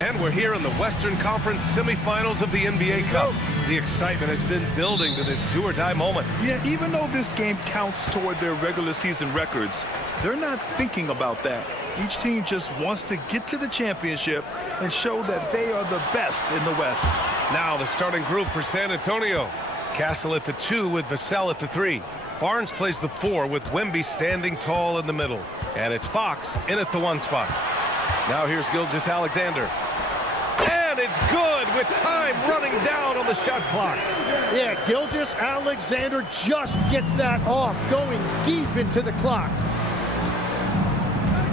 And we're here in the Western Conference semifinals of the NBA Cup. The excitement has been building to this do-or-die moment. Yeah, even though this game counts toward their regular season records, they're not thinking about that. Each team just wants to get to the championship and show that they are the best in the West. Now the starting group for San Antonio. Castle at the 2 with Vassell at the 3. Barnes plays the 4 with Wemby standing tall in the middle. And it's Fox in at the 1 spot. Now here's Gilgeous-Alexander. And it's good with time running down on the shot clock. Yeah, Gilgeous-Alexander just gets that off, going deep into the clock.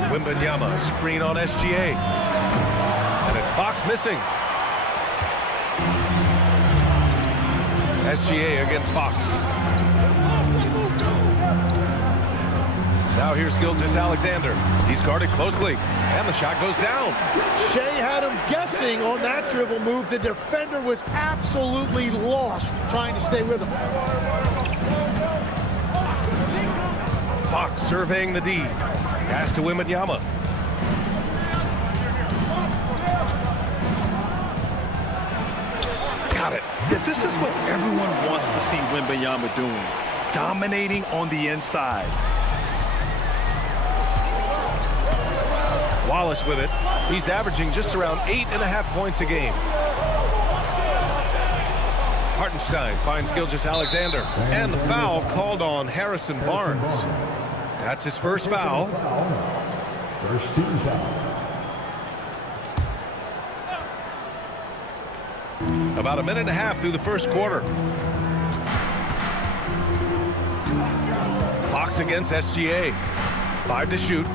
Wembanyama, screen on SGA. And it's Fox missing. SGA against Fox. Now here's Gilgeous-Alexander. He's guarded closely, and the shot goes down. Shea had him guessing on that dribble move. The defender was absolutely lost trying to stay with him. Fox surveying the D. Pass to Wembanyama. Got it. Yeah, this is what everyone wants to see Wembanyama doing. Dominating on the inside. Wallace with it. He's averaging just around 8.5 points a game. Hartenstein finds Gilgeous-Alexander. And the foul called on Harrison Barnes. That's his first foul. First team foul. About 1.5 minutes through the first quarter. Fox against SGA. 5 to shoot.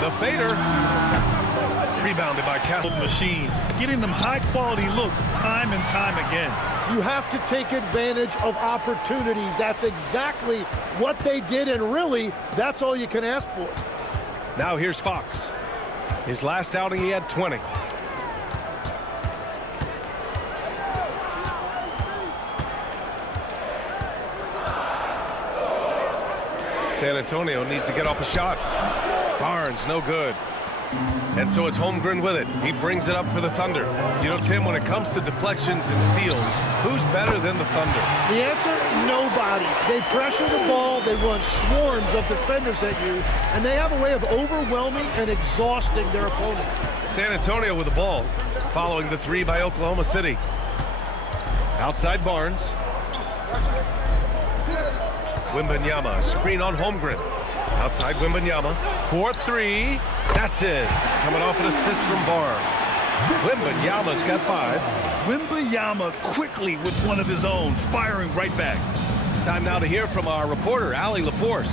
The fader. Rebounded by Castle. Machine, getting them high-quality looks time and time again. You have to take advantage of opportunities. That's exactly what they did, and really, that's all you can ask for. Now here's Fox. His last outing, he had 20. San Antonio needs to get off a shot. Barnes, no good. And so it's Holmgren with it. He brings it up for the Thunder. You know, Tim, when it comes to deflections and steals, who's better than the Thunder? The answer, nobody. They pressure the ball, they run swarms of defenders at you, and they have a way of overwhelming and exhausting their opponents. San Antonio with the ball, following the 3 by Oklahoma City. Outside Barnes. Wembanyama, screen on Holmgren. Outside Wembanyama, 4-3, that's it. Coming off an assist from Barnes. Wembanyama's got 5. Wembanyama quickly with one of his own, firing right back. Time now to hear from our reporter, Allie LaForce.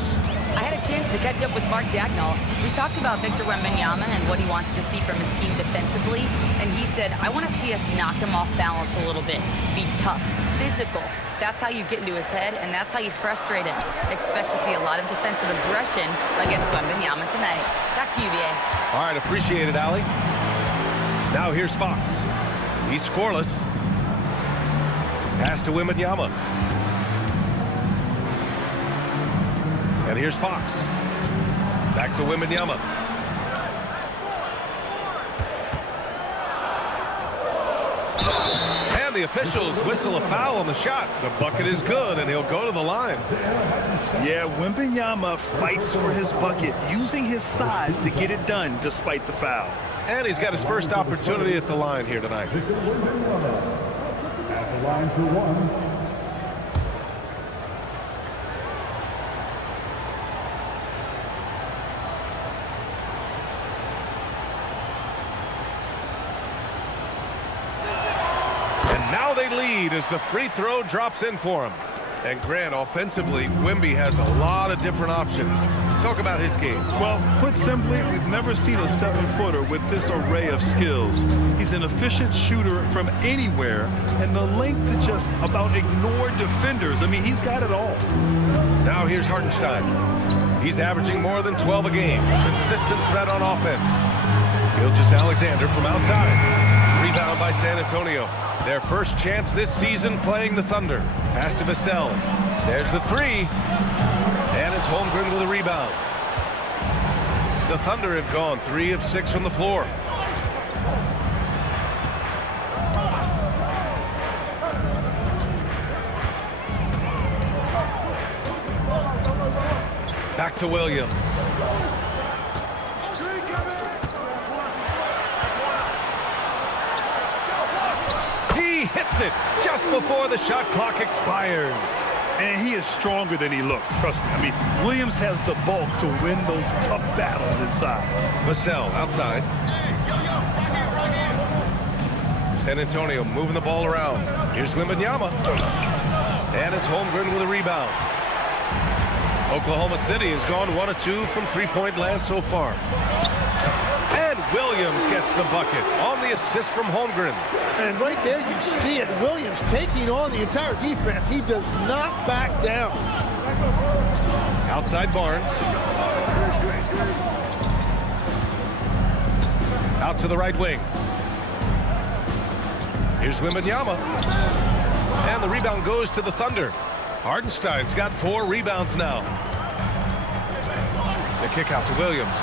I had a chance to catch up with Mark Dagnall. We talked about Victor Wembanyama and what he wants to see from his team defensively, and he said, I want to see us knock him off balance a little bit, be tough, physical. That's how you get into his head, and that's how you frustrate him. Expect to see a lot of defensive aggression against Wembanyama tonight. Back to you, BA. All right, appreciate it, Allie. Now here's Fox. He's scoreless. Pass to Wembanyama. And here's Fox. Back to Wembanyama. And the officials whistle a foul on the shot. The bucket is good, and he'll go to the line. Yeah, Wembanyama fights for his bucket, using his size to get it done despite the foul. And he's got his first opportunity at the line here tonight. At the line for 1. Now they lead as the free throw drops in for him. And Grant, offensively, Wemby has a lot of different options. Talk about his game. Well, put simply, we've never seen a 7-footer with this array of skills. He's an efficient shooter from anywhere, and the length to just about ignore defenders. I mean, he's got it all. Now here's Hartenstein. He's averaging more than 12 a game. Consistent threat on offense. Gilgeous-Alexander from outside. Rebound by San Antonio. Their first chance this season playing the Thunder. Pass to Vassell. There's the 3. And it's Holmgren with a rebound. The Thunder have gone 3 of 6 from the floor. Back to Williams. He hits it just before the shot clock expires. And he is stronger than he looks, trust me. I mean, Williams has the bulk to win those tough battles inside. Vassell outside. San Antonio moving the ball around. Here's Wembanyama. And it's Holmgren with a rebound. Oklahoma City has gone 1 of 2 from three-point land so far. And Williams gets the bucket on the assist from Holmgren. And right there you see it. Williams taking on the entire defense. He does not back down. Outside Barnes. Out to the right wing. Here's Wembanyama. And the rebound goes to the Thunder. Hardenstein's got 4 rebounds now. The kick out to Williams.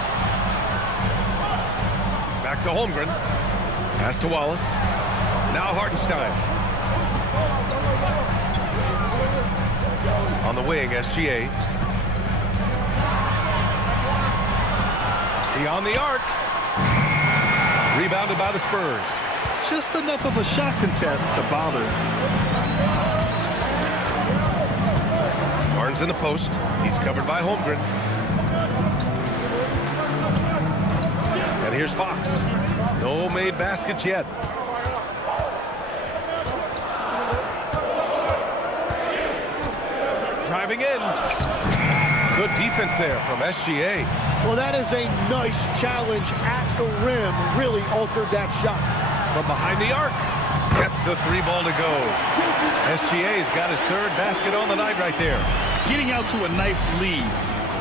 Back to Holmgren. Pass to Wallace. Now Hardenstein. On the wing, SGA. Beyond the arc. Rebounded by the Spurs. Just enough of a shot contest to bother. Barnes in the post. He's covered by Holmgren. And here's Fox. No made baskets yet. Driving in. Good defense there from SGA. Well, that is a nice challenge at the rim. Really altered that shot. From behind the arc. Gets the 3-ball to go. SGA's got his 3rd basket on the night right there. Getting out to a nice lead.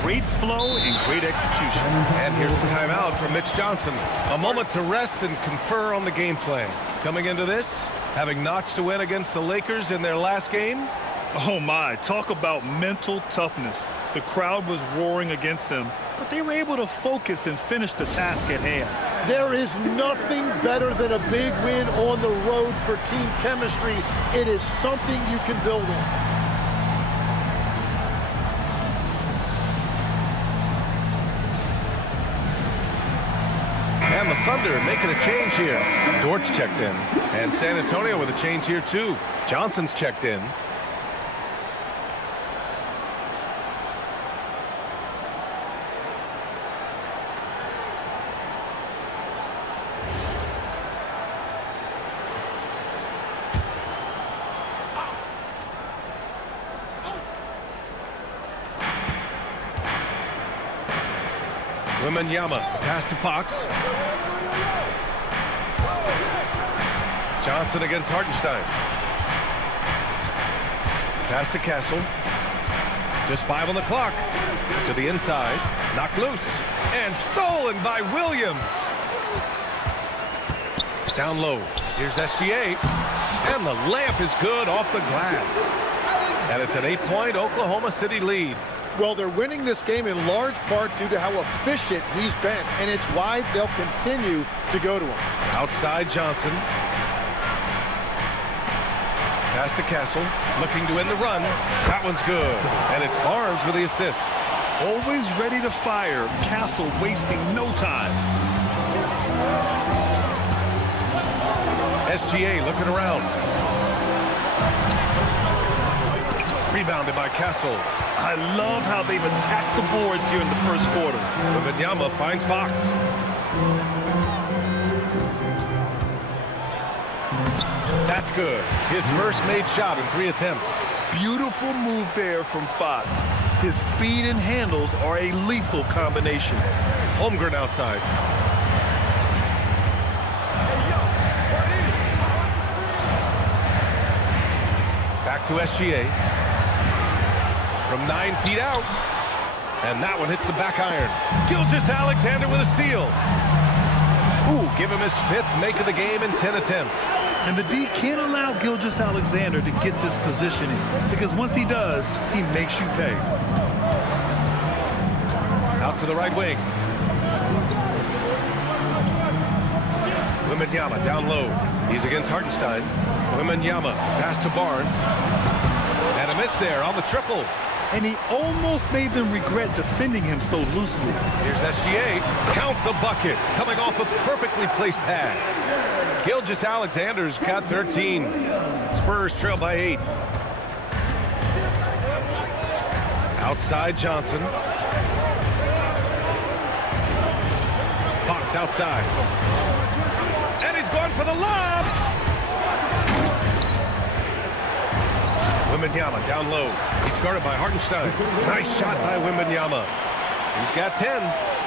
Great flow and great execution. And here's the timeout from Mitch Johnson. A moment to rest and confer on the game plan. Coming into this, having notched to win against the Lakers in their last game. Oh my, talk about mental toughness. The crowd was roaring against them, but they were able to focus and finish the task at hand. There is nothing better than a big win on the road for team chemistry. It is something you can build on. And the Thunder making a change here. Dortch checked in. And San Antonio with a change here too. Johnson's checked in. Wembanyama, pass to Fox. Johnson against Hardenstein. Pass to Castle. Just 5 on the clock. To the inside. Knocked loose. And stolen by Williams. Down low. Here's SGA. And the layup is good off the glass. And it's an 8-point Oklahoma City lead. Well, they're winning this game in large part due to how efficient he's been, and it's why they'll continue to go to him. Outside Johnson. Pass to Castle. Looking to end the run. That one's good. And it's Barnes with the assist. Always ready to fire. Castle wasting no time. SGA looking around. Rebounded by Castle. I love how they've attacked the boards here in the first quarter. Wembanyama finds Fox. That's good. His first made shot in 3 attempts. Beautiful move there from Fox. His speed and handles are a lethal combination. Holmgren outside. Back to SGA. From 9 feet out. And that one hits the back iron. Gilgeous-Alexander with a steal. Ooh, give him his 5th make of the game in 10 attempts. And the D can't allow Gilgeous-Alexander to get this positioning, because once he does, he makes you pay. Out to the right wing. Wembanyama down low. He's against Hartenstein. Wembanyama pass to Barnes. And a miss there on the triple. And he almost made them regret defending him so loosely. Here's SGA. Count the bucket. Coming off a perfectly placed pass. Gilgeous-Alexander's got 13. Spurs trail by 8. Outside Johnson. Fox outside. And he's going for the lob. Wembanyama down low. He's guarded by Hartenstein. Nice shot by Wembanyama. He's got 10.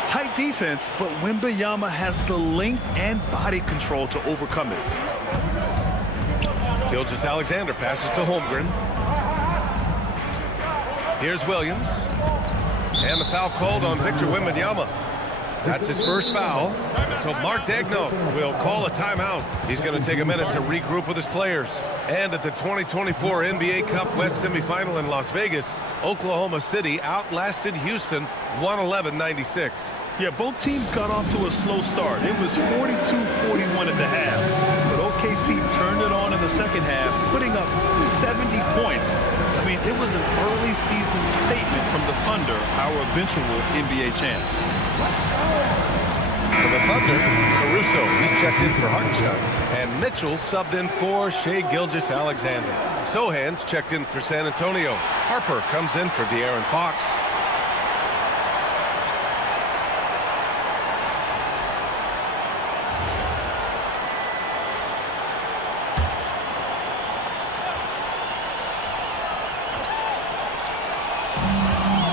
Tight defense, but Wembanyama has the length and body control to overcome it. Gilgeous-Alexander passes to Holmgren. Here's Williams. And the foul called on Victor Wembanyama. That's his first foul. So Mark Daigneault will call a timeout. He's going to take a minute to regroup with his players. And at the 2024 NBA Cup West semifinal in Las Vegas, Oklahoma City outlasted Houston 111-96. Yeah, both teams got off to a slow start. It was 42-41 at the half. But OKC turned it on in the second half, putting up 70 points. I mean, it was an early season statement from the Thunder, our eventual NBA champs. For the Thunder, Caruso, he's checked in for Hartenstein. And Mitchell subbed in for Shai Gilgeous-Alexander. Sohan's checked in for San Antonio. Harper comes in for De'Aaron Fox.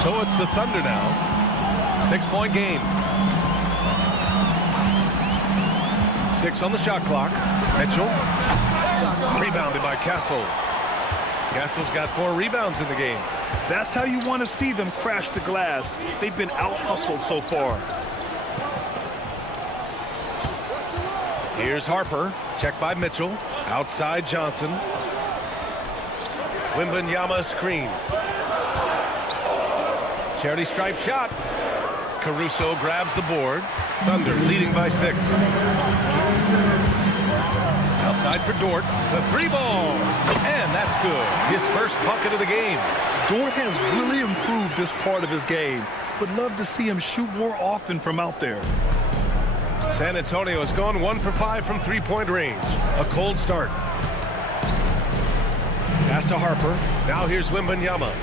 So it's the Thunder now. 6-point game. 6 on the shot clock. Mitchell. Rebounded by Castle. Castle's got 4 rebounds in the game. That's how you want to see them crash the glass. They've been out-hustled so far. Here's Harper. Checked by Mitchell. Outside Johnson. Wembanyama screen. Charity stripe shot. Caruso grabs the board. Thunder leading by 6. Outside for Dort. The 3-ball. And that's good. His first bucket of the game. Dort has really improved this part of his game. Would love to see him shoot more often from out there. San Antonio has gone 1 for 5 from 3-point range. A cold start. Pass to Harper. Now here's Wembanyama.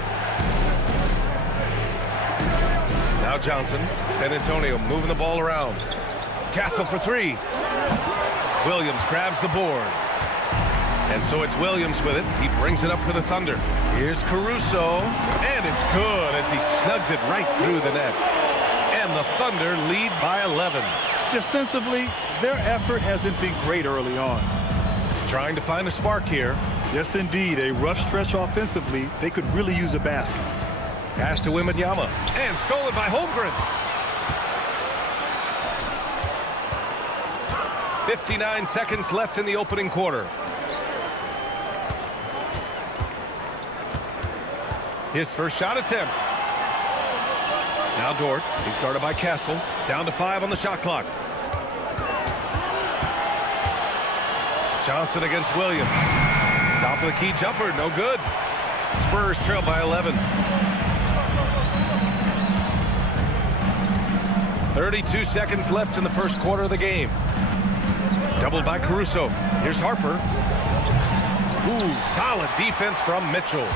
Now Johnson. San Antonio moving the ball around. Castle for 3. Williams grabs the board. And so it's Williams with it. He brings it up for the Thunder. Here's Caruso. And it's good as he snugs it right through the net. And the Thunder lead by 11. Defensively, their effort hasn't been great early on. Trying to find a spark here. Yes, indeed. A rough stretch offensively. They could really use a basket. Pass to Wembanyama. And stolen by Holmgren. 59 seconds left in the opening quarter. His first shot attempt. Now Dort. He's guarded by Castle. Down to 5 on the shot clock. Johnson against Williams. Top of the key jumper. No good. Spurs trail by 11. 32 seconds left in the first quarter of the game. Doubled by Caruso. Here's Harper. Ooh, solid defense from Mitchell.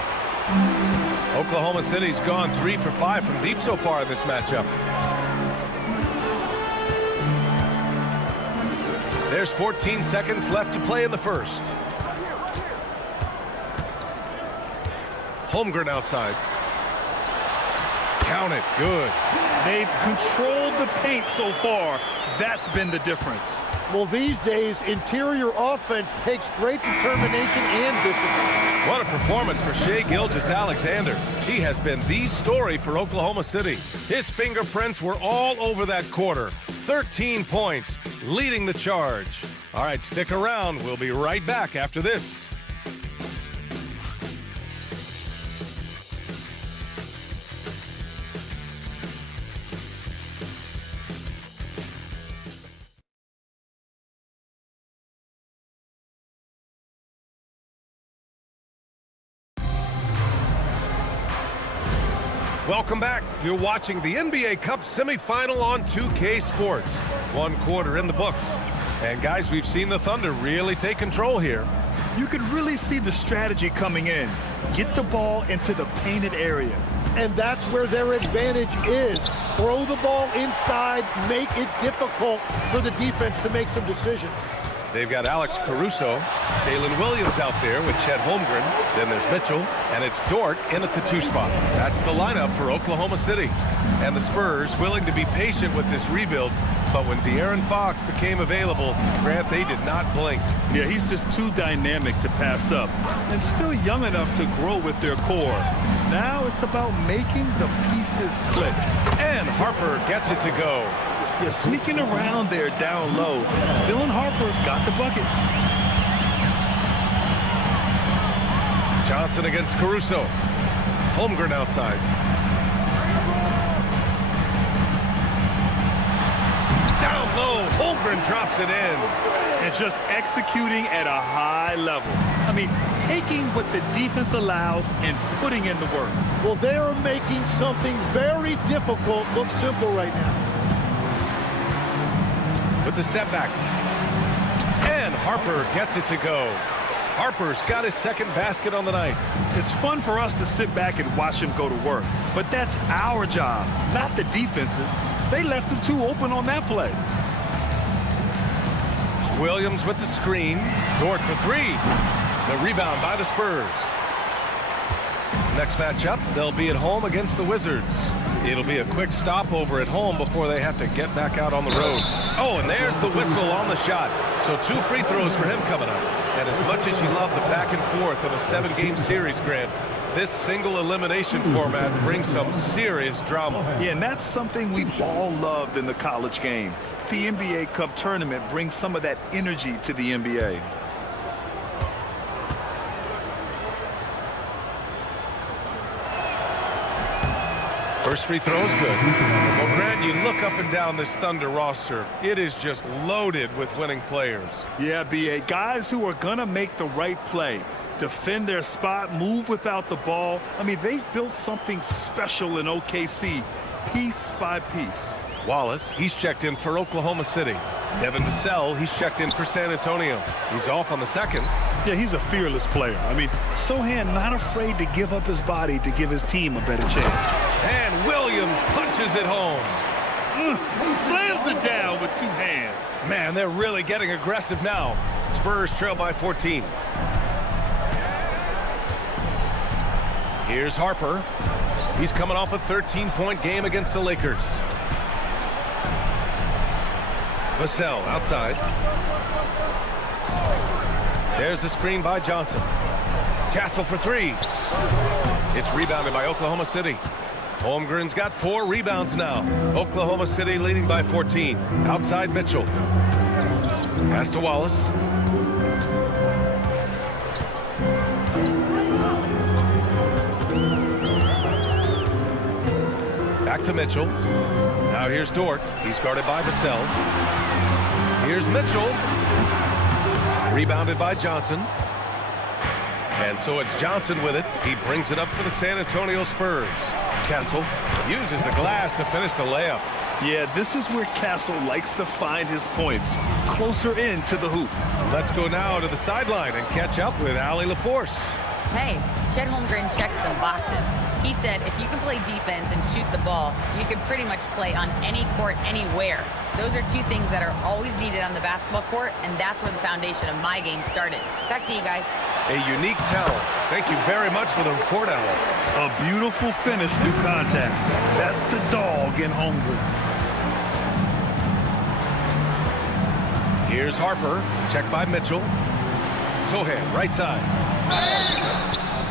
Oklahoma City's gone 3 for 5 from deep so far in this matchup. There's 14 seconds left to play in the first. Holmgren outside. Count it. Good. They've controlled the paint so far. That's been the difference. Well, these days, interior offense takes great determination and discipline. What a performance for Shai Gilgeous-Alexander. He has been the story for Oklahoma City. His fingerprints were all over that quarter. 13 points, leading the charge. All right, stick around. We'll be right back after this. Welcome back. You're watching the NBA Cup semifinal on 2K Sports. 1 quarter in the books. And guys, we've seen the Thunder really take control here. You can really see the strategy coming in. Get the ball into the painted area. And that's where their advantage is. Throw the ball inside, make it difficult for the defense to make some decisions. They've got Alex Caruso, Jalen Williams out there with Chet Holmgren. Then there's Mitchell, and it's Dort in at the 2 spot. That's the lineup for Oklahoma City. And the Spurs willing to be patient with this rebuild, but when De'Aaron Fox became available, Grant, they did not blink. Yeah, he's just too dynamic to pass up, and still young enough to grow with their core. Now it's about making the pieces click. And Harper gets it to go. Yeah, sneaking around there down low. Dylan Harper got the bucket. Johnson against Caruso. Holmgren outside. Down low, Holmgren drops it in. And just executing at a high level. I mean, taking what the defense allows and putting in the work. Well, they are making something very difficult look simple right now. With the step back. And Harper gets it to go. Harper's got his 2nd basket on the night. It's fun for us to sit back and watch him go to work. But that's our job, not the defense's. They left him too open on that play. Williams with the screen. Dort for 3. The rebound by the Spurs. Next matchup, they'll be at home against the Wizards. It'll be a quick stopover at home before they have to get back out on the road. Oh, and there's the whistle on the shot. So 2 free throws for him coming up. And as much as you love the back and forth of a 7-game series, Grant, this single elimination format brings some serious drama. Yeah, and that's something we've all loved in the college game. The NBA Cup tournament brings some of that energy to the NBA. First free throw is good. Well, Grant, you look up and down this Thunder roster. It is just loaded with winning players. Yeah, B.A. Guys who are going to make the right play, defend their spot, move without the ball. I mean, they've built something special in OKC, piece by piece. Wallace, he's checked in for Oklahoma City. Devin Vassell, he's checked in for San Antonio. He's off on the 2nd. Yeah, he's a fearless player. I mean, Sohan not afraid to give up his body to give his team a better chance. And Williams punches it home. Slams it down with 2 hands. Man, they're really getting aggressive now. Spurs trail by 14. Here's Harper. He's coming off a 13-point game against the Lakers. Vassell outside. There's the screen by Johnson. Castle for 3. It's rebounded by Oklahoma City. Holmgren's got 4 rebounds now. Oklahoma City leading by 14. Outside Mitchell. Pass to Wallace. Back to Mitchell. Now here's Dort. He's guarded by Vassell. Here's Mitchell. Rebounded by Johnson. And so it's Johnson with it. He brings it up for the San Antonio Spurs. Castle uses the glass to finish the layup. Yeah, this is where Castle likes to find his points, closer in to the hoop. Let's go now to the sideline and catch up with Allie LaForce. Hey, Chet Holmgren checked some boxes. He said if you can play defense and shoot the ball, you can pretty much play on any court, anywhere. Those are 2 things that are always needed on the basketball court, and that's where the foundation of my game started. Back to you guys. A unique talent. Thank you very much for the report, Allie. A beautiful finish through contact. That's the dog in Holmgren. Here's Harper. Checked by Mitchell. Sohan, right side.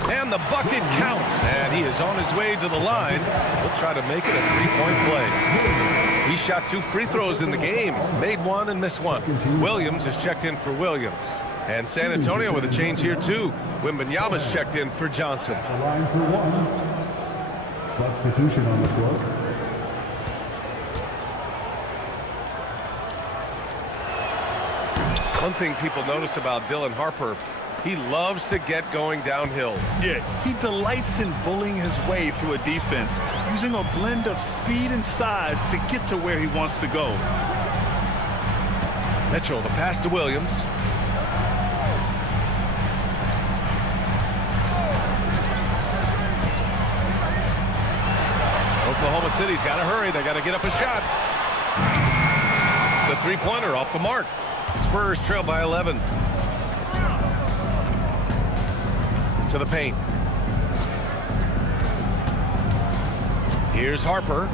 And the bucket counts. And he is on his way to the line. He'll try to make it a 3-point play. He shot 2 free throws in the game. He's made 1 and missed 1. Williams is checked in for Williams. And San Antonio with a change here, too. Wembanyama's checked in for Johnson. The line for 1. Substitution on the court. One thing people notice about Dylan Harper, He loves to get going downhill. Yeah, he delights in bullying his way through a defense, using a blend of speed and size to get to where he wants to go. Mitchell, the pass to Williams. Oklahoma City's got to hurry. They got to get up a shot. The three-pointer off the mark. Spurs trail by 11. To the paint. Here's Harper.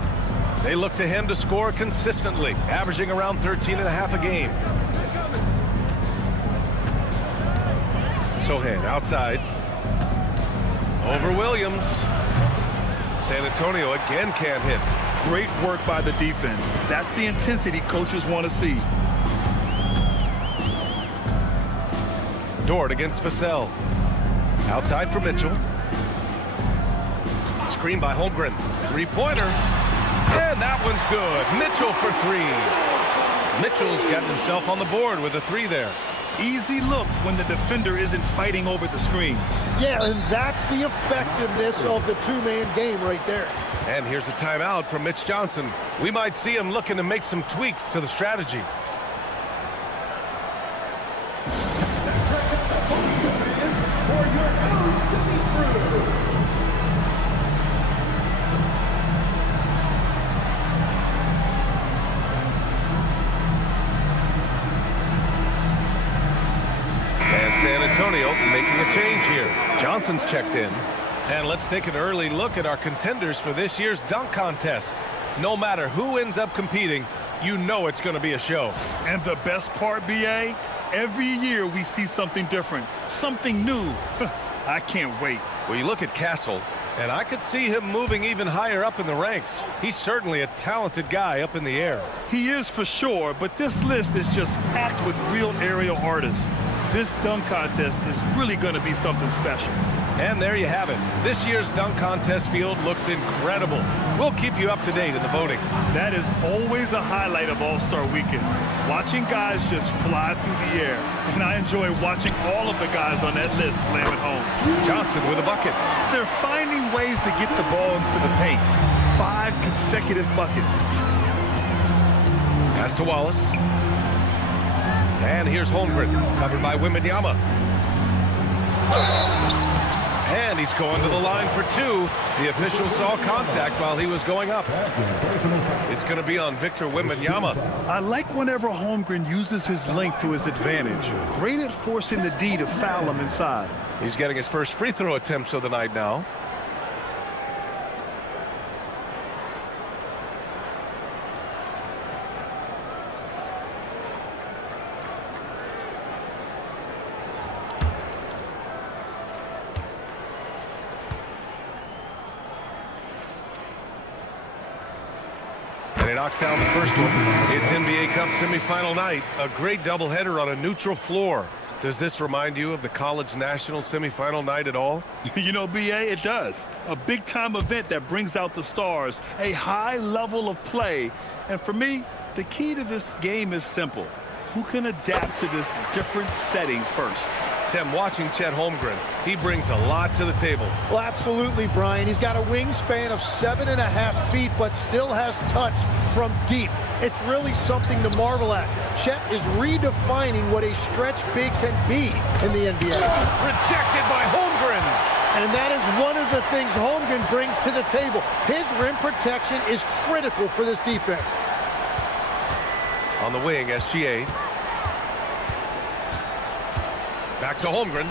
They look to him to score consistently, averaging around 13.5 a game. Sohan outside. Over Williams. San Antonio again can't hit. Great work by the defense. That's the intensity coaches want to see. Dort against Vassell. Outside for Mitchell. Screen by Holmgren. Three-pointer. And that one's good. Mitchell for three. Mitchell's gotten himself on the board with a three there. Easy look when the defender isn't fighting over the screen. Yeah, and that's the effectiveness of the two-man game right there. And here's a timeout from Mitch Johnson. We might see him looking to make some tweaks to the strategy. San Antonio making a change here. Johnson's checked in. And let's take an early look at our contenders for this year's dunk contest. No matter who ends up competing, you know it's going to be a show. And the best part, BA, every year we see something different, something new. I can't wait. Well, you look at Castle, and I could see him moving even higher up in the ranks. He's certainly a talented guy up in the air. He is for sure, but this list is just packed with real aerial artists. This dunk contest is really going to be something special. And there you have it. This year's dunk contest field looks incredible. We'll keep you up to date in the voting. That is always a highlight of All-Star Weekend. Watching guys just fly through the air. And I enjoy watching all of the guys on that list slam it home. Johnson with a bucket. They're finding ways to get the ball into the paint. 5 consecutive buckets. Pass to Wallace. And here's Holmgren, covered by Wembanyama. And he's going to the line for two. The official saw contact while he was going up. It's going to be on Victor Wembanyama. I like whenever Holmgren uses his length to his advantage. Great at forcing the D to foul him inside. He's getting his first free throw attempts of the night now. And he knocks down the first one. It's NBA Cup semifinal night. A great doubleheader on a neutral floor. Does this remind you of the college national semifinal night at all? You know, BA, it does. A big-time event that brings out the stars, a high level of play. And for me, the key to this game is simple. Who can adapt to this different setting first? Tim, watching Chet Holmgren, he brings a lot to the table. Well, absolutely, Brian. He's got a wingspan of 7.5 feet, but still has touch from deep. It's really something to marvel at. Chet is redefining what a stretch big can be in the NBA. Rejected by Holmgren. And that is one of the things Holmgren brings to the table. His rim protection is critical for this defense. On the wing, SGA. Back to Holmgren.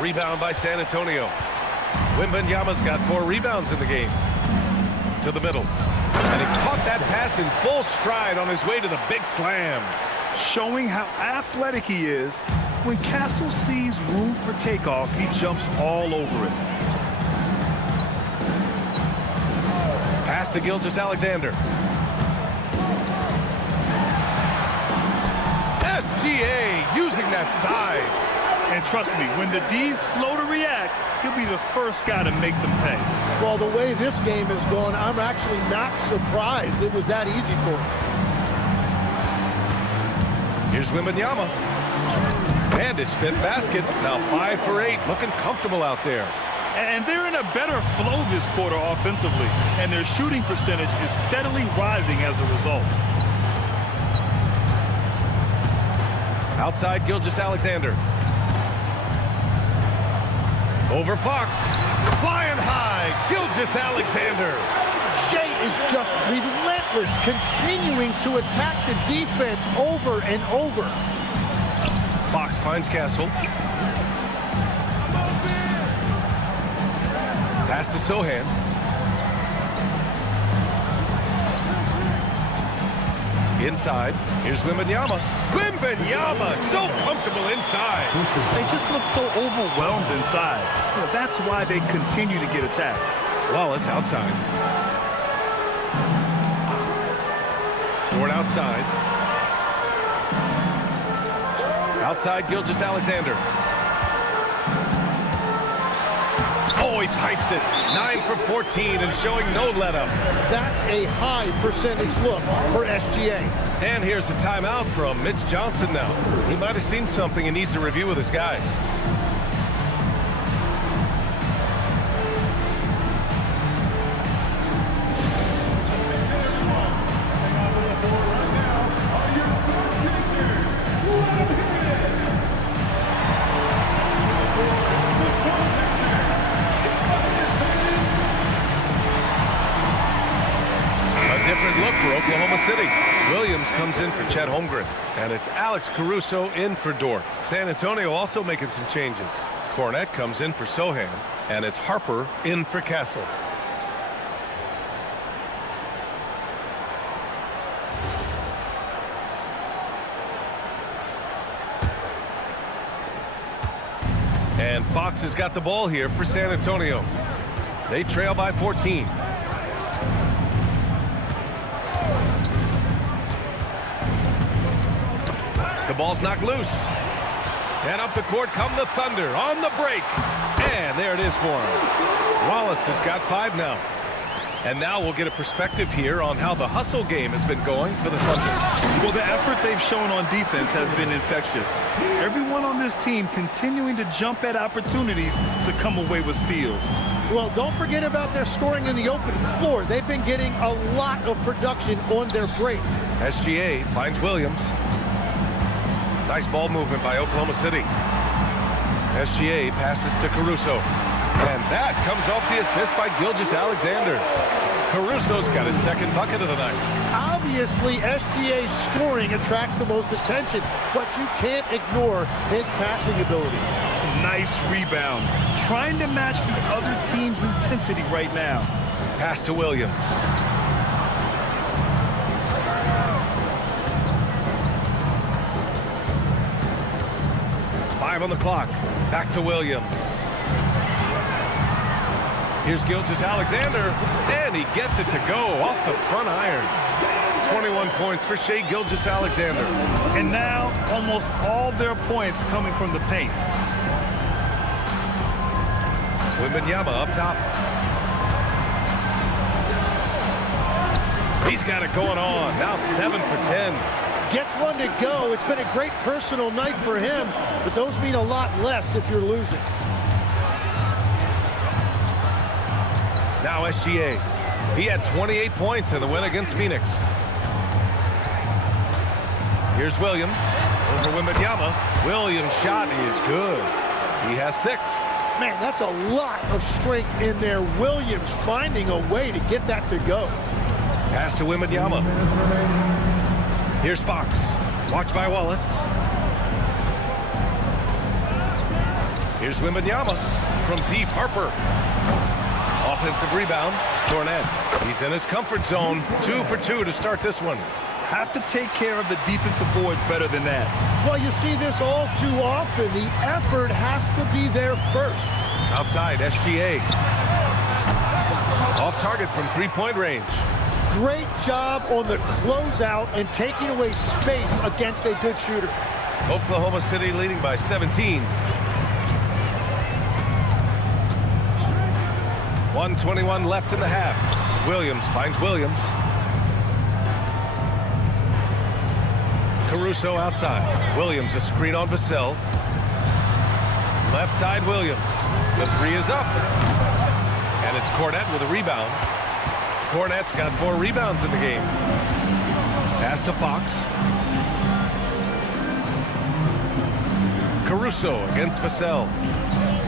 Rebound by San Antonio. Wembanyama's got 4 rebounds in the game. To the middle. And he caught that pass in full stride on his way to the big slam. Showing how athletic he is. When Castle sees room for takeoff, he jumps all over it. Pass to Gilgeous-Alexander. SGA using that size. And trust me, when the D's slow to react, he'll be the first guy to make them pay. Well, the way this game is going, I'm actually not surprised it was that easy for him. Here's Wembanyama. And his fifth basket. Now 5 for 8. Looking comfortable out there. And they're in a better flow this quarter offensively. And their shooting percentage is steadily rising as a result. Outside Gilgeous-Alexander. Over Fox. Flying high. Gilgeous-Alexander. Shea is just relentless, continuing to attack the defense over and over. Fox finds Castle. Pass to Sohan. Inside. Here's Wembanyama. Wembanyama, so comfortable inside. They just look so overwhelmed inside. You know, that's why they continue to get attacked. Wallace outside. Ford outside. Outside Gilgeous-Alexander. Oh, he pipes it. 9 for 14 and showing no let-up. That's a high percentage look for SGA. And here's the timeout from Mitch Johnson now. He might have seen something and needs to review with his guys. Different look for Oklahoma City. Williams comes in for Chet Holmgren. And it's Alex Caruso in for Dort. San Antonio also making some changes. Cornette comes in for Sohan. And it's Harper in for Castle. And Fox has got the ball here for San Antonio. They trail by 14. The ball's knocked loose. And up the court come the Thunder on the break. And there it is for him. Wallace has got 5 now. And now we'll get a perspective here on how the hustle game has been going for the Thunder. Well, the effort they've shown on defense has been infectious. Everyone on this team continuing to jump at opportunities to come away with steals. Well, don't forget about their scoring in the open floor. They've been getting a lot of production on their break. SGA finds Williams. Nice ball movement by Oklahoma City. SGA passes to Caruso. And that comes off the assist by Gilgeous-Alexander. Caruso's got his second bucket of the night. Obviously, SGA's scoring attracts the most attention, but you can't ignore his passing ability. Nice rebound. Trying to match the other team's intensity right now. Pass to Williams. On the clock. Back to Williams. Here's Gilgeous-Alexander. And he gets it to go off the front iron. 21 points for Shai Gilgeous-Alexander. And now almost all their points coming from the paint. Wembanyama up top. He's got it going on. Now 7 for 10. Gets one to go. It's been a great personal night for him, but those mean a lot less if you're losing. Now SGA. He had 28 points in the win against Phoenix. Here's Williams. Over Wembanyama. Williams' shot is good. He has 6. Man, that's a lot of strength in there. Williams finding a way to get that to go. Pass to Wembanyama. Here's Fox. Watched by Wallace. Here's Wembanyama from deep. Harper. Offensive rebound. Cornette. He's in his comfort zone. 2 for 2 to start this one. Have to take care of the defensive boards better than that. Well, you see this all too often. The effort has to be there first. Outside, SGA. Off target from three-point range. Great job on the closeout and taking away space against a good shooter. Oklahoma City leading by 17. 1:21 left in the half. Williams finds Williams. Caruso outside. Williams a screen on Vassell. Left side Williams. The three is up. And it's Cornette with a rebound. Cornette's got 4 rebounds in the game. Pass to Fox. Caruso against Vassell.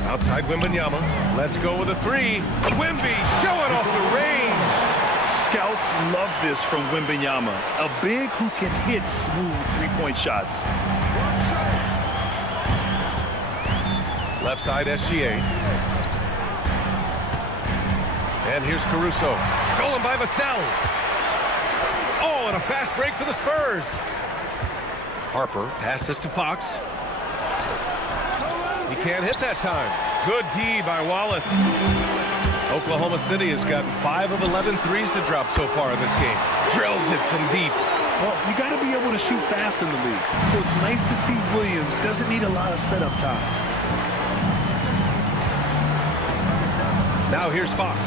Outside Wembanyama. Let's go with a 3. Wemby showing off the range. Scouts love this from Wembanyama, a big who can hit smooth three-point shots. Left side SGA. And here's Caruso. Stolen by Vassell. Oh, and a fast break for the Spurs. Harper passes to Fox. He can't hit that time. Good D by Wallace. Oklahoma City has gotten 5 of 11 threes to drop so far in this game. Drills it from deep. Well, you got to be able to shoot fast in the league. So it's nice to see Williams doesn't need a lot of setup time. Now here's Fox.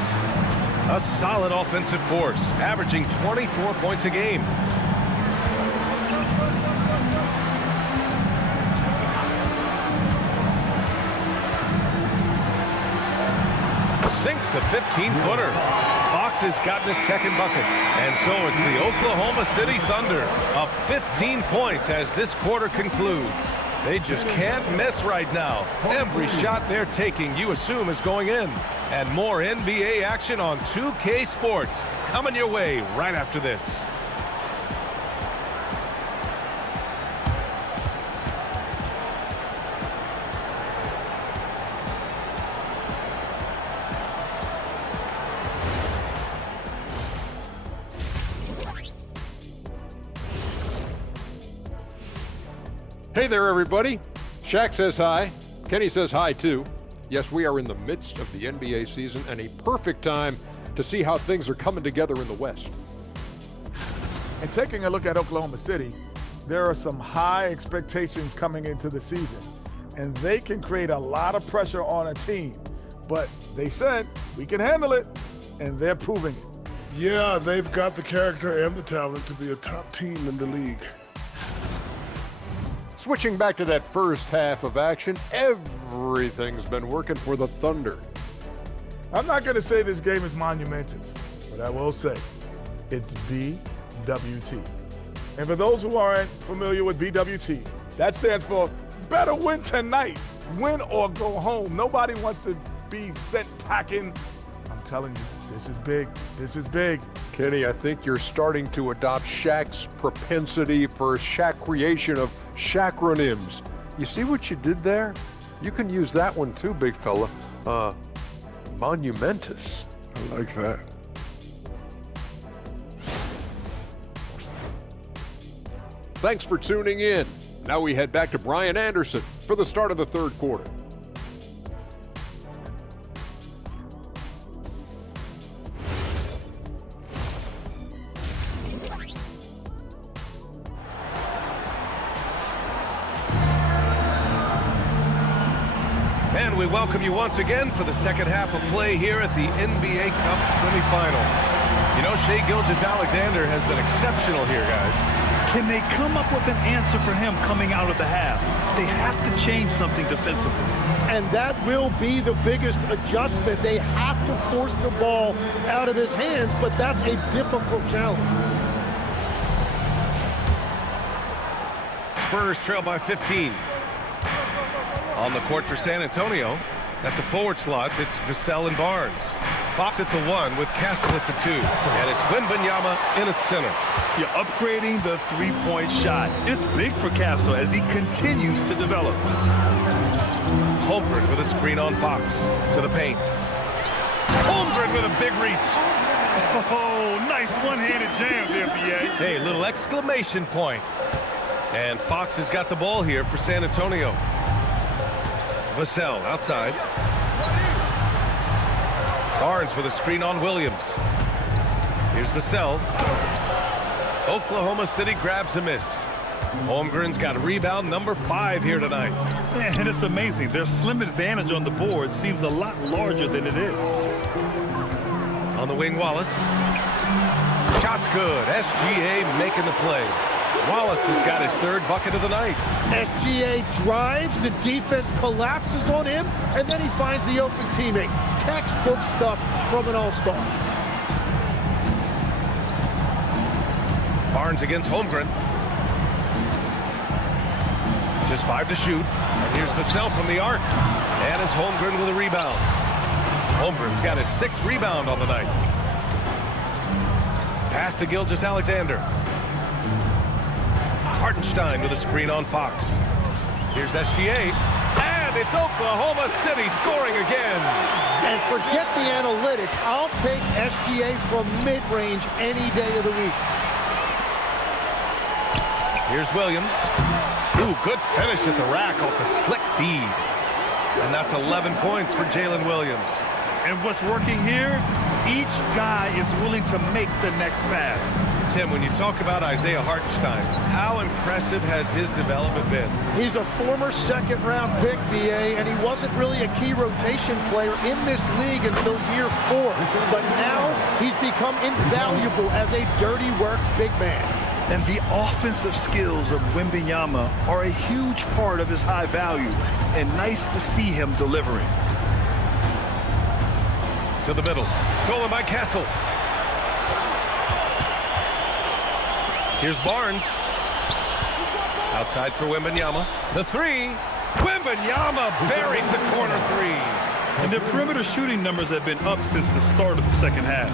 A solid offensive force, averaging 24 points a game. Sinks the 15-footer. Fox has gotten his second bucket. And so it's the Oklahoma City Thunder up 15 points as this quarter concludes. They just can't miss right now. Every shot they're taking, you assume, is going in. And more NBA action on 2K Sports coming your way right after this. Hey there, everybody. Shaq says hi. Kenny says hi, too. Yes, we are in the midst of the NBA season and a perfect time to see how things are coming together in the West. And taking a look at Oklahoma City, there are some high expectations coming into the season, and they can create a lot of pressure on a team. But they said, we can handle it, and they're proving it. Yeah, they've got the character and the talent to be a top team in the league. Switching back to that first half of action, everything's been working for the Thunder. I'm not going to say this game is monumentous, but I will say it's BWT. And for those who aren't familiar with BWT, that stands for better win tonight. Win or go home. Nobody wants to be sent packing. I'm telling you, this is big. This is big. Kenny, I think you're starting to adopt Shaq's propensity for Shaq creation of Shaqronyms. You see what you did there? You can use that one too, big fella. Monumentous. I like that. Thanks for tuning in. Now we head back to Brian Anderson for the start of the third quarter. And we welcome you once again for the second half of play here at the NBA Cup semifinals. You know, Shai Gilgeous-Alexander has been exceptional here, guys. Can they come up with an answer for him coming out of the half? They have to change something defensively. And that will be the biggest adjustment. They have to force the ball out of his hands, but that's a difficult challenge. Spurs trail by 15. On the court for San Antonio, at the forward slots, it's Vassell and Barnes. Fox at the 1 with Castle at the 2. And it's Wembanyama in at center. You're upgrading the three-point shot. It's big for Castle as he continues to develop. Holmgren with a screen on Fox to the paint. Holmgren with a big reach. Oh, nice one-handed jam there, B.A. Hey, little exclamation point. And Fox has got the ball here for San Antonio. Vassell outside. Barnes with a screen on Williams. Here's Vassell. Oklahoma City grabs a miss. Holmgren's got rebound number 5 here tonight. And it's amazing. Their slim advantage on the board seems a lot larger than it is. On the wing, Wallace. Shot's good. SGA making the play. Wallace has got his third bucket of the night. SGA drives, the defense collapses on him, and then he finds the open teammate. Textbook stuff from an all-star. Barnes against Holmgren. Just 5 to shoot. And here's Vassell from the arc. And it's Holmgren with a rebound. Holmgren's got his 6th rebound on the night. Pass to Gilgeous-Alexander. Hartenstein with a screen on Fox. Here's SGA. And it's Oklahoma City scoring again. And forget the analytics. I'll take SGA from mid-range any day of the week. Here's Williams. Ooh, good finish at the rack off the slick feed. And that's 11 points for Jalen Williams. And what's working here? Each guy is willing to make the next pass. Tim, when you talk about Isaiah Hartenstein, how impressive has his development been? He's a former second-round pick, BA, and he wasn't really a key rotation player in this league until year 4. But now he's become invaluable as a dirty work big man. And the offensive skills of Wembanyama are a huge part of his high value, and nice to see him delivering. To the middle. Stolen by Castle. Here's Barnes. Outside for Wembanyama. The 3. Wembanyama buries the corner 3. And their perimeter shooting numbers have been up since the start of the second half.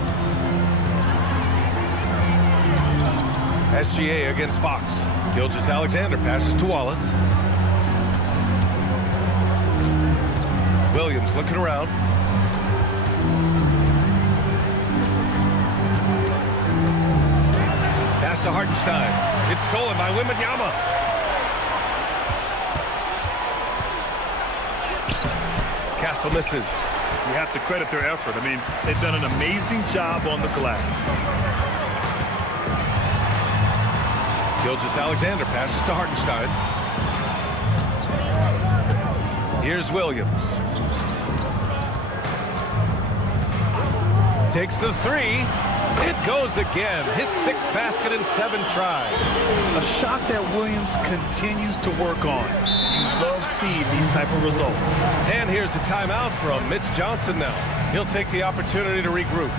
SGA against Fox. Gilgeous-Alexander passes to Wallace. Williams looking around. Pass to Hartenstein. It's stolen by Wembanyama. Castle misses. You have to credit their effort. I mean, they've done an amazing job on the glass. Gilgeous-Alexander passes to Hartenstein. Here's Williams. Takes the 3. It goes again. His 6th basket in 7 tries. A shot that Williams continues to work on. You love seeing these type of results. And here's the timeout from Mitch Johnson now. He'll take the opportunity to regroup.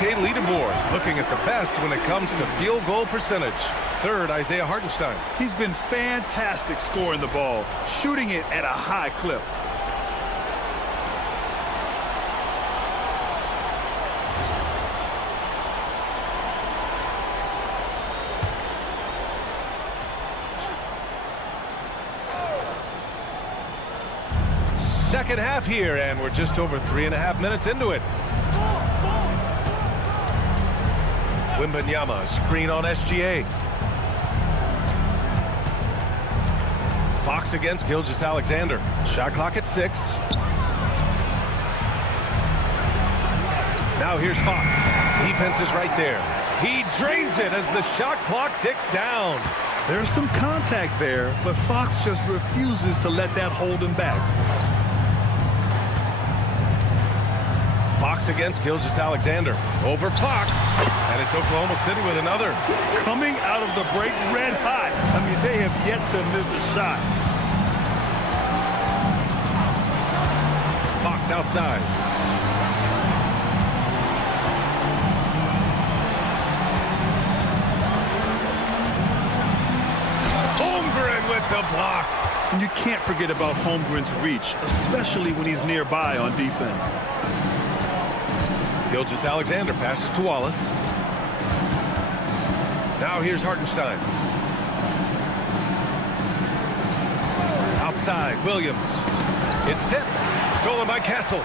Leaderboard, looking at the best when it comes to field goal percentage. 3rd, Isaiah Hartenstein. He's been fantastic scoring the ball, shooting it at a high clip. Second half here, and we're just over 3.5 minutes into it. Wembanyama, screen on SGA. Fox against Gilgeous-Alexander. Shot clock at 6. Now here's Fox. Defense is right there. He drains it as the shot clock ticks down. There's some contact there, but Fox just refuses to let that hold him back. Fox against Gilgeous-Alexander. Over Fox. And it's Oklahoma City with another. Coming out of the break red hot. I mean, they have yet to miss a shot. Fox outside. Holmgren with the block. And you can't forget about Holmgren's reach, especially when he's nearby on defense. Gilgeous-Alexander passes to Wallace. Now here's Hartenstein. Outside, Williams. It's tipped. Stolen by Castle.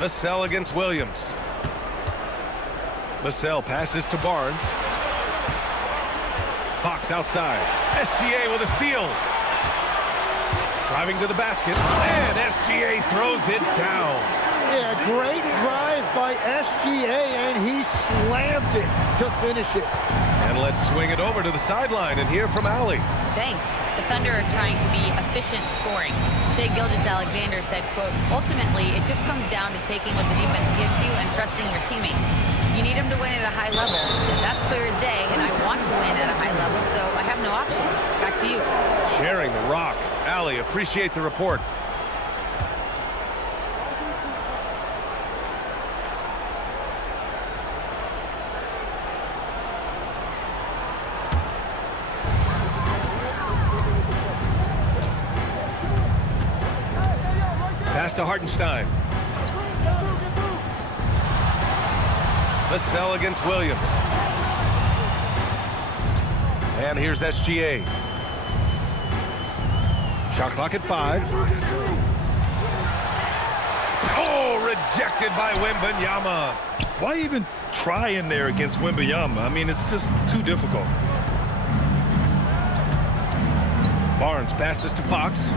Vassell against Williams. Vassell passes to Barnes. Fox outside. SGA with a steal. Driving to the basket. And SGA throws it down. Yeah, great drive by SGA, and he slams it to finish it. And let's swing it over to the sideline and hear from Allie. Thanks. The Thunder are trying to be efficient scoring. Shai Gilgeous-Alexander said, quote, ultimately, it just comes down to taking what the defense gives you and trusting your teammates. You need them to win at a high level. That's clear as day, and I want to win at a high level, so I have no option. Back to you. Sharing the rock. Allie, appreciate the report. Pass to Hartenstein. Vassell against Williams. And here's SGA. Shot clock at 5. Oh, rejected by Wembanyama. Why even try in there against Wembanyama? I mean, it's just too difficult. Barnes passes to Fox.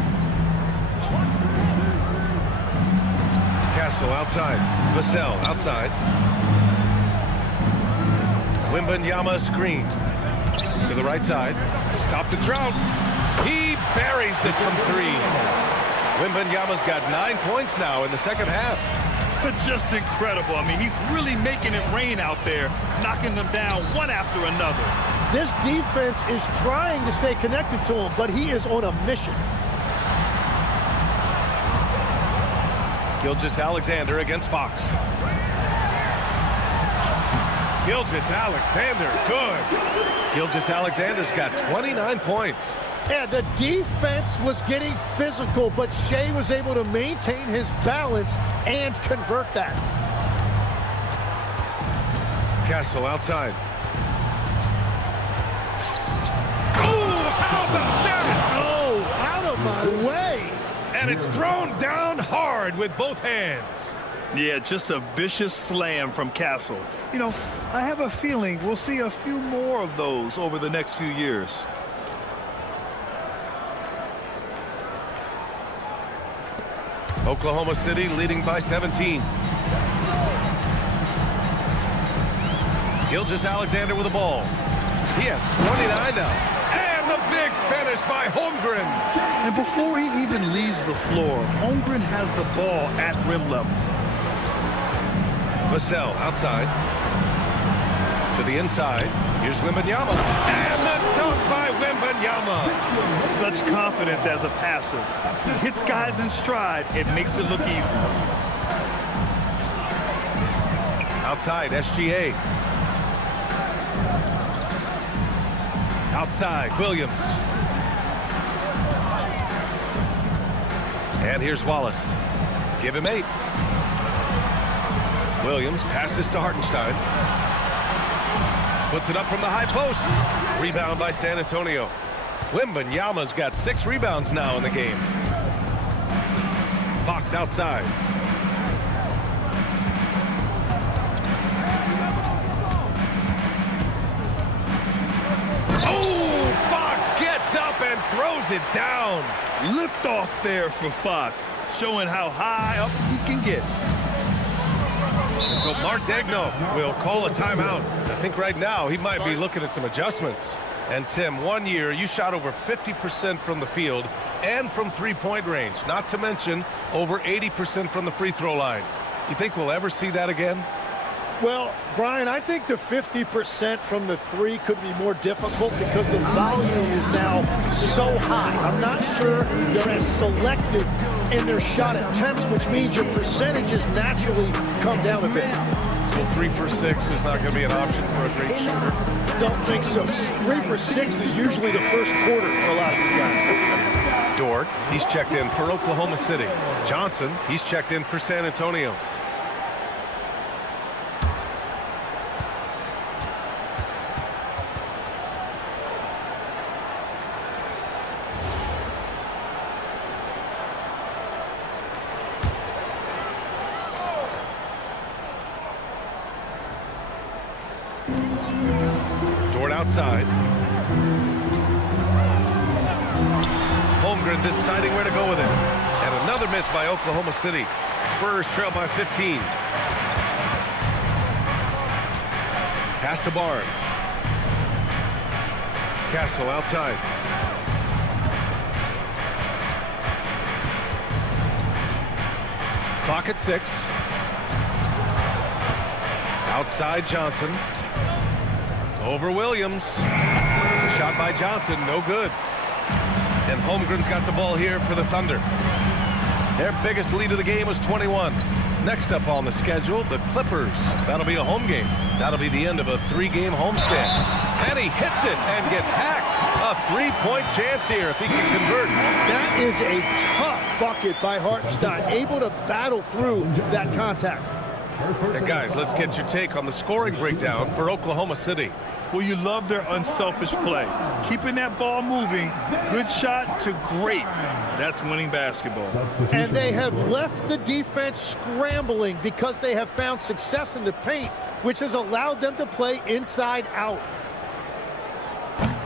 Castle outside. Vassell outside. Wembanyama screen. To the right side. Stop the drought. He buries it from 3. Wembanyama's got 9 points now in the second half. But just incredible. I mean, he's really making it rain out there, knocking them down one after another. This defense is trying to stay connected to him, but he is on a mission. Gilgeous-Alexander against Fox. Gilgeous-Alexander, good. Gilgeous-Alexander's got 29 points. Yeah, the defense was getting physical, but Shai was able to maintain his balance and convert that. Castle outside. Oh, how about that? Oh, out of my way. And it's thrown down hard with both hands. Yeah, just a vicious slam from Castle. You know, I have a feeling we'll see a few more of those over the next few years. Oklahoma City leading by 17. Gilgeous-Alexander with the ball. He has 29 now. And the big finish by Holmgren. And before he even leaves the floor, Holmgren has the ball at rim level. Vassell outside. To the inside. Here's Wembanyama. And the dunk by Wembanyama. Such confidence as a passer. He hits guys in stride. It makes it look easy. Outside, SGA. Outside, Williams. And here's Wallace. Give him 8. Williams passes to Hartenstein. Puts it up from the high post. Rebound by San Antonio. Wembanyama's got 6 rebounds now in the game. Fox outside. Oh, Fox gets up and throws it down. Lift off there for Fox, showing how high up he can get. And so Mark Daigneault will call a timeout. I think right now he might be looking at some adjustments. And Tim, 1 year you shot over 50% from the field and from three-point range, not to mention over 80% from the free throw line. You think we'll ever see that again? Well, Brian, I think the 50% from the 3 could be more difficult because the volume is now so high. I'm not sure they're as selective in their shot attempts, which means your percentages naturally come down a bit. So 3 for 6 is not going to be an option for a great shooter? Don't think so. 3 for 6 is usually the first quarter for a lot of these guys. Dort, he's checked in for Oklahoma City. Johnson, he's checked in for San Antonio. Dort outside. Holmgren deciding where to go with it. And another miss by Oklahoma City. Spurs trail by 15. Pass to Barnes. Castle outside. Clock at 6. Outside Johnson. Over Williams. The shot by Johnson, no good. And Holmgren's got the ball here for the Thunder. Their biggest lead of the game was 21. Next up on the schedule, the Clippers. That'll be a home game. That'll be the end of a 3-game homestand. And he hits it and gets hacked. A 3-point chance here if he can convert. That is a tough bucket by Hartenstein, able to battle through that contact. And guys, let's get your take on the scoring breakdown for Oklahoma City. Well, you love their unselfish play. Keeping that ball moving, good shot to great. That's winning basketball. And they have left the defense scrambling because they have found success in the paint, which has allowed them to play inside out.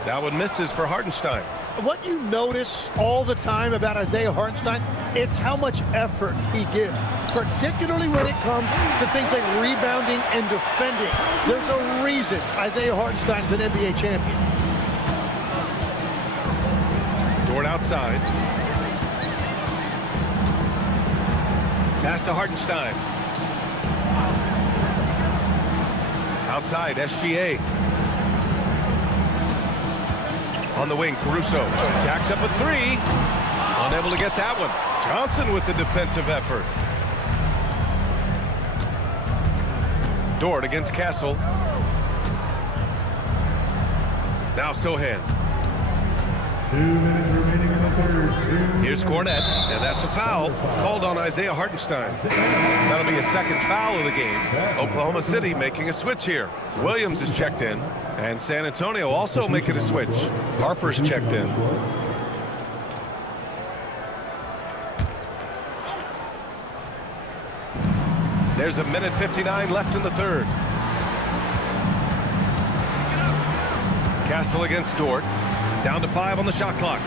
That one misses for Hartenstein. What you notice all the time about Isaiah Hartenstein, it's how much effort he gives, particularly when it comes to things like rebounding and defending. There's a reason Isaiah Hartenstein is an NBA champion. Dort outside. Pass to Hartenstein. Outside, SGA. On the wing, Caruso jacks up a 3. Unable to get that one. Johnson with the defensive effort. Dort against Castle. Now Sohan. 2 minutes remaining in the third. Here's Cornette, and that's a foul called on Isaiah Hartenstein. That'll be a second foul of the game. Oklahoma City making a switch here. Williams is checked in, and San Antonio also making a switch. Harper's checked in. There's a minute 59 left in the third. Castle against Dort. Down to 5 on the shot clock.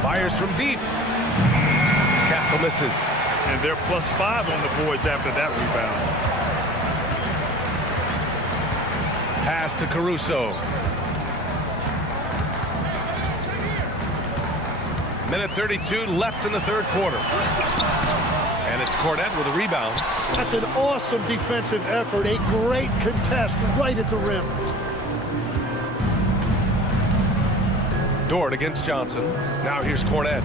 Fires from deep. Castle misses. And they're +5 on the boards after that rebound. Pass to Caruso. Minute 32 left in the third quarter. And it's Cornette with a rebound. That's an awesome defensive effort, a great contest right at the rim. Dort against Johnson. Now here's Cornette.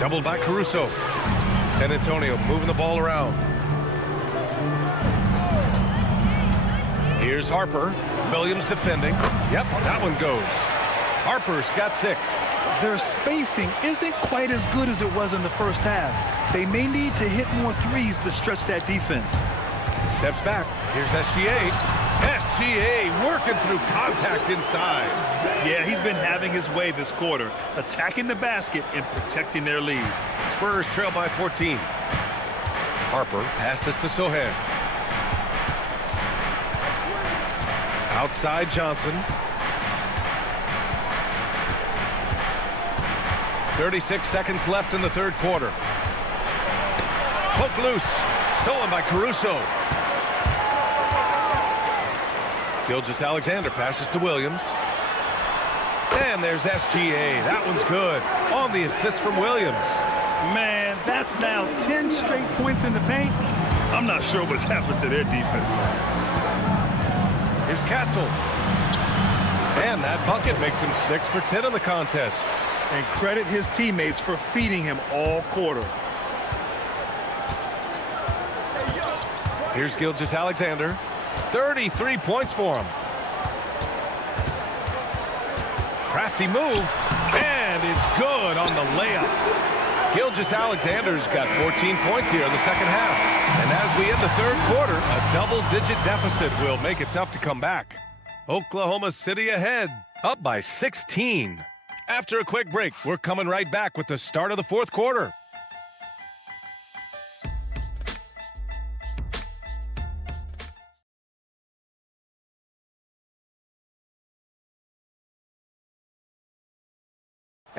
Doubled by Caruso. San Antonio moving the ball around. Here's Harper. Williams defending. Yep, that one goes. Harper's got 6. Their spacing isn't quite as good as it was in the first half. They may need to hit more threes to stretch that defense. Steps back. Here's SGA. SGA working through contact inside. Yeah, he's been having his way this quarter, attacking the basket and protecting their lead. Spurs trail by 14. Harper passes to Sohan. Outside Johnson. 36 seconds left in the third quarter. Poke loose. Stolen by Caruso. Gilgeous-Alexander passes to Williams. And there's SGA. That one's good. On the assist from Williams. Man, that's now 10 straight points in the paint. I'm not sure what's happened to their defense. Here's Castle. And that bucket makes him 6 for 10 in the contest. And credit his teammates for feeding him all quarter. Here's Gilgeous-Alexander. 33 points for him. Crafty move. And it's good on the layup. Gilgeous-Alexander's got 14 points here in the second half. And as we end the third quarter, a double-digit deficit will make it tough to come back. Oklahoma City ahead, up by 16. After a quick break, we're coming right back with the start of the fourth quarter.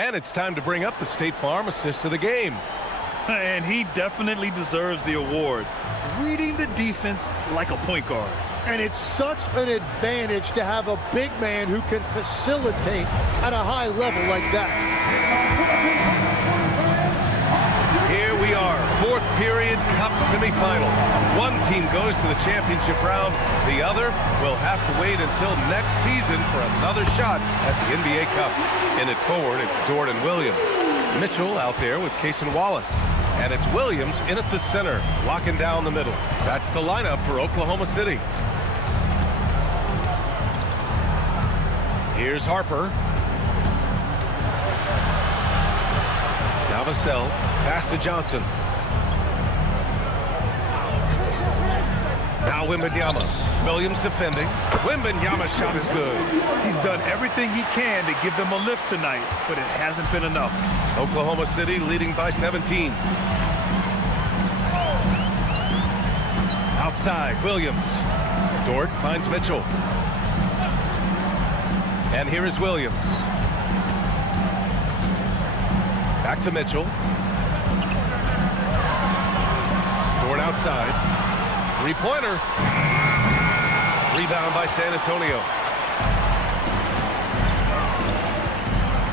And it's time to bring up the State Farm assist of the game. And he definitely deserves the award. Reading the defense like a point guard. And it's such an advantage to have a big man who can facilitate at a high level like that. Here we are, fourth period Cup semifinal. One team goes to the championship round. The other will have to wait until next season for another shot at the NBA Cup. In it forward, it's Dort and Williams. Mitchell out there with Cason Wallace. And it's Williams in at the center, locking down the middle. That's the lineup for Oklahoma City. Here's Harper. Now Vassell, pass to Johnson. Now Wembanyama. Williams defending. Wembanyama's shot is good. He's done everything he can to give them a lift tonight, but it hasn't been enough. Oklahoma City leading by 17. Outside, Williams. Dort finds Mitchell. And here is Williams. Back to Mitchell. Dort outside. Three-pointer. Rebound by San Antonio.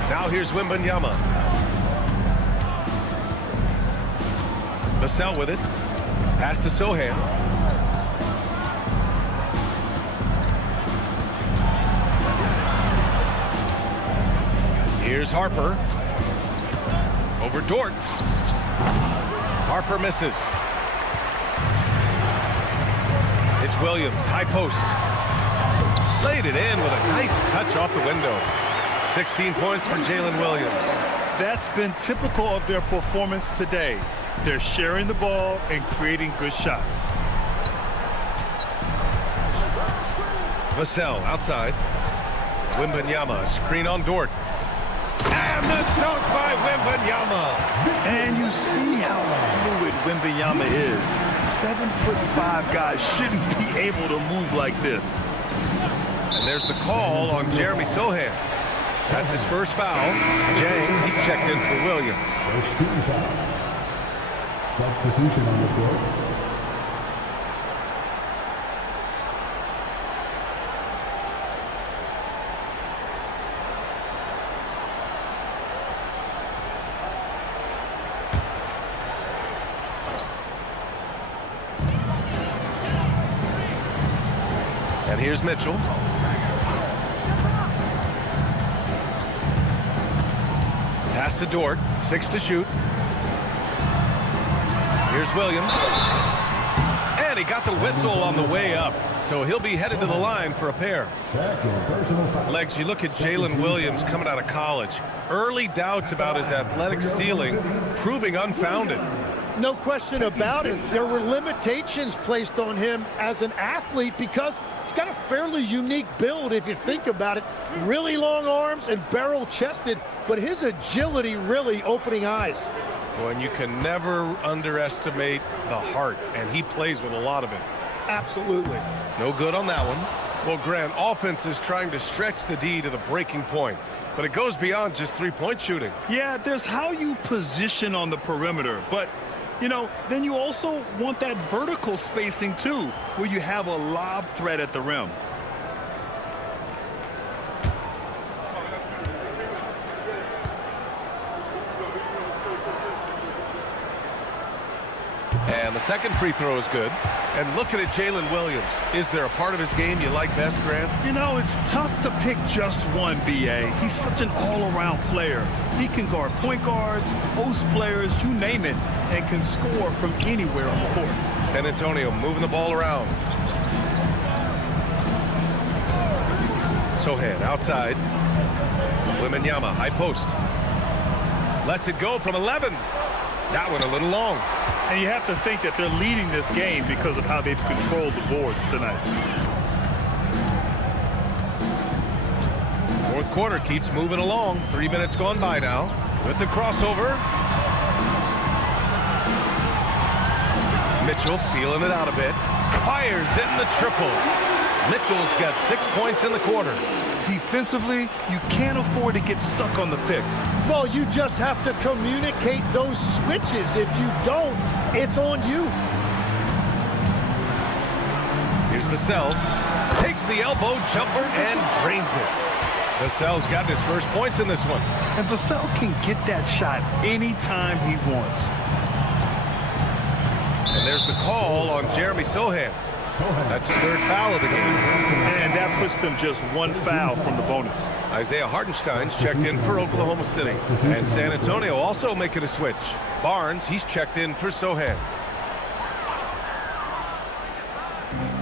Now here's Wembanyama. Vassell with it. Pass to Sohan. Here's Harper. Over Dort. Harper misses. It's Williams, high post. Laid it in with a nice touch off the window. 16 points for Jalen Williams. That's been typical of their performance today. They're sharing the ball and creating good shots. Vassell outside. Wembanyama, screen on Dort. And the dunk by Wembanyama. And you see how fluid Wembanyama is. 7'5" guys shouldn't be able to move like this. And there's the call on Jeremy Sohan. That's his first foul. Jang, he's checked in for Williams. First team foul. Substitution on the court. And here's Mitchell. Pass to Dort. 6 to shoot. Here's Williams. And he got the whistle on the way up. So he'll be headed to the line for a pair. Second personal foul. Legs, you look at Jalen Williams coming out of college. Early doubts about his athletic ceiling proving unfounded. No question about it. There were limitations placed on him as an athlete because he's got a fairly unique build if you think about it. Really long arms and barrel-chested, but his agility really opening eyes. Well, and you can never underestimate the heart, and he plays with a lot of it. Absolutely. No good on that one. Well, Grant, offense is trying to stretch the D to the breaking point, but it goes beyond just three-point shooting. Yeah, there's how you position on the perimeter, but you know, then you also want that vertical spacing too, where you have a lob threat at the rim. And the second free throw is good. And looking at Jalen Williams, is there a part of his game you like best, Grant? You know, it's tough to pick just one, B.A. He's such an all-around player. He can guard point guards, post players, you name it, and can score from anywhere on the court. San Antonio moving the ball around. Sohan outside. Wembanyama, high post. Lets it go from 11. That one a little long. And you have to think that they're leading this game because of how they've controlled the boards tonight. Fourth quarter keeps moving along. 3 minutes gone by now. With the crossover. Mitchell feeling it out a bit. Fires in the triple. Mitchell's got 6 points in the quarter. Defensively, you can't afford to get stuck on the pick. Well, you just have to communicate those switches. If you don't, it's on you. Here's Vassell. Takes the elbow jumper and drains it. Vassell's got his first points in this one. And Vassell can get that shot anytime he wants. And there's the call on Jeremy Sohan. That's his third foul of the game. And that puts them just one foul from the bonus. Isaiah Hartenstein's checked in for Oklahoma City. And San Antonio also making a switch. Barnes, he's checked in for Sohan.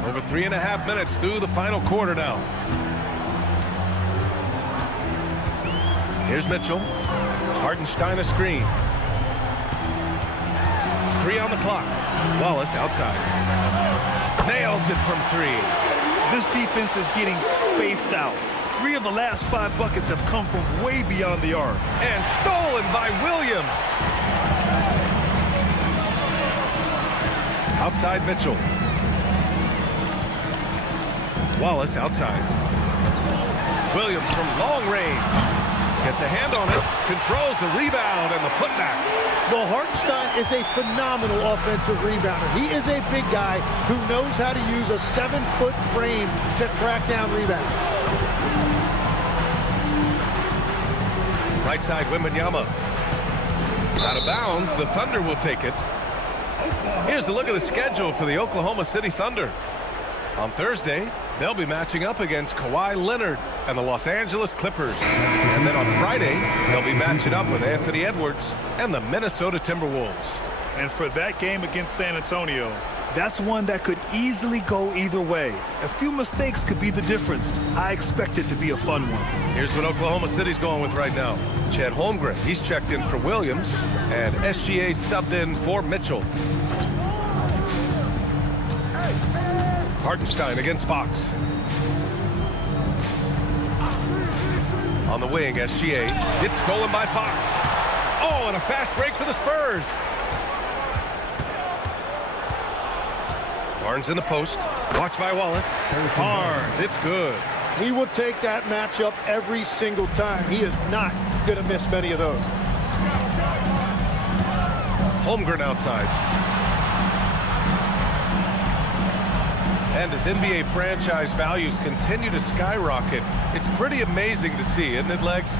Over 3.5 minutes through the final quarter now. Here's Mitchell. Hartenstein a screen. 3 on the clock. Wallace outside. Nails it from 3. This defense is getting spaced out. 3 of the last 5 buckets have come from way beyond the arc. And stolen by Williams. Outside Mitchell. Wallace outside. Williams from long range. Gets a hand on it. Controls the rebound and the putback. Well, Hartenstein is a phenomenal offensive rebounder. He is a big guy who knows how to use a 7-foot frame to track down rebounds. Right side, Wembanyama. Out of bounds, the Thunder will take it. Here's a look at the schedule for the Oklahoma City Thunder. On Thursday, they'll be matching up against Kawhi Leonard and the Los Angeles Clippers. And then on Friday, they'll be matching up with Anthony Edwards and the Minnesota Timberwolves. And for that game against San Antonio, that's one that could easily go either way. A few mistakes could be the difference. I expect it to be a fun one. Here's what Oklahoma City's going with right now. Chet Holmgren, he's checked in for Williams, and SGA subbed in for Mitchell. Hartenstein against Fox. On the wing, SGA. It's stolen by Fox. Oh, and a fast break for the Spurs. Barnes in the post. Watched by Wallace. Barnes, it's good. He will take that matchup every single time. He is not going to miss many of those. Holmgren outside. And as NBA franchise values continue to skyrocket, it's pretty amazing to see, isn't it, Legs?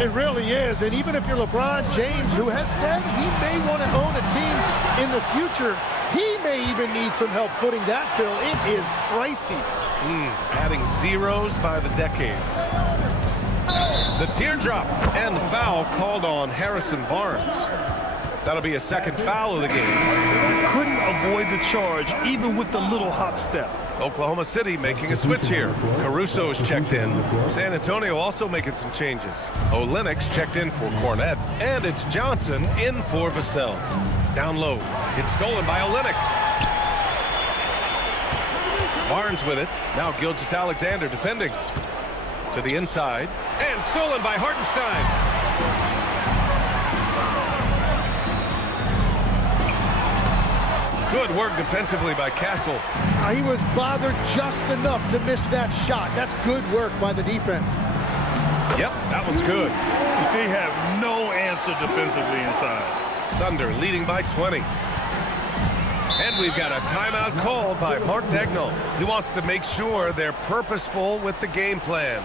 It really is. And even if you're LeBron James, who has said he may want to own a team in the future, he may even need some help footing that bill. It is pricey. Adding zeros by the decades. The teardrop and the foul called on Harrison Barnes. That'll be a second foul of the game. Couldn't avoid the charge, even with the little hop step. Oklahoma City making a switch here. Caruso's checked in. San Antonio also making some changes. Olynyk's checked in for Cornette. And it's Johnson in for Vassell. Down low. It's stolen by Olynyk. Barnes with it. Now Gilgeous-Alexander defending. To the inside. And stolen by Hartenstein. Good work defensively by Castle. He was bothered just enough to miss that shot. That's good work by the defense. Yep, that one's good. They have no answer defensively inside. Thunder leading by 20. And we've got a timeout called by Mark Daigneault. He wants to make sure they're purposeful with the game plan.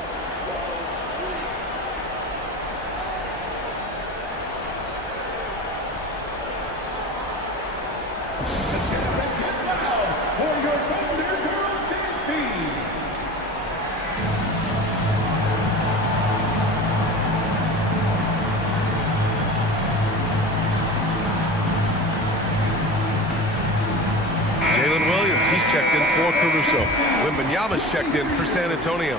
He's checked in for Caruso. Wembanyama's checked in for San Antonio.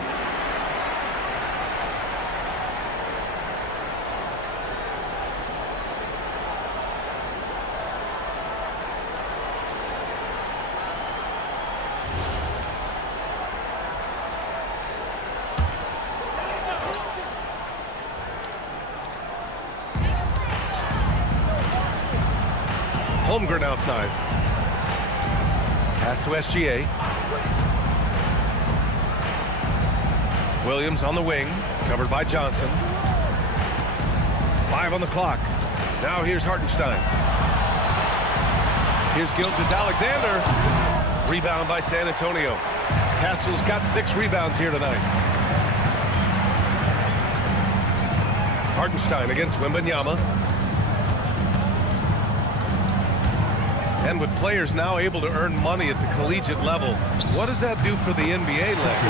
Holmgren outside. Pass to SGA. Williams on the wing, covered by Johnson. 5 on the clock. Now here's Hartenstein. Here's Gilgeous-Alexander. Rebound by San Antonio. Castle's got 6 rebounds here tonight. Hartenstein against Wembanyama. And with players now able to earn money at the collegiate level, what does that do for the NBA league?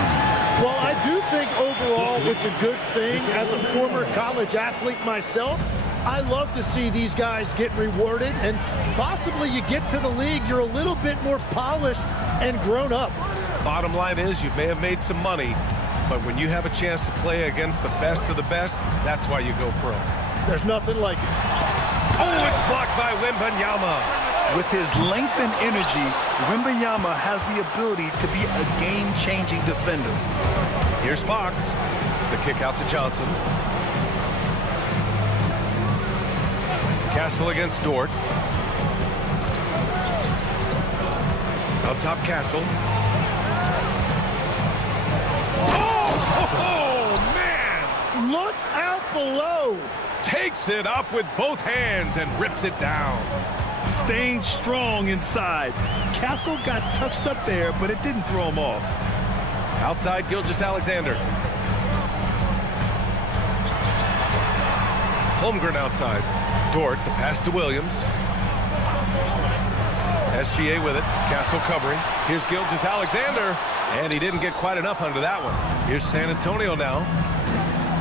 Well, I do think overall it's a good thing. As a former college athlete myself, I love to see these guys get rewarded, and possibly you get to the league, you're a little bit more polished and grown up. Bottom line is you may have made some money, but when you have a chance to play against the best of the best, that's why you go pro. There's nothing like it. Oh, it's blocked by Wembanyama. With his length and energy, Wembanyama has the ability to be a game-changing defender. Here's Fox. The kick out to Johnson. Castle against Dort. Up top, Castle. Oh, man! Look out below. Takes it up with both hands and rips it down. Staying strong inside. Castle got touched up there, but it didn't throw him off. Outside, Gilgeous-Alexander. Holmgren outside. Dort, the pass to Williams. SGA with it. Castle covering. Here's Gilgeous-Alexander. And he didn't get quite enough under that one. Here's San Antonio now.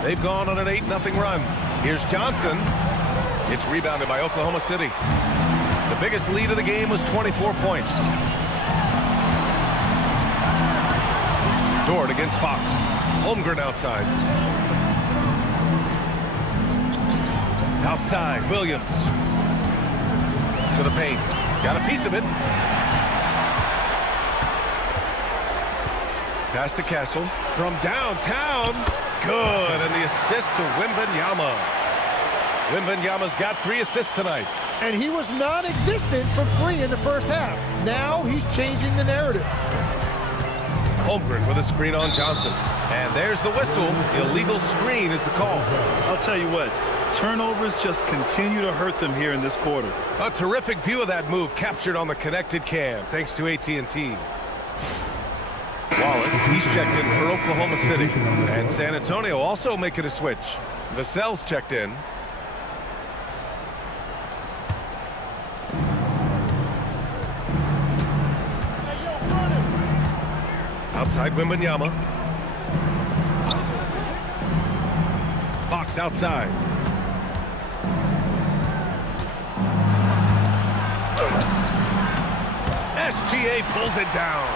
They've gone on an 8-0 run. Here's Johnson. It's rebounded by Oklahoma City. The biggest lead of the game was 24 points. Dort against Fox. Holmgren outside. Outside, Williams. To the paint. Got a piece of it. Pass to Castle. From downtown. Good. And the assist to Wembanyama. Wembanyama's got 3 assists tonight. And he was non-existent from 3 in the first half. Now he's changing the narrative. Holmgren with a screen on Johnson. And there's the whistle. Illegal screen is the call. I'll tell you what, turnovers just continue to hurt them here in this quarter. A terrific view of that move captured on the connected cam, thanks to AT&T. Wallace, he's checked in for Oklahoma City. And San Antonio also making a switch. Vassell's checked in. Outside Wembanyama. Fox outside. SGA pulls it down.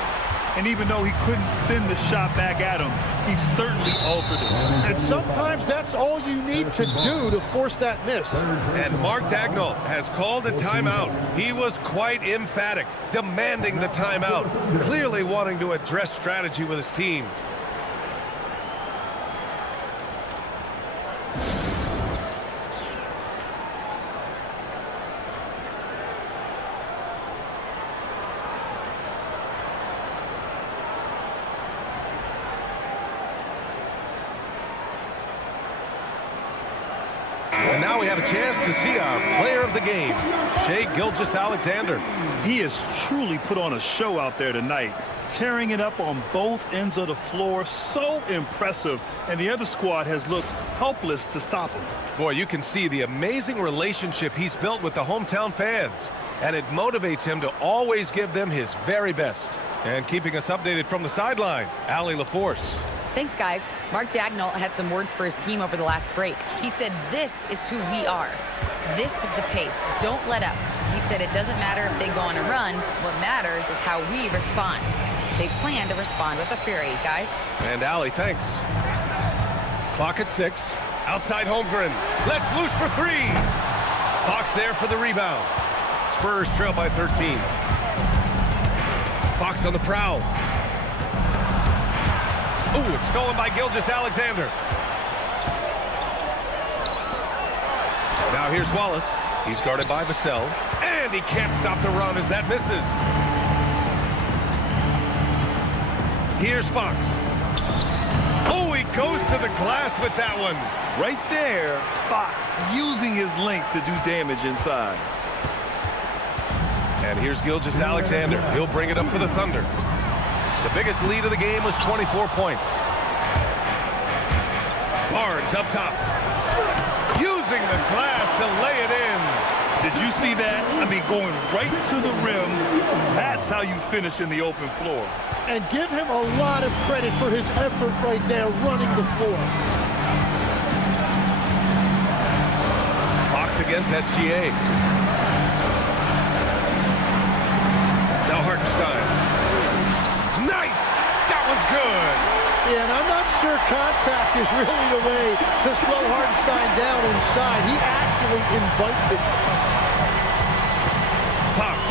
And even though he couldn't send the shot back at him, he certainly altered it. And sometimes that's all you need to do to force that miss. And Mark Daigneault has called a timeout. He was quite emphatic, demanding the timeout, clearly wanting to address strategy with his team. And now we have a chance to see our player of the game, Shai Gilgeous-Alexander. He has truly put on a show out there tonight, tearing it up on both ends of the floor. So impressive, and the other squad has looked helpless to stop him. Boy, you can see the amazing relationship he's built with the hometown fans, and it motivates him to always give them his very best. And keeping us updated from the sideline, Allie LaForce. Thanks, guys. Mark Daigneault had some words for his team over the last break. He said, "This is who we are. This is the pace. Don't let up." He said it doesn't matter if they go on a run. What matters is how we respond. They plan to respond with a fury, guys. And Allie, thanks. Clock at 6. Outside Holmgren. Let's loose for 3. Fox there for the rebound. Spurs trail by 13. Fox on the prowl. Ooh, it's stolen by Gilgeous-Alexander. Now here's Wallace. He's guarded by Vassell. And he can't stop the run as that misses. Here's Fox. Oh, he goes to the glass with that one. Right there, Fox using his length to do damage inside. And here's Gilgeous-Alexander. He'll bring it up for the Thunder. The biggest lead of the game was 24 points. Barnes up top. Using the glass to lay it in. Did you see that? I mean, going right to the rim. That's how you finish in the open floor. And give him a lot of credit for his effort right there running the floor. Fox against SGA. Now Hartenstein. Nice! That one's good. Yeah, and I'm not sure contact is really the way to slow Hartenstein down inside. He actually invites it. Fox.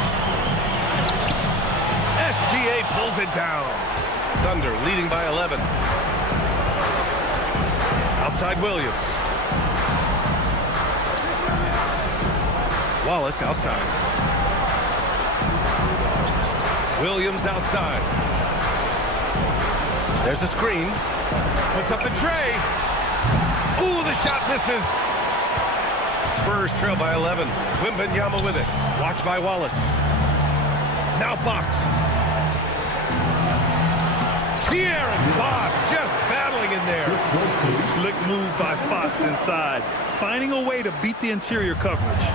SGA pulls it down. Thunder leading by 11. Outside Williams. Wallace outside. Williams outside. There's a screen. Puts up the tray. Ooh, the shot misses. Spurs trail by 11. Wembanyama with it. Watched by Wallace. Now Fox. De'Aaron Fox just battling in there. Slick move by Fox inside, finding a way to beat the interior coverage.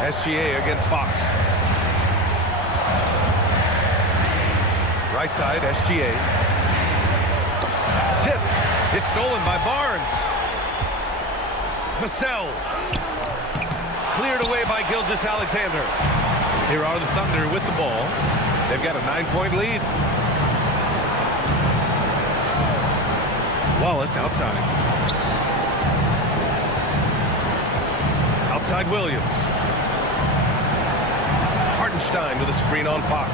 SGA against Fox. Right side, SGA. Tipped. It's stolen by Barnes. Vassell. Cleared away by Gilgeous-Alexander. Here are the Thunder with the ball. They've got a 9-point lead. Wallace outside. Outside Williams. Hartenstein with a screen on Fox.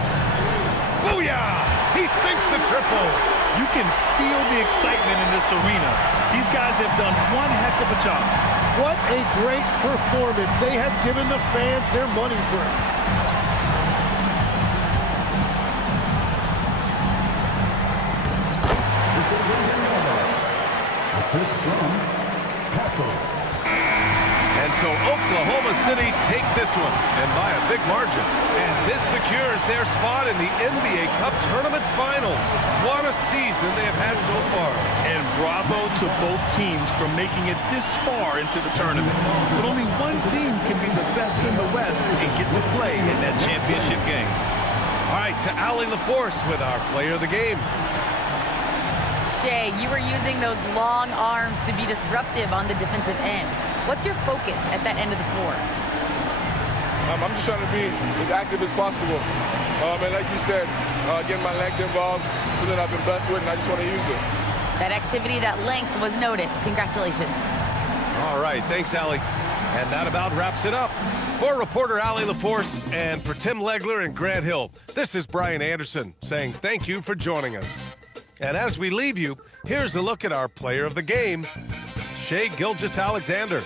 Booyah! He sinks the triple. You can feel the excitement in this arena. These guys have done one heck of a job. What a great performance. They have given the fans their money's worth. Assist from Castle. And so Oklahoma City takes this one, and by a big margin. And this secures their spot in the NBA Cup Tournament Finals. What a season they have had so far. And bravo to both teams for making it this far into the tournament. But only one team can be the best in the West and get to play in that championship game. All right, to Allie LaForce with our player of the game. Shea, you were using those long arms to be disruptive on the defensive end. What's your focus at that end of the floor? I'm just trying to be as active as possible. And like you said, getting my length involved, something I've been blessed with, and I just want to use it. That activity, that length was noticed. Congratulations. All right, thanks, Allie. And that about wraps it up. For reporter Allie LaForce and for Tim Legler and Grant Hill, this is Brian Anderson saying thank you for joining us. And as we leave you, here's a look at our player of the game, Shai Gilgeous-Alexander.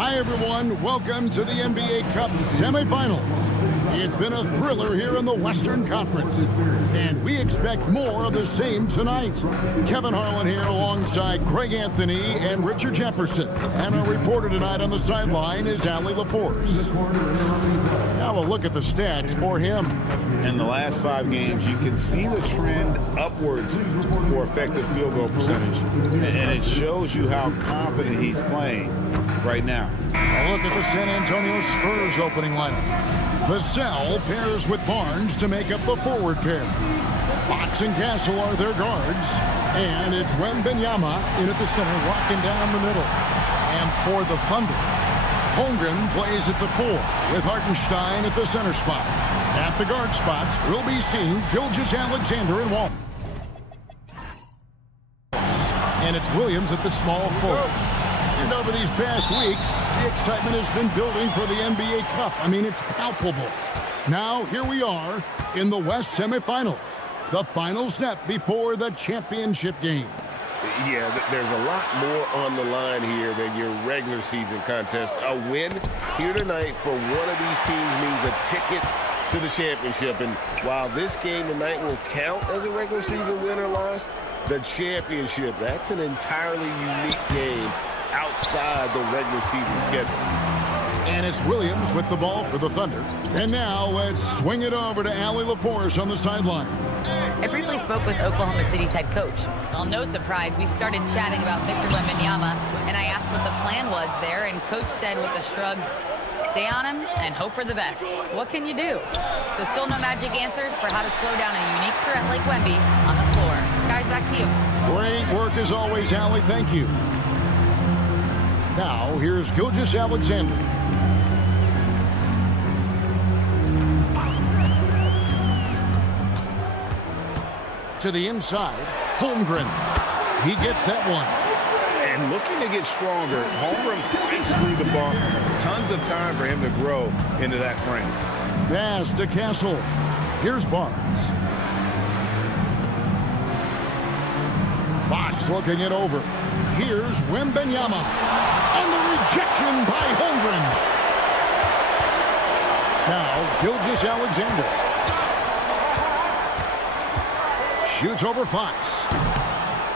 Hi, everyone. Welcome to the NBA Cup semifinals. It's been a thriller here in the Western Conference, and we expect more of the same tonight. Kevin Harlan here alongside Greg Anthony and Richard Jefferson. And our reporter tonight on the sideline is Allie LaForce. Now a look at the stats for him. In the last 5 games, you can see the trend upwards for effective field goal percentage. And it shows you how confident he's playing right now. A look at the San Antonio Spurs opening lineup. Vassell pairs with Barnes to make up the forward pair. Fox and Castle are their guards. And it's Wembanyama in at the center, walking down the middle. And for the Thunder, Holmgren plays at the 4 with Hartenstein at the center spot. At the guard spots, we'll be seeing Gilgeous-Alexander and Walton. And it's Williams at the small forward. And over these past weeks, the excitement has been building for the NBA Cup. I mean, it's palpable. Now, here we are in the West semifinals, the final step before the championship game. Yeah, there's a lot more on the line here than your regular season contest. A win here tonight for one of these teams means a ticket to the championship. And while this game tonight will count as a regular season win or loss, the championship, that's an entirely unique game outside the regular season schedule. And it's Williams with the ball for the Thunder. And now let's swing it over to Allie LaForce on the sideline. I briefly spoke with Oklahoma City's head coach. Well, no surprise, we started chatting about Victor Wembanyama, and I asked what the plan was there, and coach said with a shrug, stay on him and hope for the best. What can you do? So still no magic answers for how to slow down a unique threat like Wemby on the floor. Guys, back to you. Great work as always, Allie. Thank you. Now, here's Gilgeous-Alexander. To the inside, Holmgren. He gets that one. And looking to get stronger, Holmgren fights through the bump. Tons of time for him to grow into that frame. Pass to Castle. Here's Barnes. Fox looking it over. Here's Wembanyama. And the rejection by Holmgren. Now, Gilgeous-Alexander. Shoots over Fox.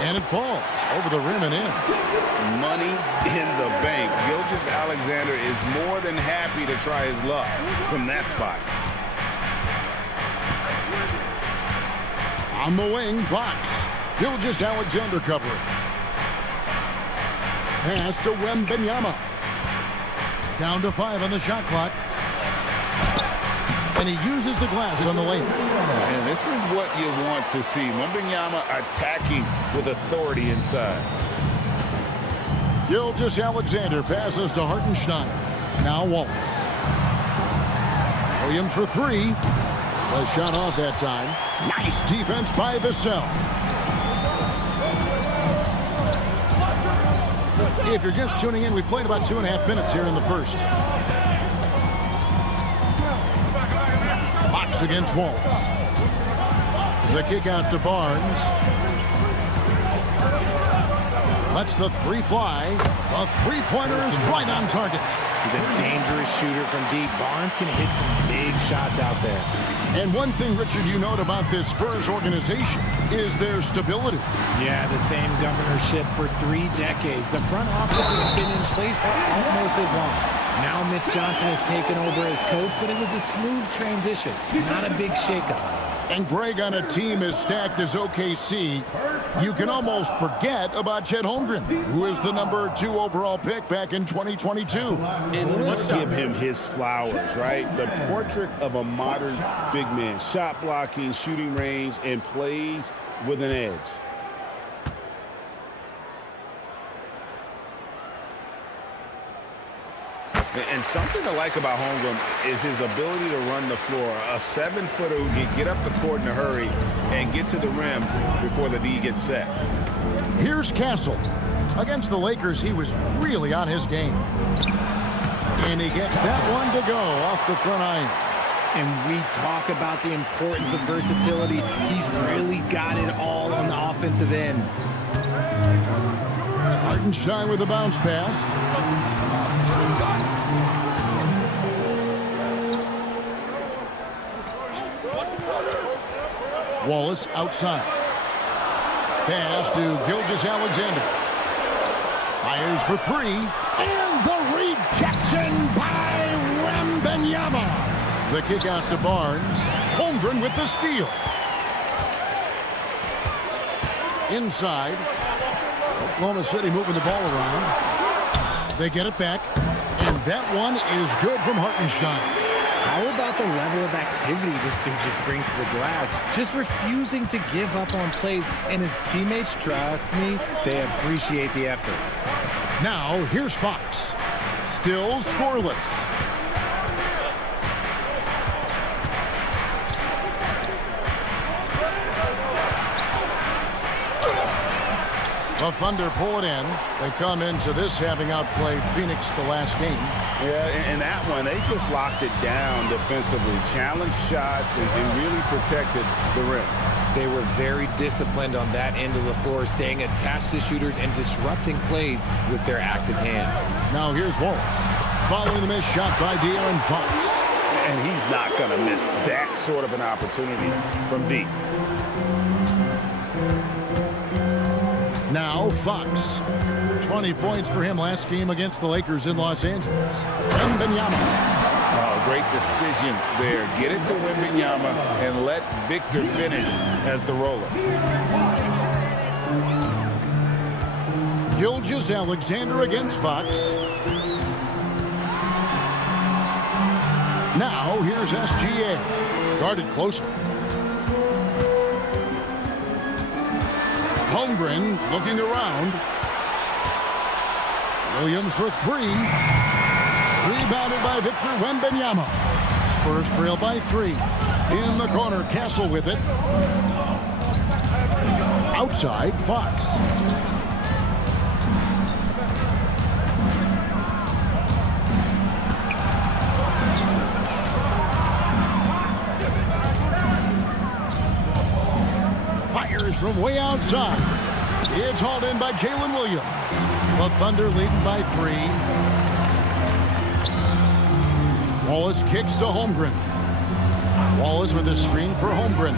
And it falls over the rim and in. Money in the bank. Gilgeous-Alexander is more than happy to try his luck from that spot. On the wing, Fox. Gilgeous-Alexander covering. Pass to Wembanyama. Down to 5 on the shot clock. And he uses the glass on the lane. And this is what you want to see. Wembanyama attacking with authority inside. Gilgeous-Alexander passes to Hartenstein. Now Waltz. Williams for 3. Was shot off that time. Nice defense by Vassell. If you're just tuning in, we played about 2.5 minutes here in the first. Fox against Waltz. The kick out to Barnes. Lets the 3 fly. The three-pointer is right on target. He's a dangerous shooter from deep. Barnes can hit some big shots out there. And one thing, Richard, you note about this Spurs organization is their stability. Yeah, the same governorship for 3 decades. The front office has been in place for almost as long. Now Mitch Johnson has taken over as coach, but it was a smooth transition, not a big shakeup. And Greg, on a team as stacked as OKC, you can almost forget about Chet Holmgren, who is the number 2 overall pick back in 2022. And let's give him his flowers, right? The portrait of a modern big man. Shot blocking, shooting range, and plays with an edge. And something to like about Holmgren is his ability to run the floor. A 7-footer who can get up the court in a hurry and get to the rim before the D gets set. Here's Castle. Against the Lakers, he was really on his game. And he gets that one to go off the front iron. And we talk about the importance of versatility. He's really got it all on the offensive end. Hartenstein with a bounce pass. Wallace outside. Pass to Gilgeous-Alexander. Fires for three. And the rejection by Wembanyama. The kick out to Barnes. Holmgren with the steal. Inside. Oklahoma City moving the ball around. They get it back. And that one is good from Hartenstein. How about the level of activity this dude just brings to the glass? Just refusing to give up on plays, and his teammates, trust me, they appreciate the effort. Now, here's Fox. Still scoreless. The Thunder pull it in. They come into this having outplayed Phoenix the last game. Yeah, in that one, they just locked it down defensively, challenged shots, and really protected the rim. They were very disciplined on that end of the floor, staying attached to shooters and disrupting plays with their active hands. Now here's Wallace. Following the missed shot by De'Aaron Fox. And he's not going to miss that sort of an opportunity from deep. Now Fox. 20 points for him last game against the Lakers in Los Angeles. Wembanyama. Oh, great decision there. Get it to Wembanyama and let Victor finish as the roller. Gilgeous-Alexander against Fox. Now here's SGA. Guarded closely. Holmgren looking around. Williams for three. Rebounded by Victor Wembanyama. Spurs trail by 3. In the corner, Castle with it. Outside, Fox. Fires from way outside. It's hauled in by Jalen Williams. The Thunder leading by 3. Wallace kicks to Holmgren. Wallace with a screen for Holmgren.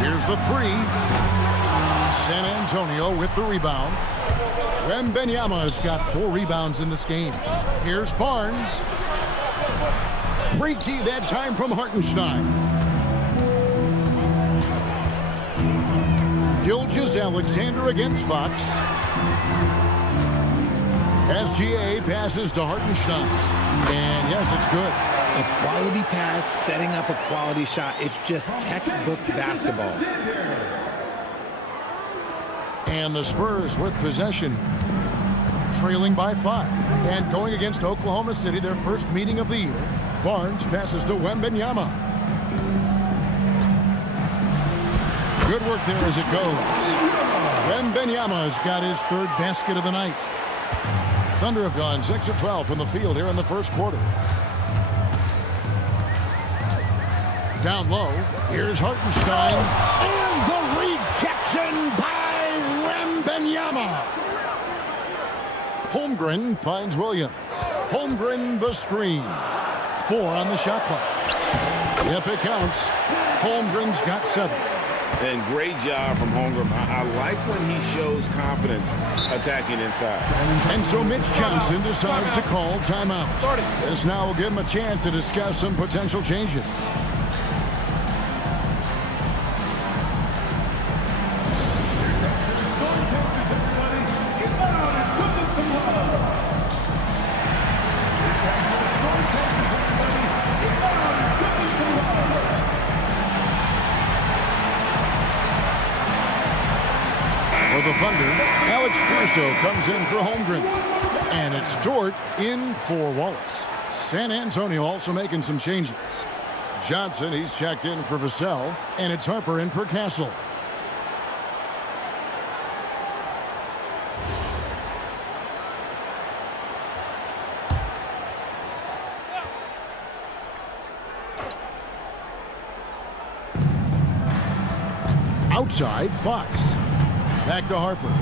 Here's the 3. San Antonio with the rebound. Wembanyama has got 4 rebounds in this game. Here's Barnes. Great D that time from Hartenstein. Gilgeous-Alexander against Fox. SGA passes to Hartenstein. And yes, it's good. A quality pass, setting up a quality shot. It's just textbook basketball. And the Spurs with possession. Trailing by 5. And going against Oklahoma City, their first meeting of the year. Barnes passes to Wembanyama. Good work there as it goes. Wembanyama has got his 3rd basket of the night. Thunder have gone 6 of 12 from the field here in the first quarter. Down low, here's Hartenstein. And the rejection by Wembanyama. Holmgren finds Williams. Holmgren the screen. 4 on the shot clock. Yep, it counts. Holmgren's got 7. And great job from Holmgren. I like when he shows confidence attacking inside. And so Mitch Johnson decides to call timeout. This now will give him a chance to discuss some potential changes. For the Thunder, Alex Caruso comes in for Holmgren. And it's Dort in for Wallace. San Antonio also making some changes. Johnson, he's checked in for Vassell. And it's Harper in for Castle. Outside, Fox. Back to Harper.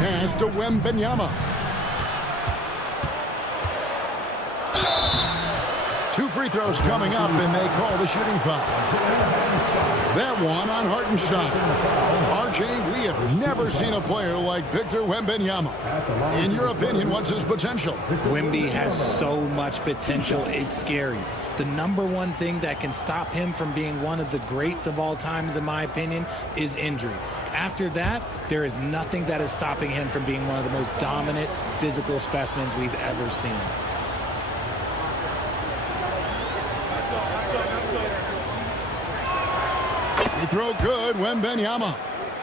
Pass to Wembanyama. 2 free throws coming up, and they call the shooting foul. That one on Hartenstein. RJ, we have never seen a player like Victor Wembanyama. In your opinion, what's his potential? Wemby has so much potential, it's scary. The number one thing that can stop him from being one of the greats of all times, in my opinion, is injury. After that, there is nothing that is stopping him from being one of the most dominant physical specimens we've ever seen. He throw good, Wembanyama.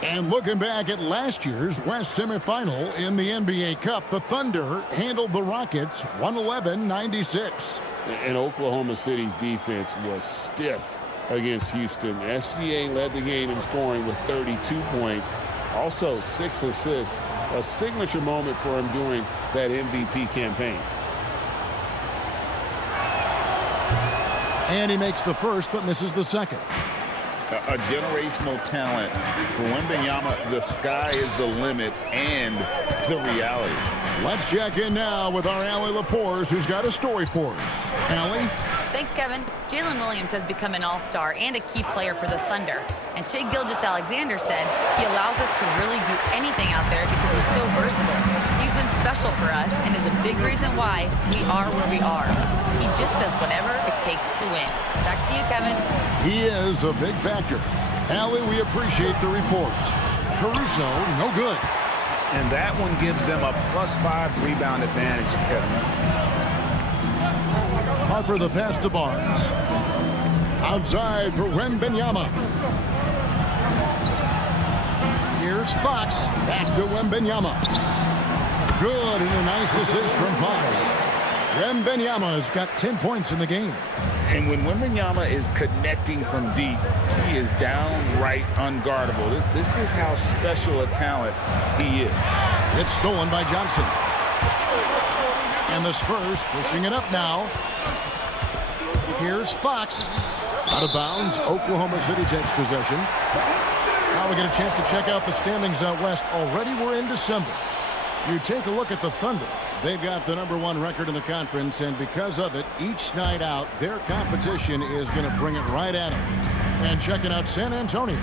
And looking back at last year's West semifinal in the NBA Cup, the Thunder handled the Rockets 111-96. And Oklahoma City's defense was stiff against Houston. SGA led the game in scoring with 32 points, also 6 assists, a signature moment for him during that MVP campaign. And he makes the first but misses the second. A generational talent. For Wembanyama, the sky is the limit and the reality. Let's check in now with our Allie LaForce, who's got a story for us. Allie? Thanks, Kevin. Jalen Williams has become an all-star and a key player for the Thunder. And Shai Gilgeous-Alexander said he allows us to really do anything out there because he's so versatile. He's been special for us and is a big reason why we are where we are. He just does whatever it takes to win. Back to you, Kevin. He is a big factor. Allie, we appreciate the report. Caruso, no good. And that one gives them a +5 rebound advantage, Kevin. Harper the pass to Barnes. Outside for Wembanyama. Here's Fox. Back to Wembanyama. Good, and a nice assist from Fox. Wembanyama has got 10 points in the game. And when Wembanyama is connecting from deep, he is downright unguardable. This is how special a talent he is. It's stolen by Johnson. And the Spurs pushing it up now. Here's Fox. Out of bounds. Oklahoma City takes possession. Now we get a chance to check out the standings out west. Already we're in December. You take a look at the Thunder. They've got the #1 record in the conference, and because of it, each night out, their competition is going to bring it right at them. And checking out San Antonio,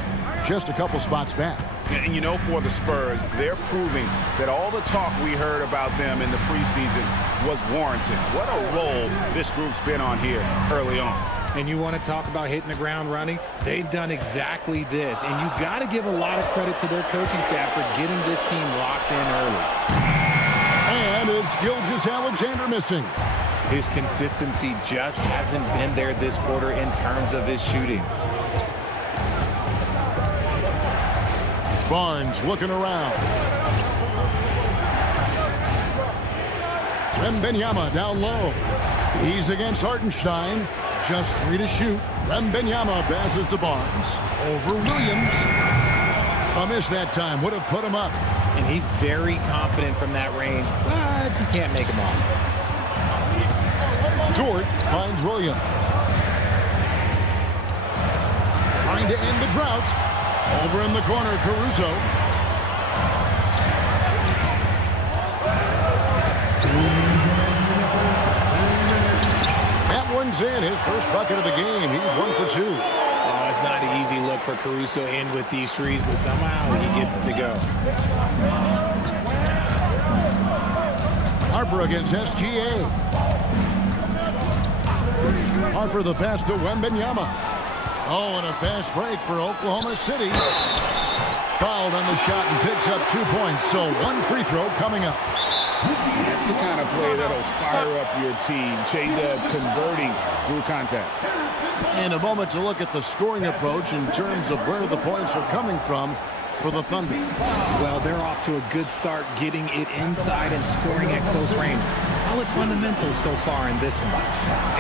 just a couple spots back. And you know, for the Spurs, they're proving that all the talk we heard about them in the preseason was warranted. What a role this group's been on here early on. And you want to talk about hitting the ground running? They've done exactly this. And you got to give a lot of credit to their coaching staff for getting this team locked in early. And it's Gilgeous-Alexander missing. His consistency just hasn't been there this quarter in terms of his shooting. Barnes looking around. Wembanyama down low. He's against Hartenstein. Just 3 to shoot. Wembanyama passes to Barnes. Over Williams. A miss that time. Would have put him up. And he's very confident from that range, but you can't make him off. Dort finds Williams. Trying to end the drought. Over in the corner, Caruso. That one's in. His first bucket of the game. He's 1 for 2. Oh, it's not an easy look for Caruso in with these threes, but somehow he gets it to go. Harper against SGA. Harper the pass to Wembanyama. Oh, and a fast break for Oklahoma City. Fouled on the shot and picks up 2 points. So 1 free throw coming up. That's the kind of play that'll fire up your team. J-Dub converting through contact. And a moment to look at the scoring approach in terms of where the points are coming from for the Thunder. Well, they're off to a good start getting it inside and scoring at close range. Solid fundamentals so far in this one.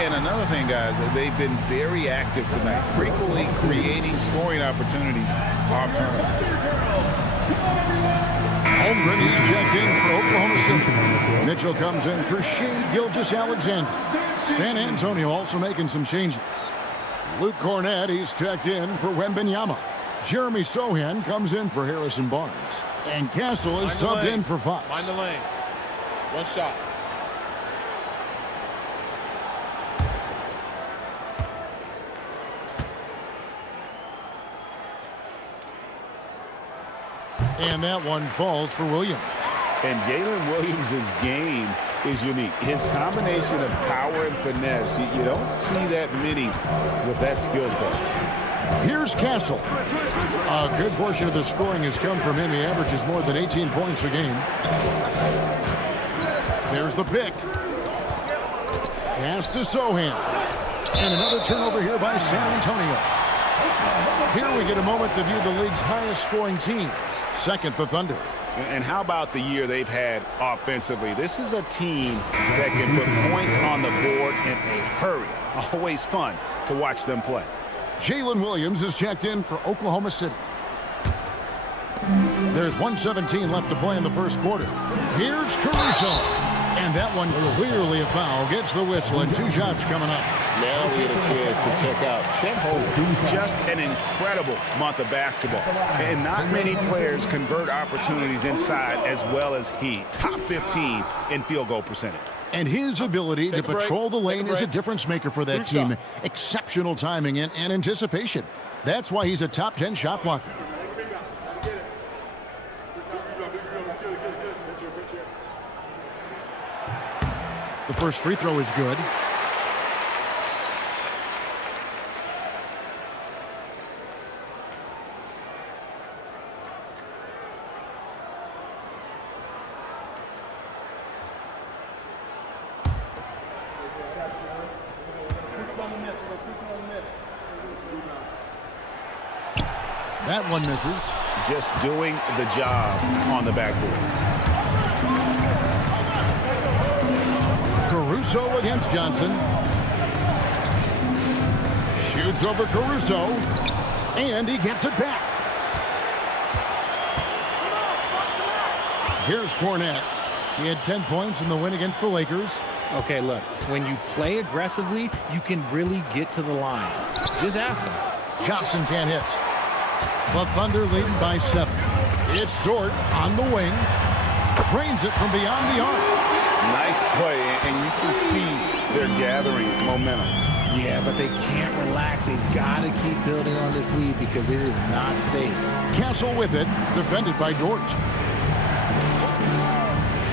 And another thing, guys, they've been very active tonight, frequently creating scoring opportunities off turnover. Holmgren, he's checked in for Oklahoma City. Mitchell comes in for Shai Gilgeous-Alexander. San Antonio also making some changes. Luke Cornett, he's checked in for Wembanyama. Jeremy Sohan comes in for Harrison Barnes. And Castle is subbed in for Fox. Mind the lanes. One shot. And that one falls for Williams. And Jalen Williams' game is unique. His combination of power and finesse, you don't see that many with that skill set. Here's Castle. A good portion of the scoring has come from him. He averages more than 18 points a game. There's the pick. Pass to Sohan. And another turnover here by San Antonio. Here we get a moment to view the league's highest scoring teams. Second, the Thunder. And how about the year they've had offensively? This is a team that can put points on the board in a hurry. Always fun to watch them play. Jalen Williams is checked in for Oklahoma City. There's 1:17 left to play in the first quarter. Here's Caruso. And that one clearly a foul. Gets the whistle, and 2 shots coming up. Now we get a chance to check out Chet Holmgren. Just an incredible month of basketball. And not many players convert opportunities inside as well as he. Top 15 in field goal percentage. And his ability to patrol the lane is a difference maker for that team. Exceptional timing and anticipation. That's why he's a top 10 shot blocker. The first free throw is good. That one misses. Just doing the job on the backboard. Caruso against Johnson. Shoots over Caruso. And he gets it back. Here's Cornette. He had 10 points in the win against the Lakers. Okay, look, when you play aggressively, you can really get to the line. Just ask him. Johnson can't hit. The Thunder leading by 7. It's Dort on the wing. Trains it from beyond the arc. Nice play, and you can see they're gathering momentum. Yeah, but they can't relax. They've got to keep building on this lead because it is not safe. Castle with it, defended by Dort.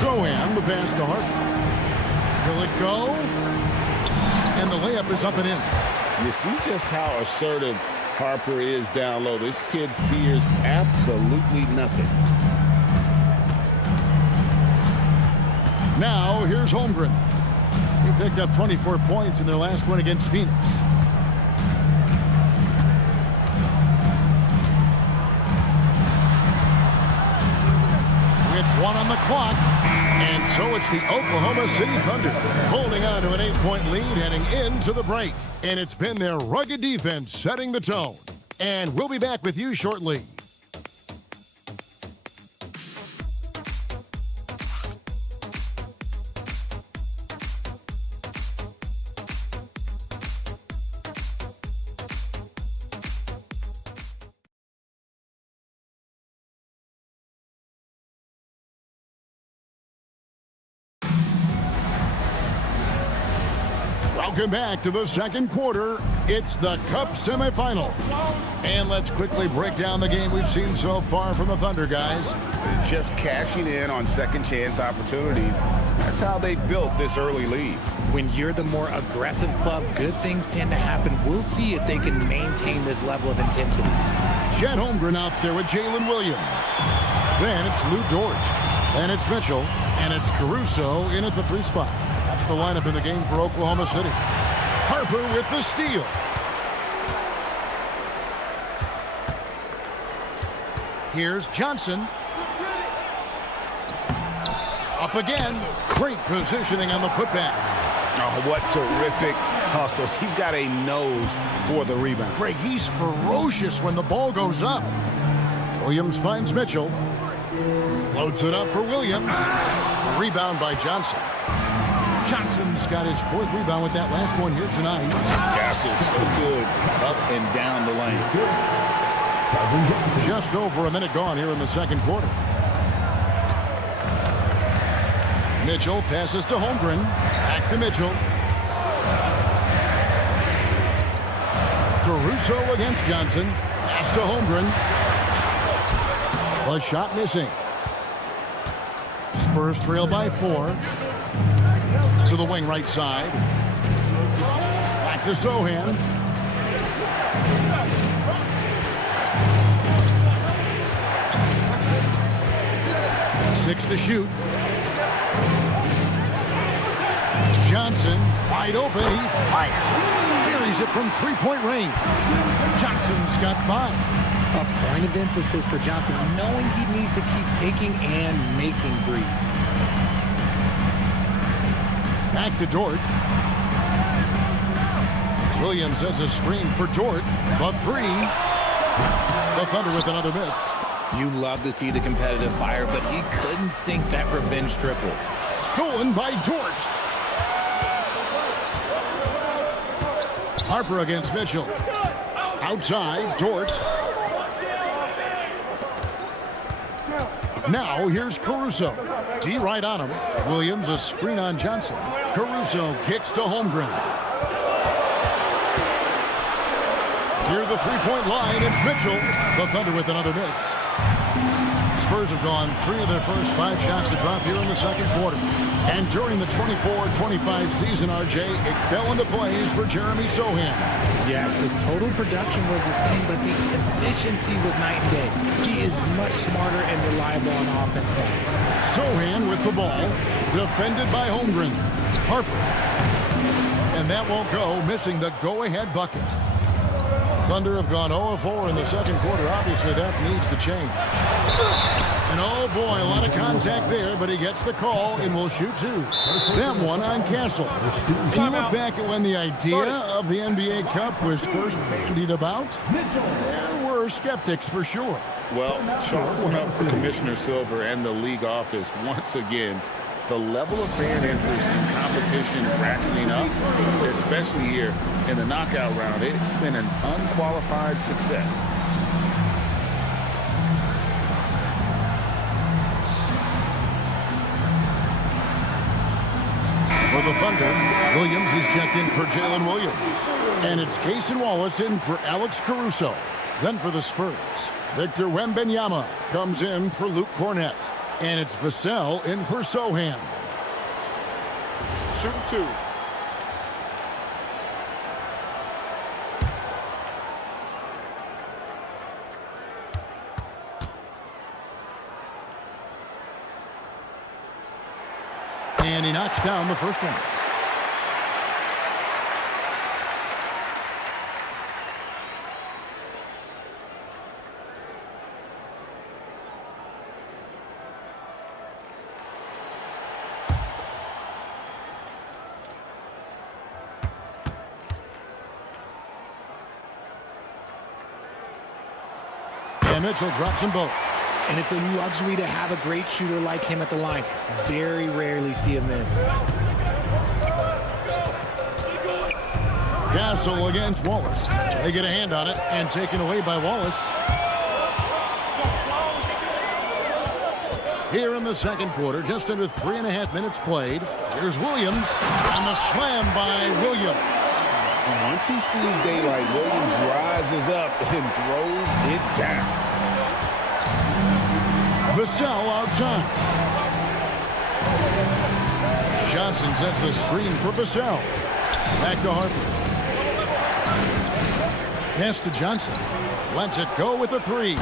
Sohan, the pass to Harper. Will it go? And the layup is up and in. You see just how assertive Harper is down low. This kid fears absolutely nothing. Now, here's Holmgren. He picked up 24 points in their last win against Phoenix. With 1 on the clock. And so it's the Oklahoma City Thunder holding on to an 8-point lead heading into the break. And it's been their rugged defense setting the tone. And we'll be back with you shortly. Welcome back to the second quarter. It's the Cup semifinal. And let's quickly break down the game we've seen so far from the Thunder, guys. Just cashing in on second chance opportunities. That's how they built this early lead. When you're the more aggressive club, good things tend to happen. We'll see if they can maintain this level of intensity. Chet Holmgren out there with Jalen Williams. Then it's Lou Dort. Then it's Mitchell. And it's Caruso in at the 3 spot. That's the lineup in the game for Oklahoma City. Harper with the steal. Here's Johnson. Up again. Great positioning on the putback. Oh, what terrific hustle. He's got a nose for the rebound. Craig, he's ferocious when the ball goes up. Williams finds Mitchell. Floats it up for Williams. A rebound by Johnson. Johnson's got his 4th rebound with that last one here tonight. Castle's so good up and down the lane. Just over a minute gone here in the second quarter. Mitchell passes to Holmgren. Back to Mitchell. Caruso against Johnson. Pass to Holmgren. A shot missing. Spurs trail by 4. To the wing right side. Back to Sohan. Six to shoot. Johnson wide open. He fires. Buries it from three-point range. Johnson's got 5. A point of emphasis for Johnson, knowing he needs to keep taking and making threes. Back to Dort. Williams sets a screen for Dort. The 3. The Thunder with another miss. You love to see the competitive fire, but he couldn't sink that revenge triple. Stolen by Dort. Harper against Mitchell. Outside, Dort. Now here's Caruso. D right on him. Williams a screen on Johnson. Caruso kicks to Holmgren. Near the three-point line, it's Mitchell. The Thunder with another miss. Spurs have gone 3 of their first 5 shots to drop here in the second quarter. And during the 24-25 season, RJ, it fell into plays for Jeremy Sohan. Yes, the total production was the same, but the efficiency was night and day. He is much smarter and reliable on offense now. Sohan with the ball, defended by Holmgren. Harper. And that won't go, missing the go-ahead bucket. Thunder have gone 0-4 in the second quarter. Obviously, that needs to change. And oh boy, a lot of contact there, but he gets the call and will shoot 2. That one on Castle. And you look back at when the idea of the NBA Cup was first bandied about, there were skeptics for sure. Well, chalk one up for Commissioner Silver and the league office once again. The level of fan interest and competition ratcheting up, especially here in the knockout round, it's been an unqualified success. For the Thunder, Williams is checked in for Jalen Williams. And it's Cason Wallace in for Alex Caruso. Then for the Spurs, Victor Wembanyama comes in for Luke Cornett. And it's Vassell in for Sohan. Shooting 2. And he knocks down the first one. And Mitchell drops them both. And it's a luxury to have a great shooter like him at the line. Very rarely see a miss. Castle against Wallace. They get a hand on it and taken away by Wallace. Here in the second quarter, just under 3.5 minutes played. Here's Williams and the slam by Williams. And once he sees daylight, Williams rises up and throws it down. Vassell outside. Johnson sets the screen for Vassell. Back to Harper. Pass to Johnson. Lets it go with the 3.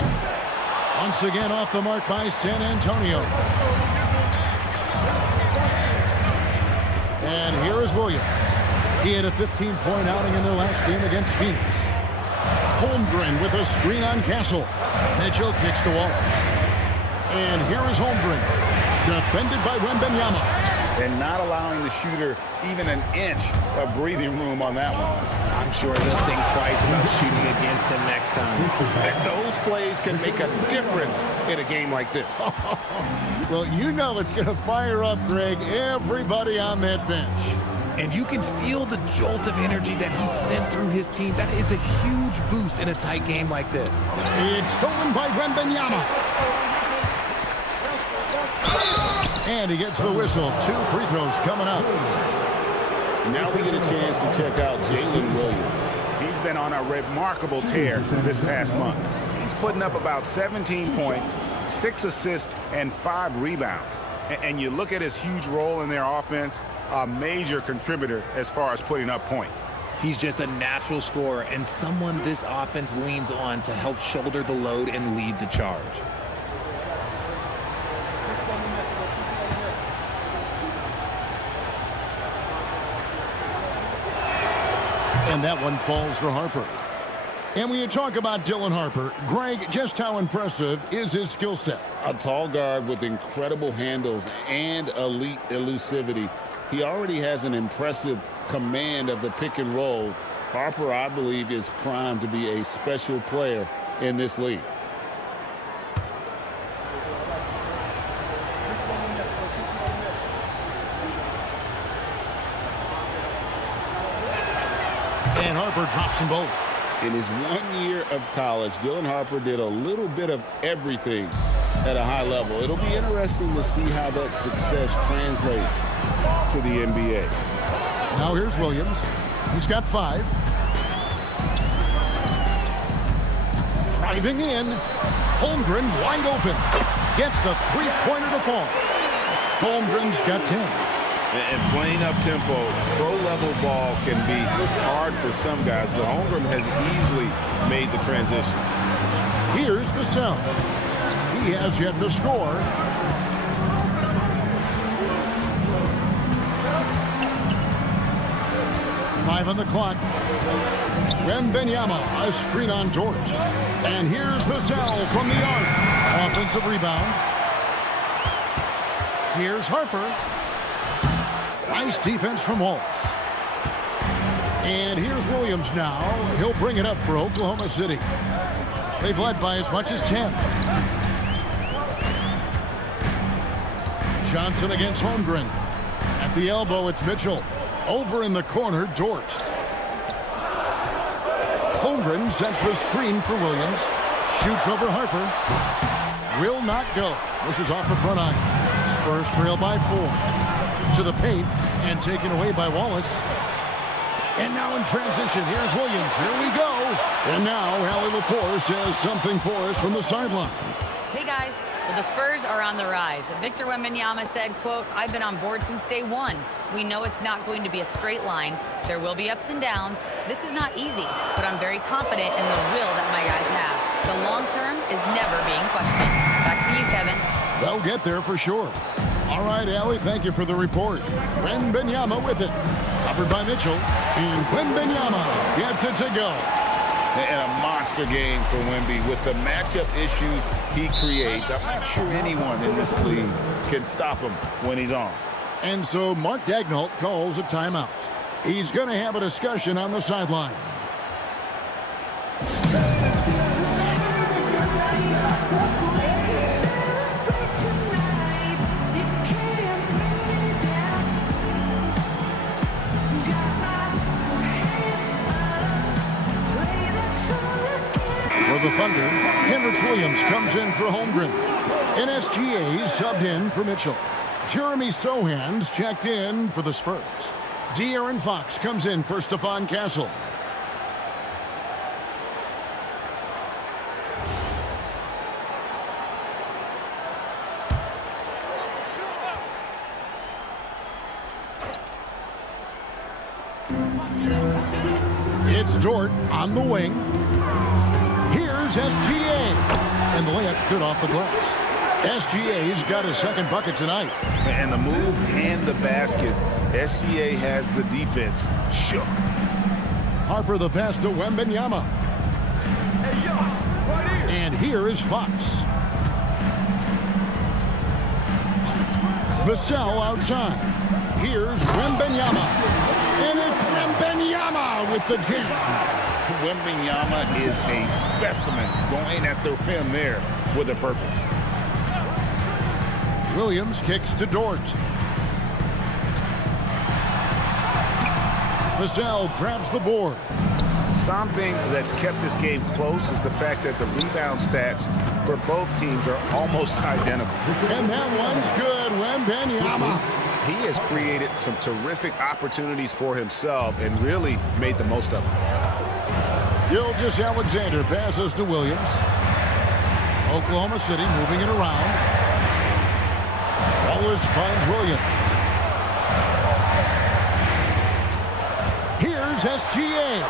Once again off the mark by San Antonio. And here is Williams. He had a 15-point outing in their last game against Phoenix. Holmgren with a screen on Castle. Mitchell kicks to Wallace. And here is Holmgren, defended by Wembanyama. And not allowing the shooter even an inch of breathing room on that one. I'm sure they'll think twice about shooting against him next time. And those plays can make a difference in a game like this. Well, you know it's going to fire up, Greg, everybody on that bench. And you can feel the jolt of energy that he sent through his team. That is a huge boost in a tight game like this. It's stolen by Wembanyama. And he gets the whistle. 2 free throws coming up. Now we get a chance to check out Jalen Williams. He's been on a remarkable tear this past month. He's putting up about 17 points, 6 assists, and 5 rebounds. And you look at his huge role in their offense, a major contributor as far as putting up points. He's just a natural scorer and someone this offense leans on to help shoulder the load and lead the charge. And that one falls for Harper. And when you talk about Dylan Harper, Greg, just how impressive is his skill set? A tall guard with incredible handles and elite elusivity. He already has an impressive command of the pick and roll. Harper, I believe, is primed to be a special player in this league. And Harper drops them both. In his 1 year of college, Dylan Harper did a little bit of everything at a high level. It'll be interesting to see how that success translates to the NBA. Now here's Williams. He's got 5. Driving in. Holmgren wide open. Gets the three-pointer to fall. Holmgren's got 10. And playing up-tempo, pro-level ball can be hard for some guys, but Holmgren has easily made the transition. Here's Vassell. He has yet to score. Five on the clock. Wembanyama, a screen on George. And here's Vassell from the arc. Offensive rebound. Here's Harper. Nice defense from Wallace. And here's Williams now. He'll bring it up for Oklahoma City. They've led by as much as 10. Johnson against Holmgren. At the elbow, it's Mitchell. Over in the corner, Dort. Holmgren sets the screen for Williams. Shoots over Harper. Will not go. This is off the front iron. Spurs trail by 4. To the paint and taken away by Wallace. And now in transition, here's Williams. Here we go. And now Allie LaForce has something for us from the sideline. Hey guys, well, the Spurs are on the rise. Victor Wembanyama said, quote, "I've been on board since day one. We know it's not going to be a straight line. There will be ups and downs. This is not easy, but I'm very confident in the will that my guys have. The long term is never being questioned." Back to you, Kevin. They'll get there for sure. All right, Allie, thank you for the report. Wembanyama with it. Covered by Mitchell. And Wembanyama gets it to go. And a monster game for Wemby. With the matchup issues he creates, I'm not sure anyone in this league can stop him when he's on. And so Mark Daigneault calls a timeout. He's going to have a discussion on the sideline. For the Thunder, Henrik Williams comes in for Holmgren. NSGA subbed in for Mitchell. Jeremy Sohan's checked in for the Spurs. De'Aaron Fox comes in for Stephon Castle. It's Dort on the wing. Here's SGA. And the layup's good off the glass. SGA's got his second bucket tonight. And the move and the basket, SGA has the defense shook. Harper the pass to Wembanyama. And here is Fox. Vassell outside. Here's Wembanyama. And it's Wembanyama with the jam. Wembanyama is a specimen going at the rim there with a purpose. Williams kicks to Dort. Vassell grabs the board. Something that's kept this game close is the fact that the rebound stats for both teams are almost identical. And that one's good. Wembanyama. He has created some terrific opportunities for himself and really made the most of them. Gilgeous-Alexander passes to Williams. Oklahoma City moving it around. Wallace finds Williams. Here's SGA.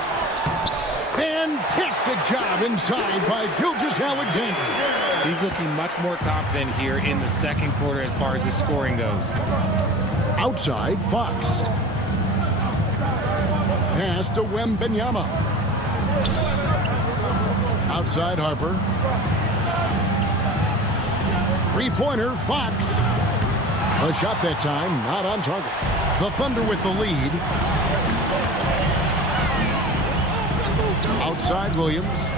Fantastic job inside by Gilgeous-Alexander. He's looking much more confident here in the second quarter as far as his scoring goes. Outside, Fox. Pass to Wembanyama. Outside, Harper. Three-pointer, Fox. A shot that time, not on target. The Thunder with the lead. Outside, Williams.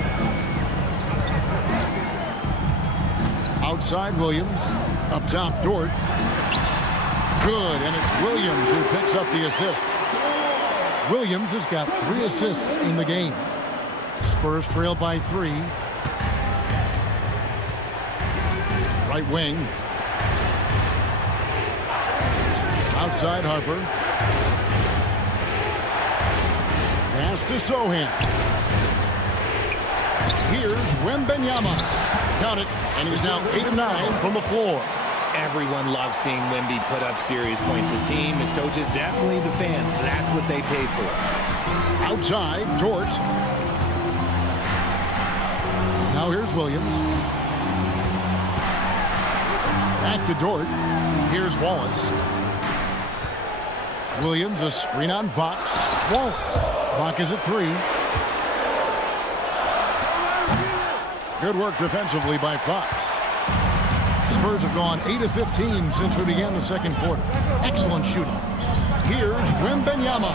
Outside, Williams. Up top, Dort. Good, and it's Williams who picks up the assist. Williams has got 3 assists in the game. Spurs trail by 3. Right wing. Outside, Harper. Pass to Sohan. Here's Wembanyama. Count it, and he's now 8 of 9 from the floor. Everyone loves seeing Wemby put up serious points. His team, his coaches, definitely the fans. That's what they pay for. Outside, Dort. Now here's Williams. Back to Dort. Here's Wallace. Williams, a screen on Fox. Wallace. Clock is at 3. Good work defensively by Fox. Spurs have gone 8 of 15 since we began the second quarter. Excellent shooting. Here's Wembanyama.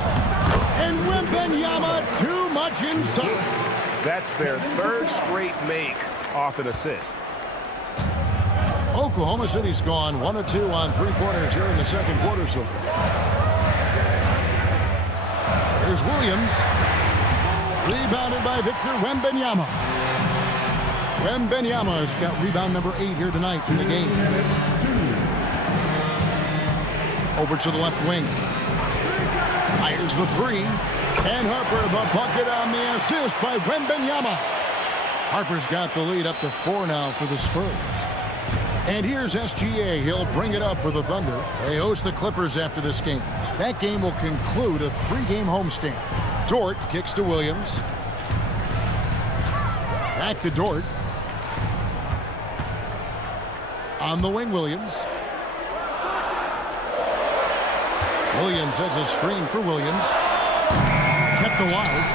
And Wembanyama too much inside. That's their 3rd straight make off an assist. Oklahoma City's gone 1 of 2 on 3-pointers here in the second quarter so far. Here's Williams. Rebounded by Victor Wembanyama. Wembanyama has got rebound number 8 here tonight in the game. Over to the left wing. Fires the 3. And Harper the bucket on the assist by Wembanyama. Harper's got the lead up to 4 now for the Spurs. And here's SGA. He'll bring it up for the Thunder. They host the Clippers after this game. That game will conclude a 3-game homestand. Dort kicks to Williams. Back to Dort. On the wing, Williams. Williams sets a screen for Williams. Kept alive.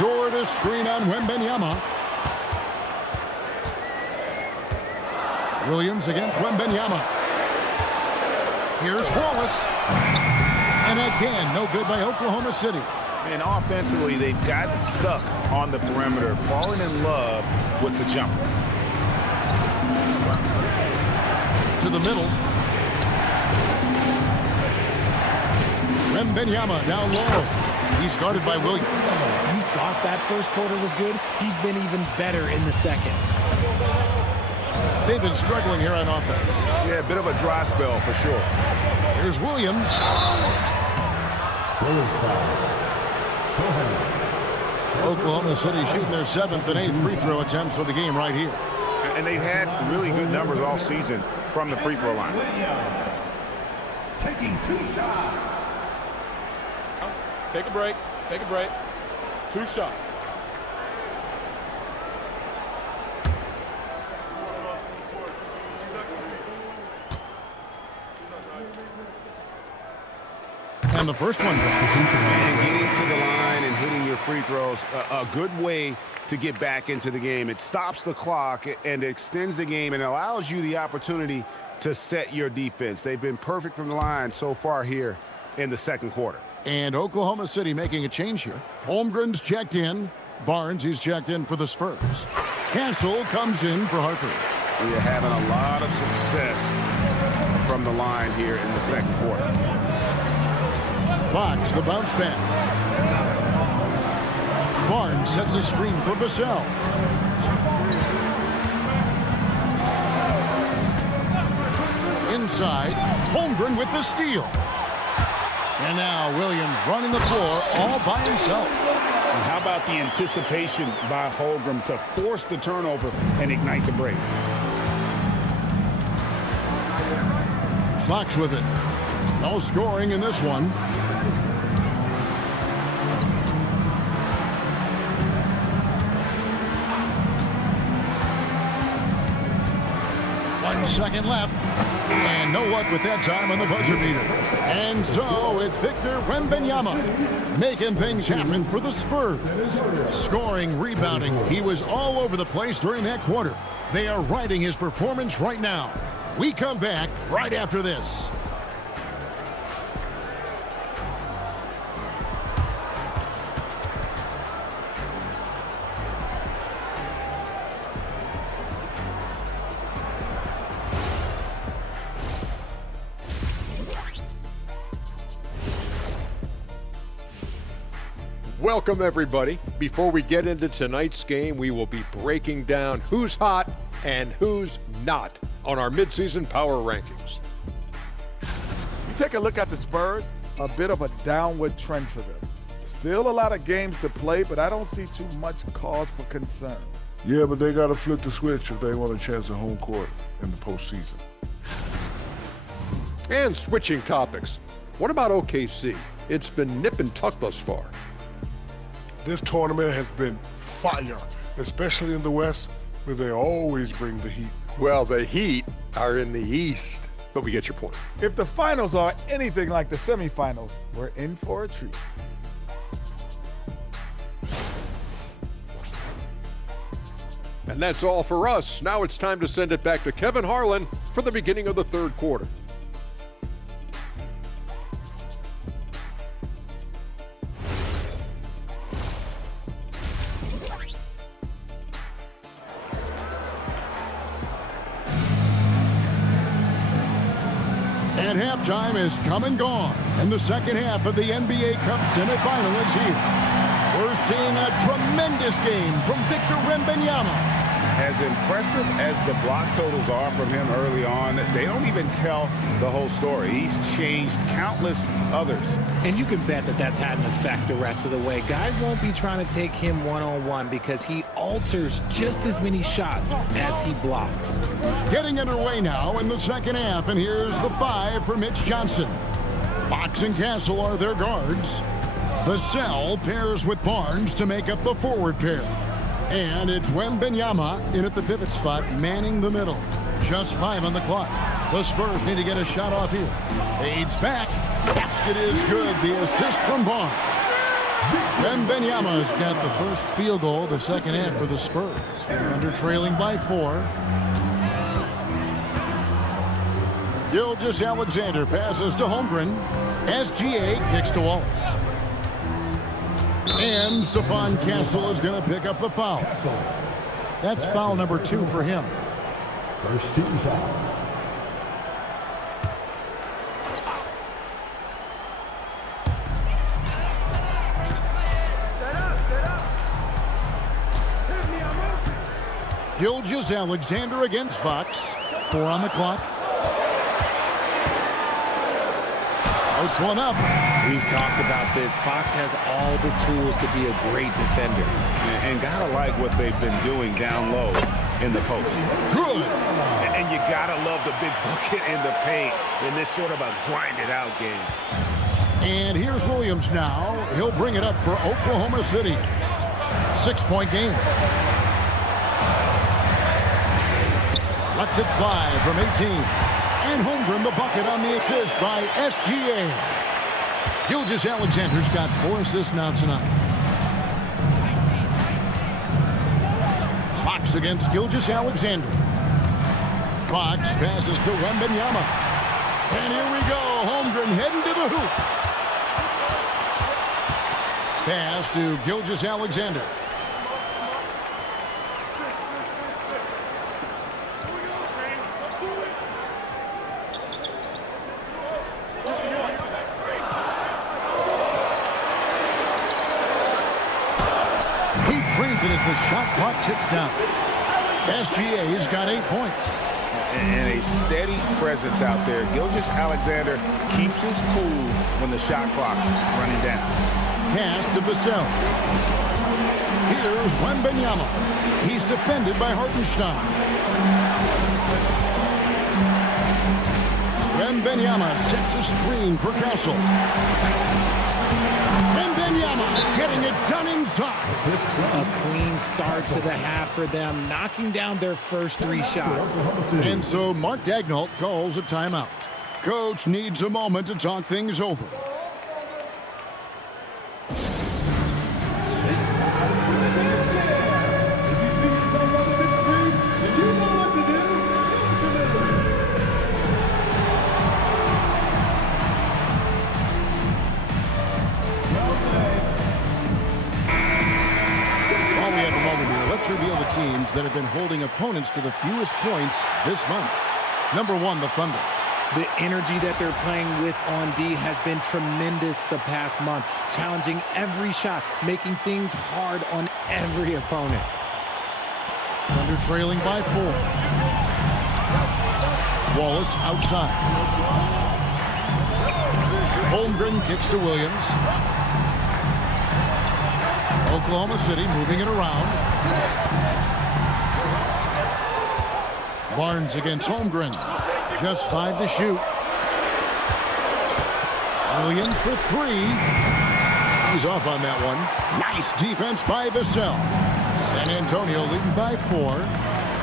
Dort a screen on Wembanyama. Williams against Wembanyama. Here's Wallace. And again, no good by Oklahoma City. And offensively, they've gotten stuck on the perimeter, falling in love with the jumper. To the middle. Wembanyama down low. He's guarded by Williams. You thought that first quarter was good? He's been even better in the second. They've been struggling here on offense. Yeah, a bit of a dry spell for sure. Here's Williams. Oklahoma City shooting their 7th and 8th free throw attempts for the game right here. And they've had really good numbers all season from the free throw line. Taking 2 shots. Take a break. Take a break. 2 shots. And the first one. And getting to the line and hitting your free throws, a good way to get back into the game. It stops the clock and extends the game and allows you the opportunity to set your defense. They've been perfect from the line so far here in the second quarter. And Oklahoma City making a change here. Holmgren's checked in. Barnes, he's checked in for the Spurs. Castle comes in for Harper. We are having a lot of success from the line here in the second quarter. Fox, the bounce pass. Barnes sets a screen for Vassell. Inside, Holmgren with the steal. And now Williams running the floor all by himself. And how about the anticipation by Holmgren to force the turnover and ignite the break? Fox with it. No scoring in this one. 1 second left. And no luck with that time on the buzzer beater. And so it's Victor Wembanyama making things happen for the Spurs. Scoring, rebounding. He was all over the place during that quarter. They are riding his performance right now. We come back right after this. Welcome, everybody. Before we get into tonight's game, we will be breaking down who's hot and who's not on our midseason power rankings. You take a look at the Spurs, a bit of a downward trend for them. Still a lot of games to play, but I don't see too much cause for concern. Yeah, but they got to flip the switch if they want a chance at home court in the postseason. And switching topics, what about OKC? It's been nip and tuck thus far. This tournament has been fire, especially in the West, where they always bring the heat. Well, the Heat are in the East, but we get your point. If the finals are anything like the semifinals, we're in for a treat. And that's all for us. Now it's time to send it back to Kevin Harlan for the beginning of the third quarter. And halftime is come and gone, and the second half of the NBA Cup semifinal is here. We're seeing a tremendous game from Victor Wembanyama. As impressive as the block totals are from him early on, they don't even tell the whole story. He's changed countless others. And you can bet that that's had an effect the rest of the way. Guys won't be trying to take him one-on-one because he alters just as many shots as he blocks. Getting underway now in the second half, and here's the 5 for Mitch Johnson. Fox and Castle are their guards. Vassell pairs with Barnes to make up the forward pair. And it's Wembanyama in at the pivot spot, manning the middle. Just 5 on the clock. The Spurs need to get a shot off here. Fades back. Basket is good. The assist from Barnes. Wembanyama's got the first field goal of the second half for the Spurs. Under trailing by 4. Gilgeous-Alexander passes to Holmgren. SGA kicks to Wallace. And Stephon Castle is going to pick up the foul. That's foul number 2 for him. First team foul. Gilgeous-Alexander against Fox. 4 on the clock. Outs one up. We've talked about this. Fox has all the tools to be a great defender. And gotta like what they've been doing down low in the post. Good. And you gotta love the big bucket in the paint in this sort of a grinded-out game. And here's Williams now. He'll bring it up for Oklahoma City. 6-point game. Lets it fly from 18. And Holmgren the bucket on the assist by SGA. Gilgeous-Alexander's got 4 assists now tonight. Fox against Gilgeous-Alexander. Fox passes to Wembanyama. And here we go. Holmgren heading to the hoop. Pass to Gilgeous-Alexander. He drains it as the shot clock ticks down. SGA's got 8 points. And a steady presence out there. Gilgeous-Alexander keeps his cool when the shot clock's running down. Pass to Vassell. Here's Wembanyama. He's defended by Hartenstein. Wembanyama sets a screen for Castle. Wembanyama getting it done inside. A clean start to the half for them, knocking down their first 3 shots. And so Mark Daigneault calls a timeout. Coach needs a moment to talk things over. Let's reveal the teams that have been holding opponents to the fewest points this month. Number 1, the Thunder. The energy that they're playing with on D has been tremendous the past month, challenging every shot, making things hard on every opponent. Thunder trailing by 4. Wallace outside. Holmgren kicks to Williams. Oklahoma City moving it around. Barnes against Holmgren. Just 5 to shoot. Williams for 3. He's off on that one. Nice defense by Vassell. San Antonio leading by 4.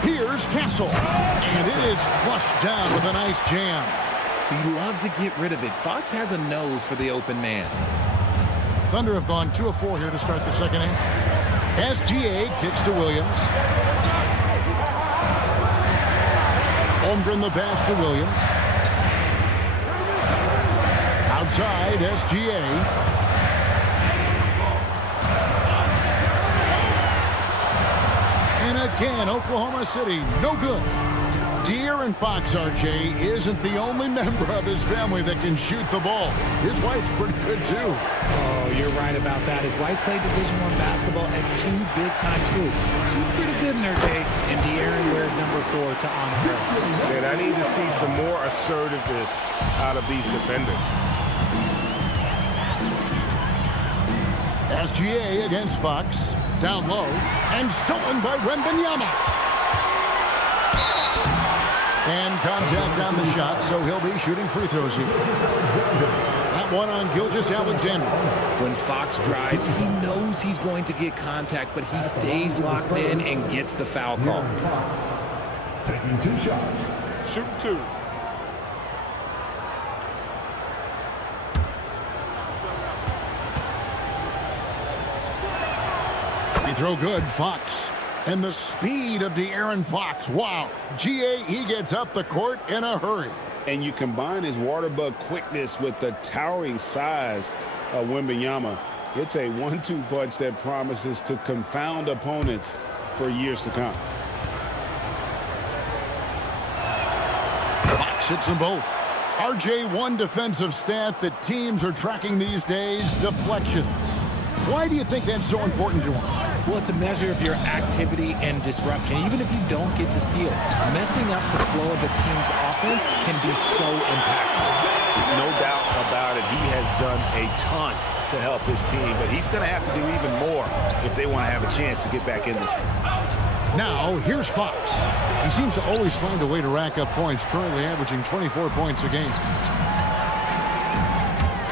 Here's Castle. And it is flushed down with a nice jam. He loves to get rid of it. Fox has a nose for the open man. Thunder have gone 2 of 4 here to start the second half. SGA kicks to Williams. Holmgren the pass to Williams. Outside, SGA. And again, Oklahoma City, no good. De'Aaron Fox, RJ, isn't the only member of his family that can shoot the ball. His wife's pretty good, too. Oh, you're right about that. His wife played Division I basketball at 2 big-time schools. She's pretty good in her day, and De'Aaron wears number 4 to honor her. Man, I need to see some more assertiveness out of these defenders. SGA against Fox. Down low, and stolen by Wembanyama. And contact on the shot, so he'll be shooting free throws here. That one on Gilgeous-Alexander. When Fox drives, he knows he's going to get contact, but he stays locked in and gets the foul call. Taking 2 shots. Shoot 2. Free throw good, Fox. And the speed of De'Aaron Fox. Wow. GA, he gets up the court in a hurry. And you combine his water bug quickness with the towering size of Wembanyama. It's a 1-2 punch that promises to confound opponents for years to come. Fox hits them both. RJ, one defensive stat that teams are tracking these days, deflections. Why do you think that's so important to him? Well, it's a measure of your activity and disruption. Even if you don't get the steal, messing up the flow of a team's offense can be so impactful. No doubt about it. He has done a ton to help his team, but he's going to have to do even more if they want to have a chance to get back in this one. Now, here's Fox. He seems to always find a way to rack up points, currently averaging 24 points a game.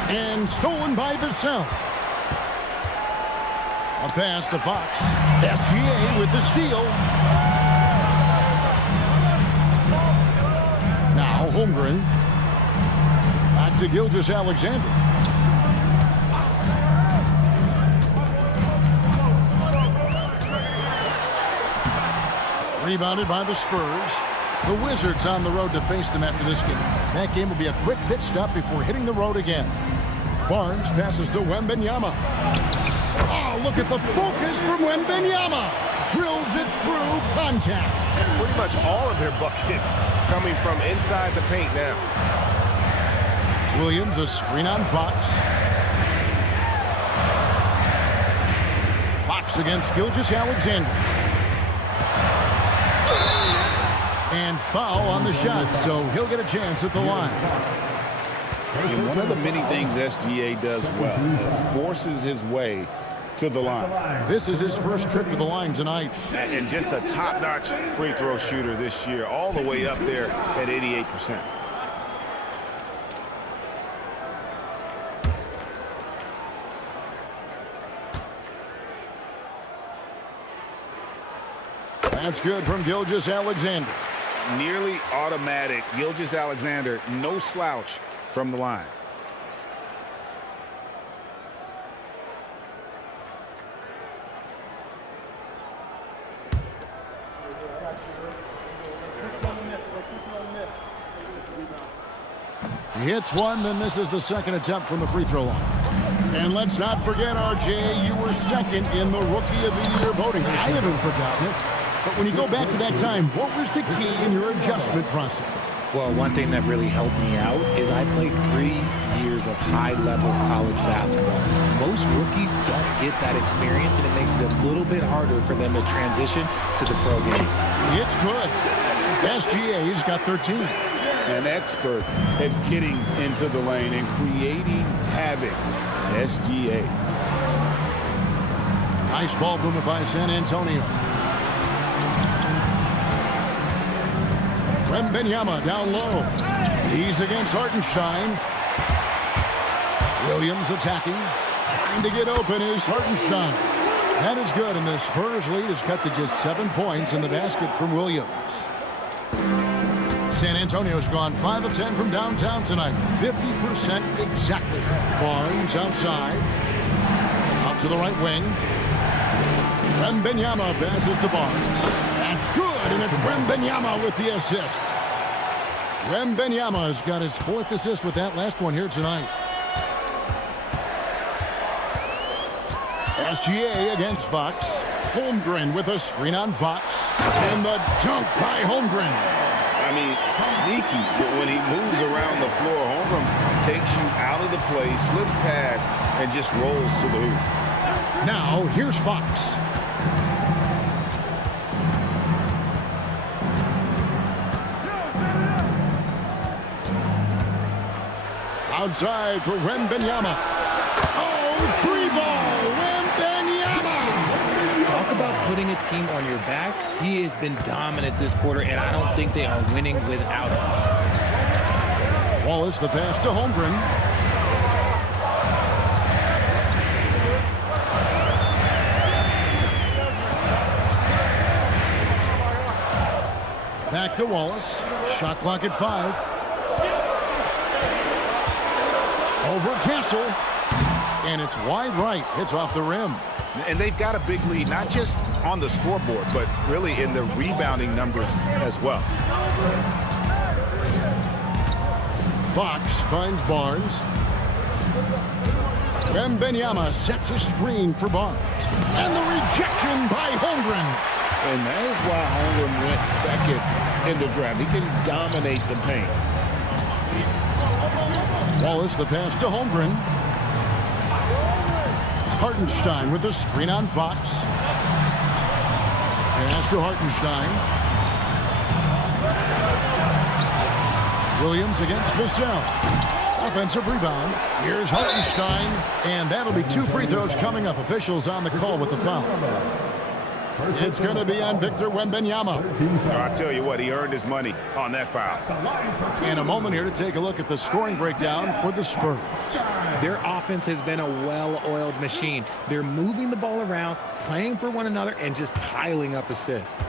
And stolen by Vassell. A pass to Fox. SGA with the steal. Now Holmgren. Back to Gilgeous-Alexander. Rebounded by the Spurs. The Wizards on the road to face them after this game. That game will be a quick pit stop before hitting the road again. Barnes passes to Wembanyama. Oh, look at the focus from Wembanyama. Drills it through contact. And pretty much all of their buckets coming from inside the paint now. Williams, a screen on Fox. Fox Fox against Gilgeous-Alexander. And foul on the shot, so he'll get a chance at the line. And one of the many things SGA does well, forces his way to the line. This is his first trip to the line tonight. And just a top-notch free throw shooter this year, all the way up there at 88%. That's good from Gilgeous-Alexander. Nearly automatic. Gilgeous-Alexander, no slouch from the line. He hits one, then misses the second attempt from the free throw line. And let's not forget, RJ, you were second in the Rookie of the Year voting. I haven't forgotten it. But when you go back to that time, what was the key in your adjustment process? Well, one thing that really helped me out is I played 3 years of high-level college basketball. Most rookies don't get that experience, and it makes it a little bit harder for them to transition to the pro game. It's good. SGA's got 13. An expert at getting into the lane and creating havoc. SGA. Nice ball movement by San Antonio. Wembanyama down low. He's against Hartenstein. Williams attacking. Trying to get open is Hartenstein. That is good, and the Spurs lead is cut to just 7 points in the basket from Williams. San Antonio's gone 5 of 10 from downtown tonight. 50% exactly. Barnes outside. Out to the right wing. Wembanyama passes to Barnes. That's good, and it's Wembanyama with the assist. Wembanyama has got his 4th assist with that last one here tonight. SGA against Fox. Holmgren with a screen on Fox. And the dunk by Holmgren. I mean, sneaky, but when he moves around the floor, Holmgren takes you out of the play, slips past, and just rolls to the hoop. Now, here's Fox. Outside for Wembanyama. Oh, free ball, Wembanyama! Talk about putting a team on your back. He has been dominant this quarter, and I don't think they are winning without him. Wallace, the pass to Holmgren. Back to Wallace. Shot clock at 5. Over Castle. And it's wide right. It's off the rim. And they've got a big lead, not just on the scoreboard, but really in the rebounding numbers as well. Fox finds Barnes. Wembanyama sets a screen for Barnes. And the rejection by Holmgren. And that is why Holmgren went second in the draft. He can dominate the paint. Wallace, the pass to Holmgren. Hartenstein with the screen on Fox. Pass to Hartenstein. Williams against Vassell. Offensive rebound. Here's Hartenstein. And that'll be 2 free throws coming up. Officials on the call with the foul. It's going to be on Victor Wembanyama. I'll tell you what, he earned his money on that foul. In a moment here to take a look at the scoring breakdown for the Spurs. Their offense has been a well-oiled machine. They're moving the ball around, playing for one another, and just piling up assists.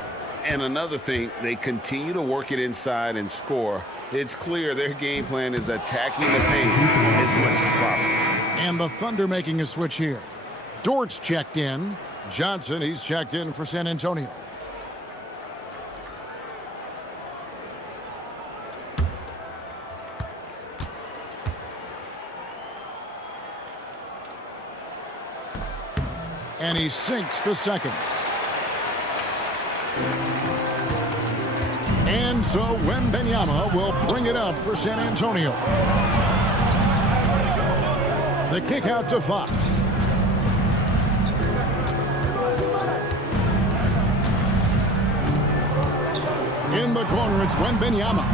And another thing, they continue to work it inside and score. It's clear their game plan is attacking the paint as much as possible. And the Thunder making a switch here. Dort's checked in. Johnson, he's checked in for San Antonio. And he sinks the second. And so Wembanyama will bring it up for San Antonio. The kick out to Fox. In the corner, it's Wembanyama.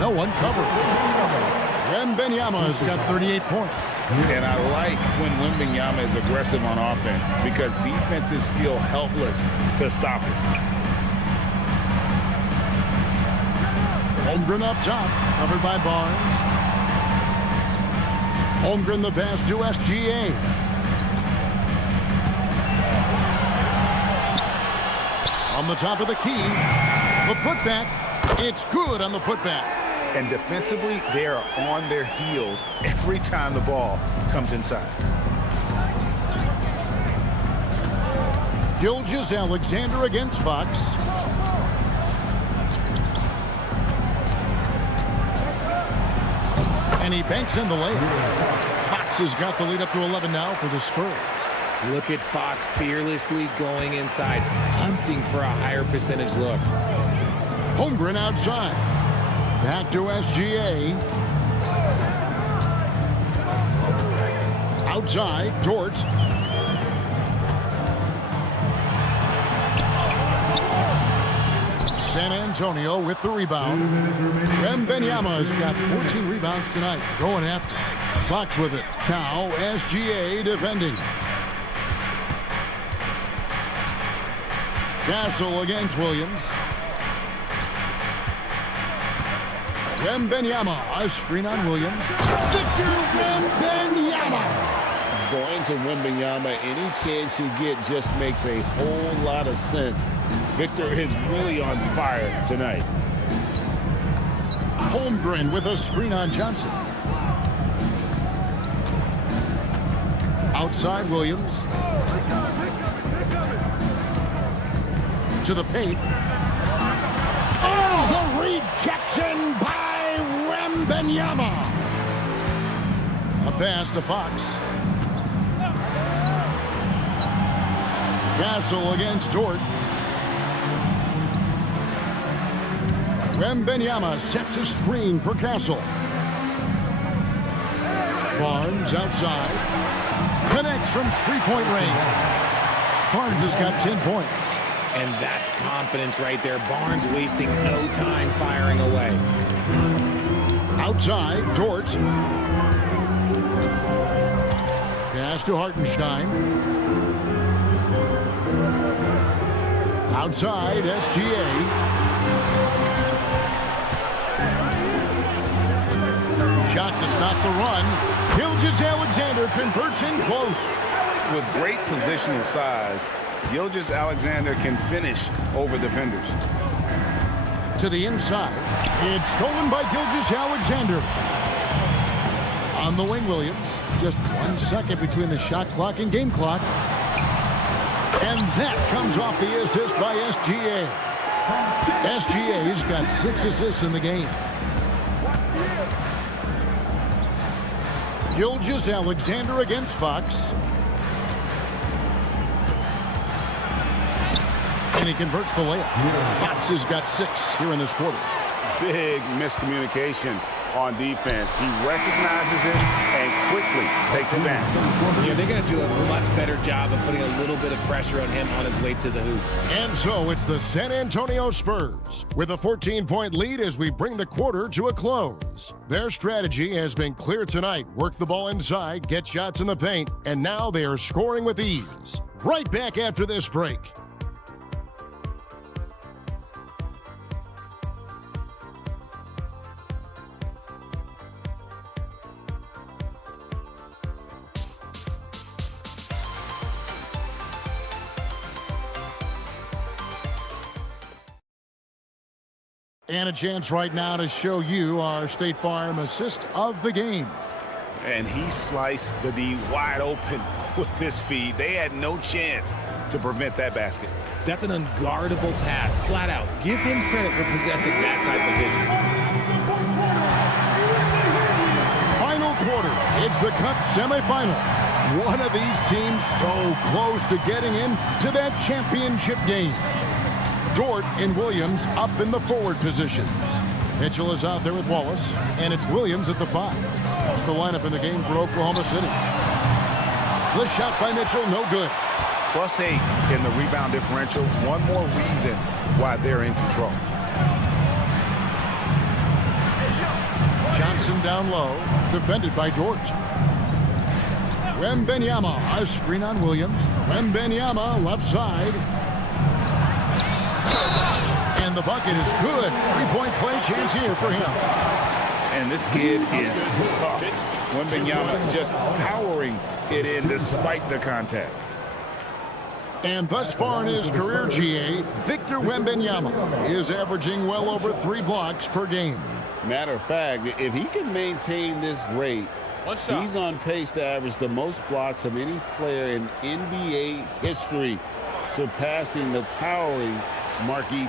No one covered. Wembanyama has got 38 points. And I like when Wembanyama is aggressive on offense because defenses feel helpless to stop it. Holmgren up top, covered by Barnes. Holmgren the pass to SGA. On the top of the key, the putback. It's good on the putback. And defensively, they are on their heels every time the ball comes inside. Gilgeous-Alexander against Fox. And he banks in the layup. Fox has got the lead up to 11 now for the Spurs. Look at Fox fearlessly going inside, hunting for a higher percentage look. Holmgren outside. Back to SGA. Outside, Dort. San Antonio with the rebound. Wembanyama has got 14 rebounds tonight. Going after. Fox with it. Now SGA defending. Castle against Williams. Wembanyama, a screen on Williams. Victor Wembanyama. Going to Wembanyama, any chance you get just makes a whole lot of sense. Victor is really on fire tonight. Holmgren with a screen on Johnson. Outside Williams. To the paint. Oh, the rejection by Wembanyama. A pass to Fox. Castle against Dort. Wembanyama sets a screen for Castle. Barnes outside. Connects from three-point range. Barnes has got 10 points. And that's confidence right there. Barnes wasting no time firing away. Outside, Dort. Pass to Hartenstein. Outside, SGA. Shot to stop the run. Gilgeous-Alexander converts in close. With great positional size, Gilgeous-Alexander can finish over defenders. To the inside. It's stolen by Gilgeous-Alexander. On the wing, Williams. Just 1 second between the shot clock and game clock. And that comes off the assist by SGA. SGA's got 6 assists in the game. Gilgeous-Alexander against Fox. And he converts the layup. Fox has got 6 here in this quarter. Big miscommunication on defense. He recognizes it and quickly takes advantage. Yeah, they're going to do a much better job of putting a little bit of pressure on him on his way to the hoop. And so it's the San Antonio Spurs with a 14-point lead as we bring the quarter to a close. Their strategy has been clear tonight. Work the ball inside, get shots in the paint, and now they are scoring with ease. Right back after this break. And a chance right now to show you our State Farm assist of the game. And he sliced the D wide open with his feed. They had no chance to prevent that basket. That's an unguardable pass, flat out. Give him credit for possessing that type of vision. Final quarter. It's the Cup semifinal. One of these teams so close to getting into that championship game. Dort and Williams up in the forward positions. Mitchell is out there with Wallace, and it's Williams at the 5. That's the lineup in the game for Oklahoma City. The shot by Mitchell, no good. +8 in the rebound differential. One more reason why they're in control. Johnson down low, defended by Dort. Wembanyama, a screen on Williams. Wembanyama, left side. And the bucket is good. Three-point play chance here for him. And this kid is tough. Wembanyama just powering it in despite the contact. And thus far in his career, GA, Victor Wembanyama is averaging well over 3 blocks per game. Matter of fact, if he can maintain this rate, he's on pace to average the most blocks of any player in NBA history, surpassing the towering Mark Eaton.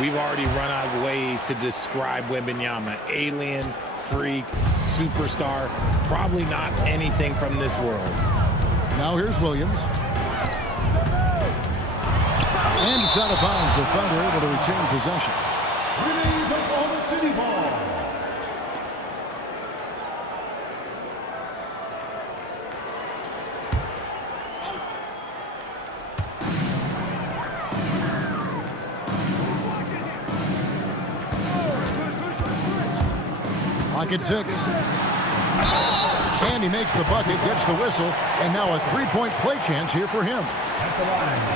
We've already run out of ways to describe Wembanyama. Alien, freak, superstar, probably not anything from this world. Now here's Williams. And it's out of bounds. The Thunder able to retain possession. Remains Oklahoma City ball. Clock at 6. And he makes the bucket, gets the whistle, and now a three-point play chance here for him.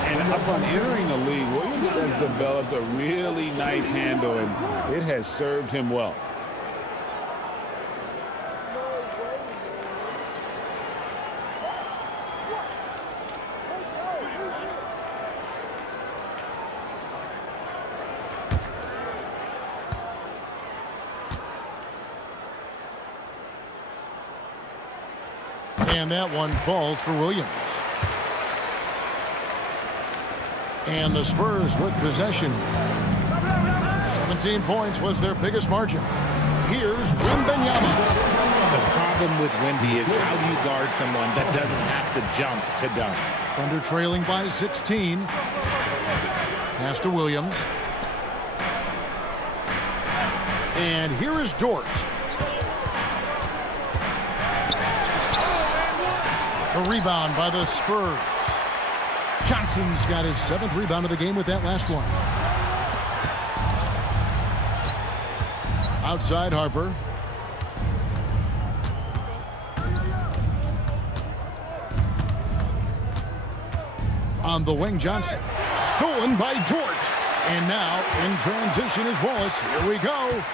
And upon entering the league, Williams has developed a really nice handle, and it has served him well. And that one falls for Williams. And the Spurs with possession. 17 points was their biggest margin. Here's Wembanyama. The problem with Wemby is how do you guard someone that doesn't have to jump to dunk? Thunder trailing by 16. Pass to Williams. And here is Dort. The rebound by the Spurs. Johnson's got his 7th rebound of the game with that last one. Outside Harper. On the wing, Johnson. Stolen by Dort. And now in transition is Wallace. Here we go.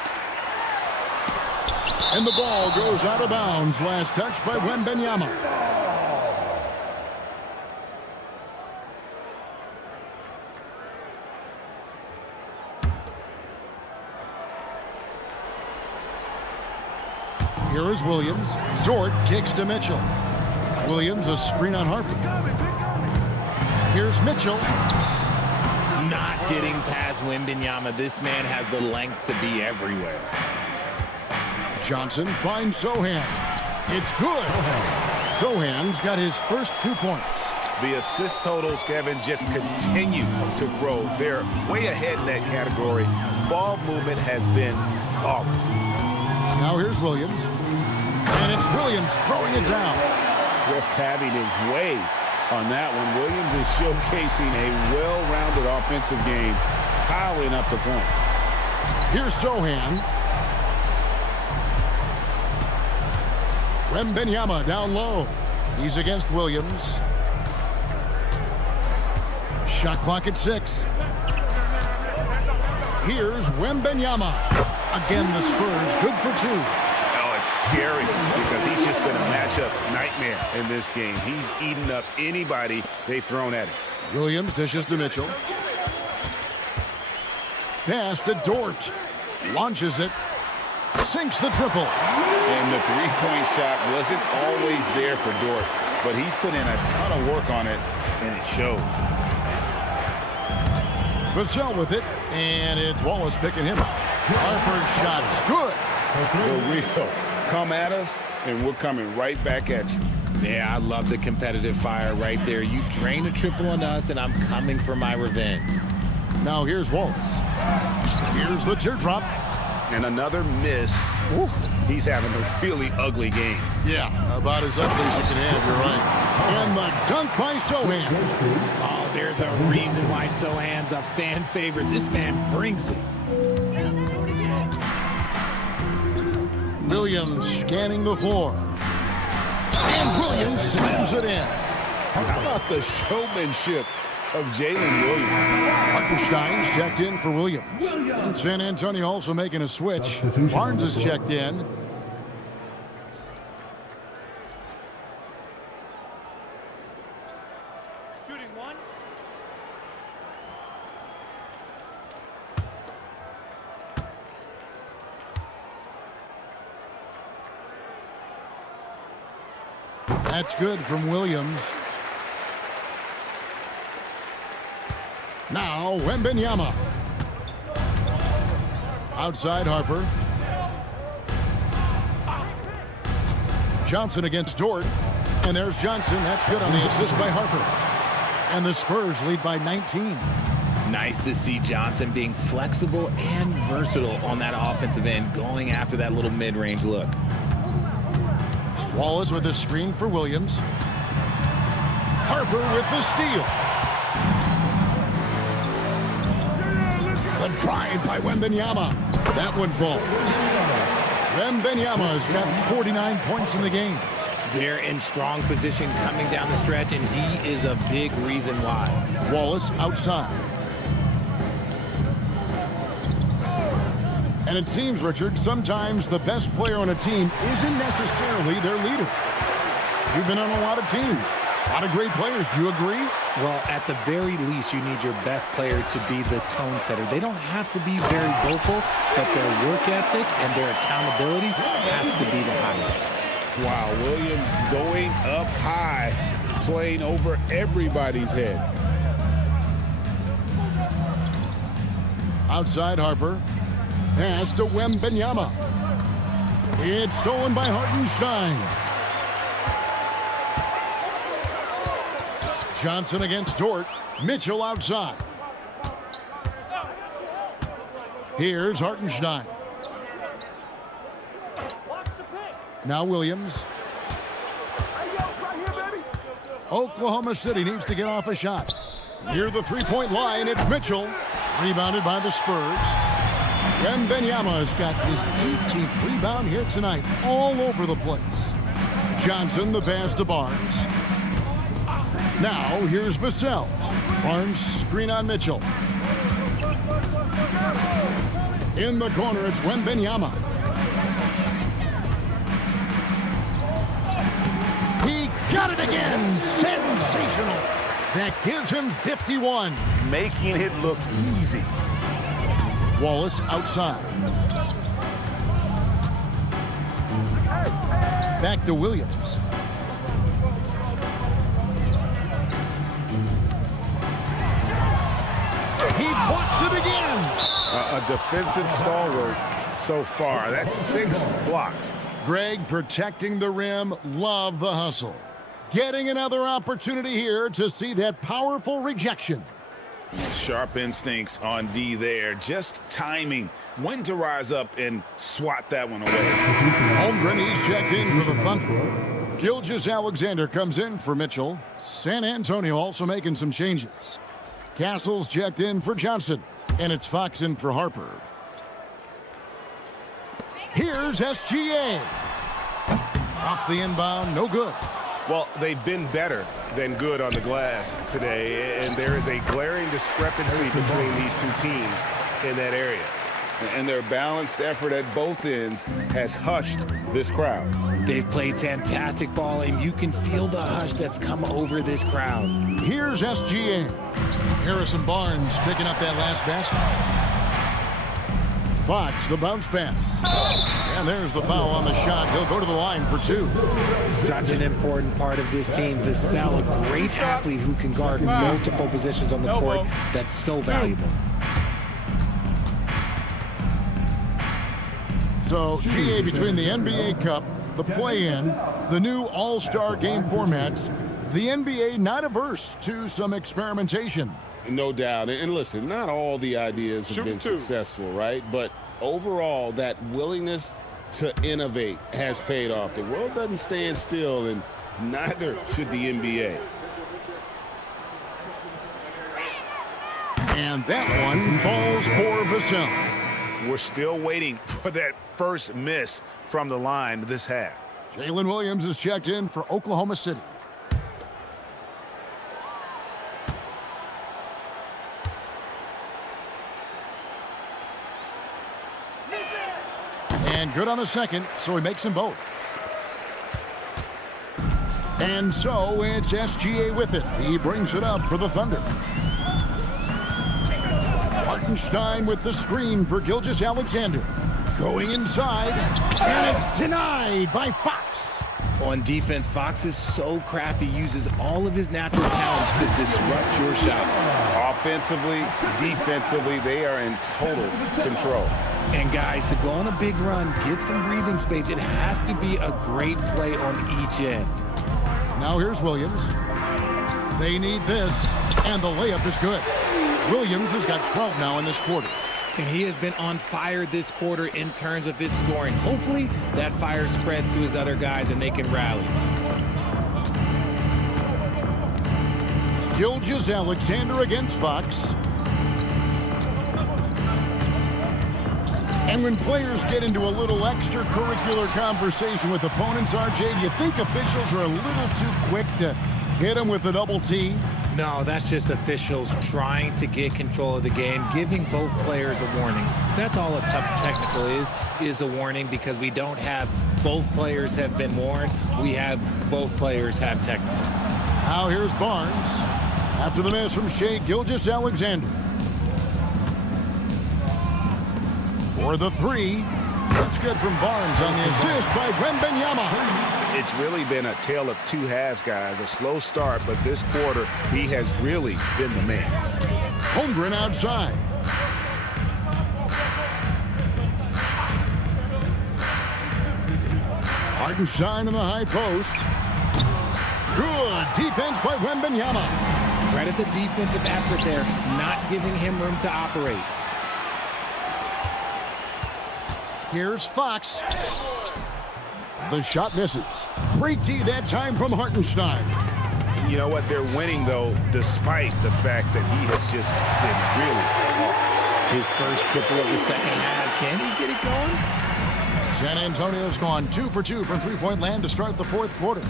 And the ball goes out of bounds. Last touch by Wembanyama. Here is Williams. Dort kicks to Mitchell. Williams, a screen on Harper. Here's Mitchell. Not getting past Wembanyama. This man has the length to be everywhere. Johnson finds Sohan. It's good. Sohan's got his first 2 points. The assist totals, Kevin, just continue to grow. They're way ahead in that category. Ball movement has been flawless. Now here's Williams. And it's Williams throwing it down. Just having his way on that one. Williams is showcasing a well-rounded offensive game, piling up the points. Here's Sohan. Wembanyama down low. He's against Williams. Shot clock at 6. Here's Wembanyama. Again, the Spurs good for 2. Oh, it's scary because he's just been a matchup nightmare in this game. He's eaten up anybody they've thrown at him. Williams dishes to Mitchell. Pass to Dort. Launches it. Sinks the triple. And the three-point shot wasn't always there for Dort, but he's put in a ton of work on it, and it shows. Vassell with it, and it's Wallace picking him up. Harper's shot is good. The real come at us, and we're coming right back at you. Yeah, I love the competitive fire right there. You drain a triple on us, and I'm coming for my revenge. Now here's Wallace. Here's the teardrop. And another miss. Ooh, he's having a really ugly game. Yeah, about as ugly as you can have, you're right. And the dunk by Sohan. Oh, there's a reason why Sohan's a fan favorite. This man brings it. Williams scanning the floor. And Williams slams it in. How about the showmanship of Jalen Williams? Hartenstein's checked in for Williams. And San Antonio also making a switch. Barnes is checked in. Shooting one. That's good from Williams. Now, Wembanyama. Outside Harper. Johnson against Dort. And there's Johnson. That's good on the assist by Harper. And the Spurs lead by 19. Nice to see Johnson being flexible and versatile on that offensive end, going after that little mid-range look. Wallace with a screen for Williams. Harper with the steal. The drive by Wembanyama. That one falls. Wembanyama's got 49 points in the game. They're in strong position coming down the stretch, and he is a big reason why. Wallace outside. And it seems, Richard, sometimes the best player on a team isn't necessarily their leader. You've been on a lot of teams. A lot of great players. Do you agree? Well, at the very least, you need your best player to be the tone setter. They don't have to be very vocal, but their work ethic and their accountability has to be the highest. Wow, Williams going up high, playing over everybody's head. Outside Harper. Pass to Wembanyama. It's stolen by Hartenstein. Johnson against Dort. Mitchell outside. Here's Hartenstein. Now Williams. Oklahoma City needs to get off a shot. Near the three-point line, it's Mitchell. Rebounded by the Spurs. Wembanyama's got his 18th rebound here tonight, all over the place. Johnson, the pass to Barnes. Now, here's Vassell. Barnes, screen on Mitchell. In the corner, it's Wembanyama. He got it again! Sensational! That gives him 51. Making it look easy. Wallace outside. Back to Williams. He blocks it again. A defensive stalwart so far. That's 6 blocks. Greg protecting the rim. Love the hustle. Getting another opportunity here to see that powerful rejection. Sharp instincts on D there. Just timing when to rise up and swat that one away. Holmgren, he's checked in for the Thunder. Gilgeous-Alexander comes in for Mitchell. San Antonio also making some changes. Castle's checked in for Johnson. And it's Fox in for Harper. Here's SGA. Off the inbound, no good. Well, they've been better than good on the glass today, and there is a glaring discrepancy between these two teams in that area. And their balanced effort at both ends has hushed this crowd. They've played fantastic ball, and you can feel the hush that's come over this crowd. Here's SGA. Harrison Barnes picking up that last basket. Fox, the bounce pass. And there's the foul on the shot. He'll go to the line for 2. Such an important part of this team. Vassell, a great athlete who can guard multiple positions on the court. That's so valuable. So, GA, between the NBA Cup, the play-in, the new All-Star game formats, the NBA not averse to some experimentation. No doubt. And listen, not all the ideas have been successful, right? But overall, that willingness to innovate has paid off. The world doesn't stand still, and neither should the NBA. And that one falls for Vassell. We're still waiting for that first miss from the line this half. Jalen Williams is checked in for Oklahoma City. And good on the second, so he makes them both. And so it's SGA with it. He brings it up for the Thunder. Hartenstein with the screen for Gilgeous-Alexander. Going inside, and it's denied by Fox. On defense, Fox is so crafty, uses all of his natural talents to disrupt your shot. Offensively, defensively, they are in total control. And guys, to go on a big run, get some breathing space, it has to be a great play on each end. Now here's Williams. They need this, and the layup is good. Williams has got 12 now in this quarter. And he has been on fire this quarter in terms of his scoring. Hopefully, that fire spreads to his other guys and they can rally. Gilgeous-Alexander against Fox. And when players get into a little extracurricular conversation with opponents, RJ, do you think officials are a little too quick to hit them with a double T? No, that's just officials trying to get control of the game, giving both players a warning. That's all a tough technical is a warning, because we don't have both players have been warned. We have both players have technicals. Now here's Barnes after the miss from Shai Gilgeous-Alexander. For the three, that's good from Barnes on the assist by Wembanyama. It's really been a tale of two halves, guys. A slow start, but this quarter, he has really been the man. Holmgren outside. Hartenstein in the high post. Good defense by Wembanyama. Credit the defensive effort there, not giving him room to operate. Here's Fox. The shot misses. Great D that time from Hartenstein. You know what? They're winning, though, despite the fact that he has just been really off. His first triple of the second half. Can he get it going? San Antonio's gone 2 for 2 from three-point land to start the fourth quarter.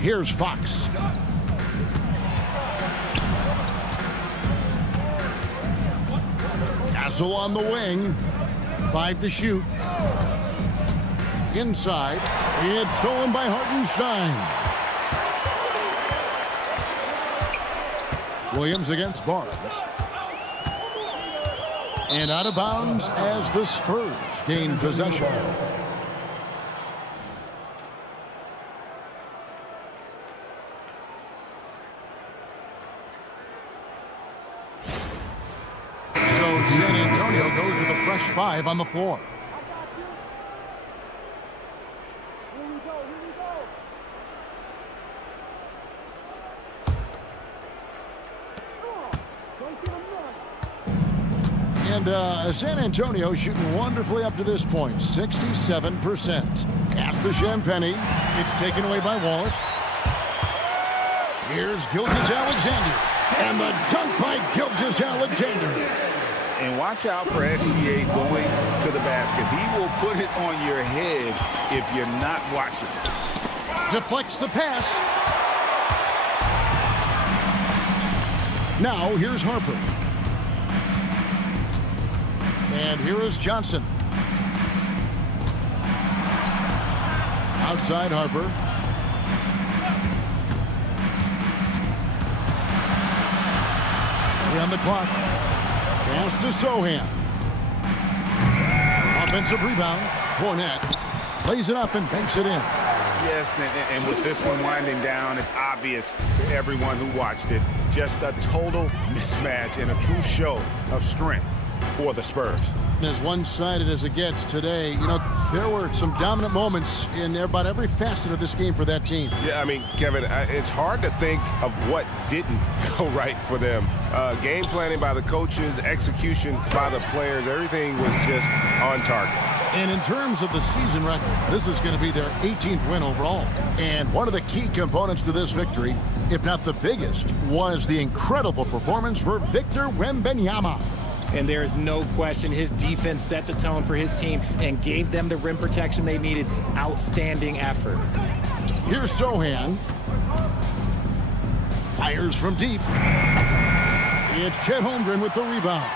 Here's Fox. Castle on the wing. 5 to shoot. Inside. It's stolen by Hartenstein. Williams against Barnes. And out of bounds as the Spurs gain possession. So San Antonio goes with a fresh 5 on the floor. And San Antonio shooting wonderfully up to this point, 67%. Pass to Champagny. It's taken away by Wallace. Here's Gilgeous-Alexander. And the dunk by Gilgeous-Alexander. And watch out for SGA going to the basket. He will put it on your head if you're not watching. Deflects the pass. Now here's Harper. And here is Johnson. Outside Harper. On the clock. Pass to Sohan. Offensive rebound. Fournette lays it up and banks it in. Yes, and with this one winding down, it's obvious to everyone who watched it. Just a total mismatch and a true show of strength for the Spurs. As one-sided as it gets today, you know, there were some dominant moments in about every facet of this game for that team. Yeah, I mean, Kevin, it's hard to think of what didn't go right for them. Game planning by the coaches, execution by the players, everything was just on target. And in terms of the season record, this is going to be their 18th win overall. And one of the key components to this victory, if not the biggest, was the incredible performance for Victor Wembanyama. And there is no question his defense set the tone for his team and gave them the rim protection they needed. Outstanding effort. Here's Sohan. Fires from deep. It's Chet Holmgren with the rebound.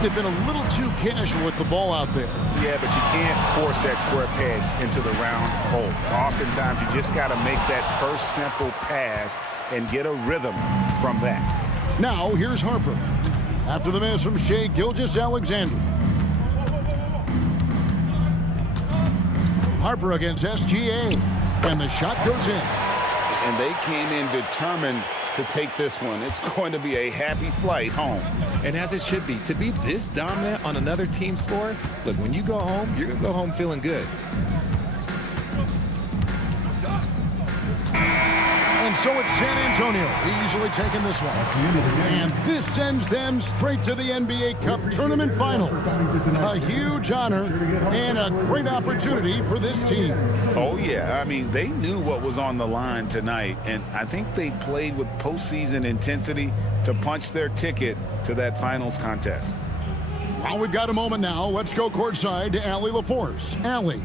They've been a little too casual with the ball out there. Yeah, but you can't force that square peg into the round hole. Oftentimes, you just got to make that first simple pass and get a rhythm from that. Now, here's Harper. After the miss from Shai Gilgeous-Alexander. Harper against SGA. And the shot goes in. And they came in determined to take this one. It's going to be a happy flight home. And as it should be. To be this dominant on another team's floor, look, when you go home, you're going to go home feeling good. And so it's San Antonio easily taking this one. And this sends them straight to the NBA Cup Tournament Final. A huge honor and a great opportunity for this team. Oh, yeah. I mean, they knew what was on the line tonight, and I think they played with postseason intensity to punch their ticket to that finals contest. Well, we've got a moment now. Let's go courtside to Allie LaForce. Allie.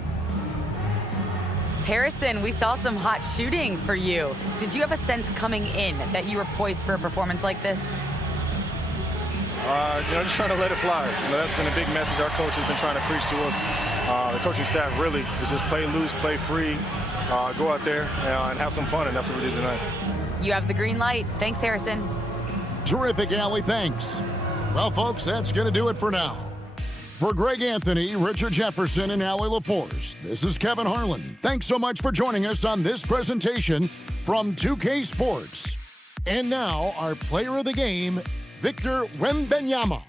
Harrison, we saw some hot shooting for you. Did you have a sense coming in that you were poised for a performance like this? Just trying to let it fly. That's been a big message our coach has been trying to preach to us. The coaching staff really is just play loose, play free, go out there and have some fun, and that's what we did tonight. You have the green light. Thanks, Harrison. Terrific, Allie. Thanks. Well, folks, that's going to do it for now. For Greg Anthony, Richard Jefferson, and Allie LaForce, this is Kevin Harlan. Thanks so much for joining us on this presentation from 2K Sports. And now, our player of the game, Victor Wembanyama.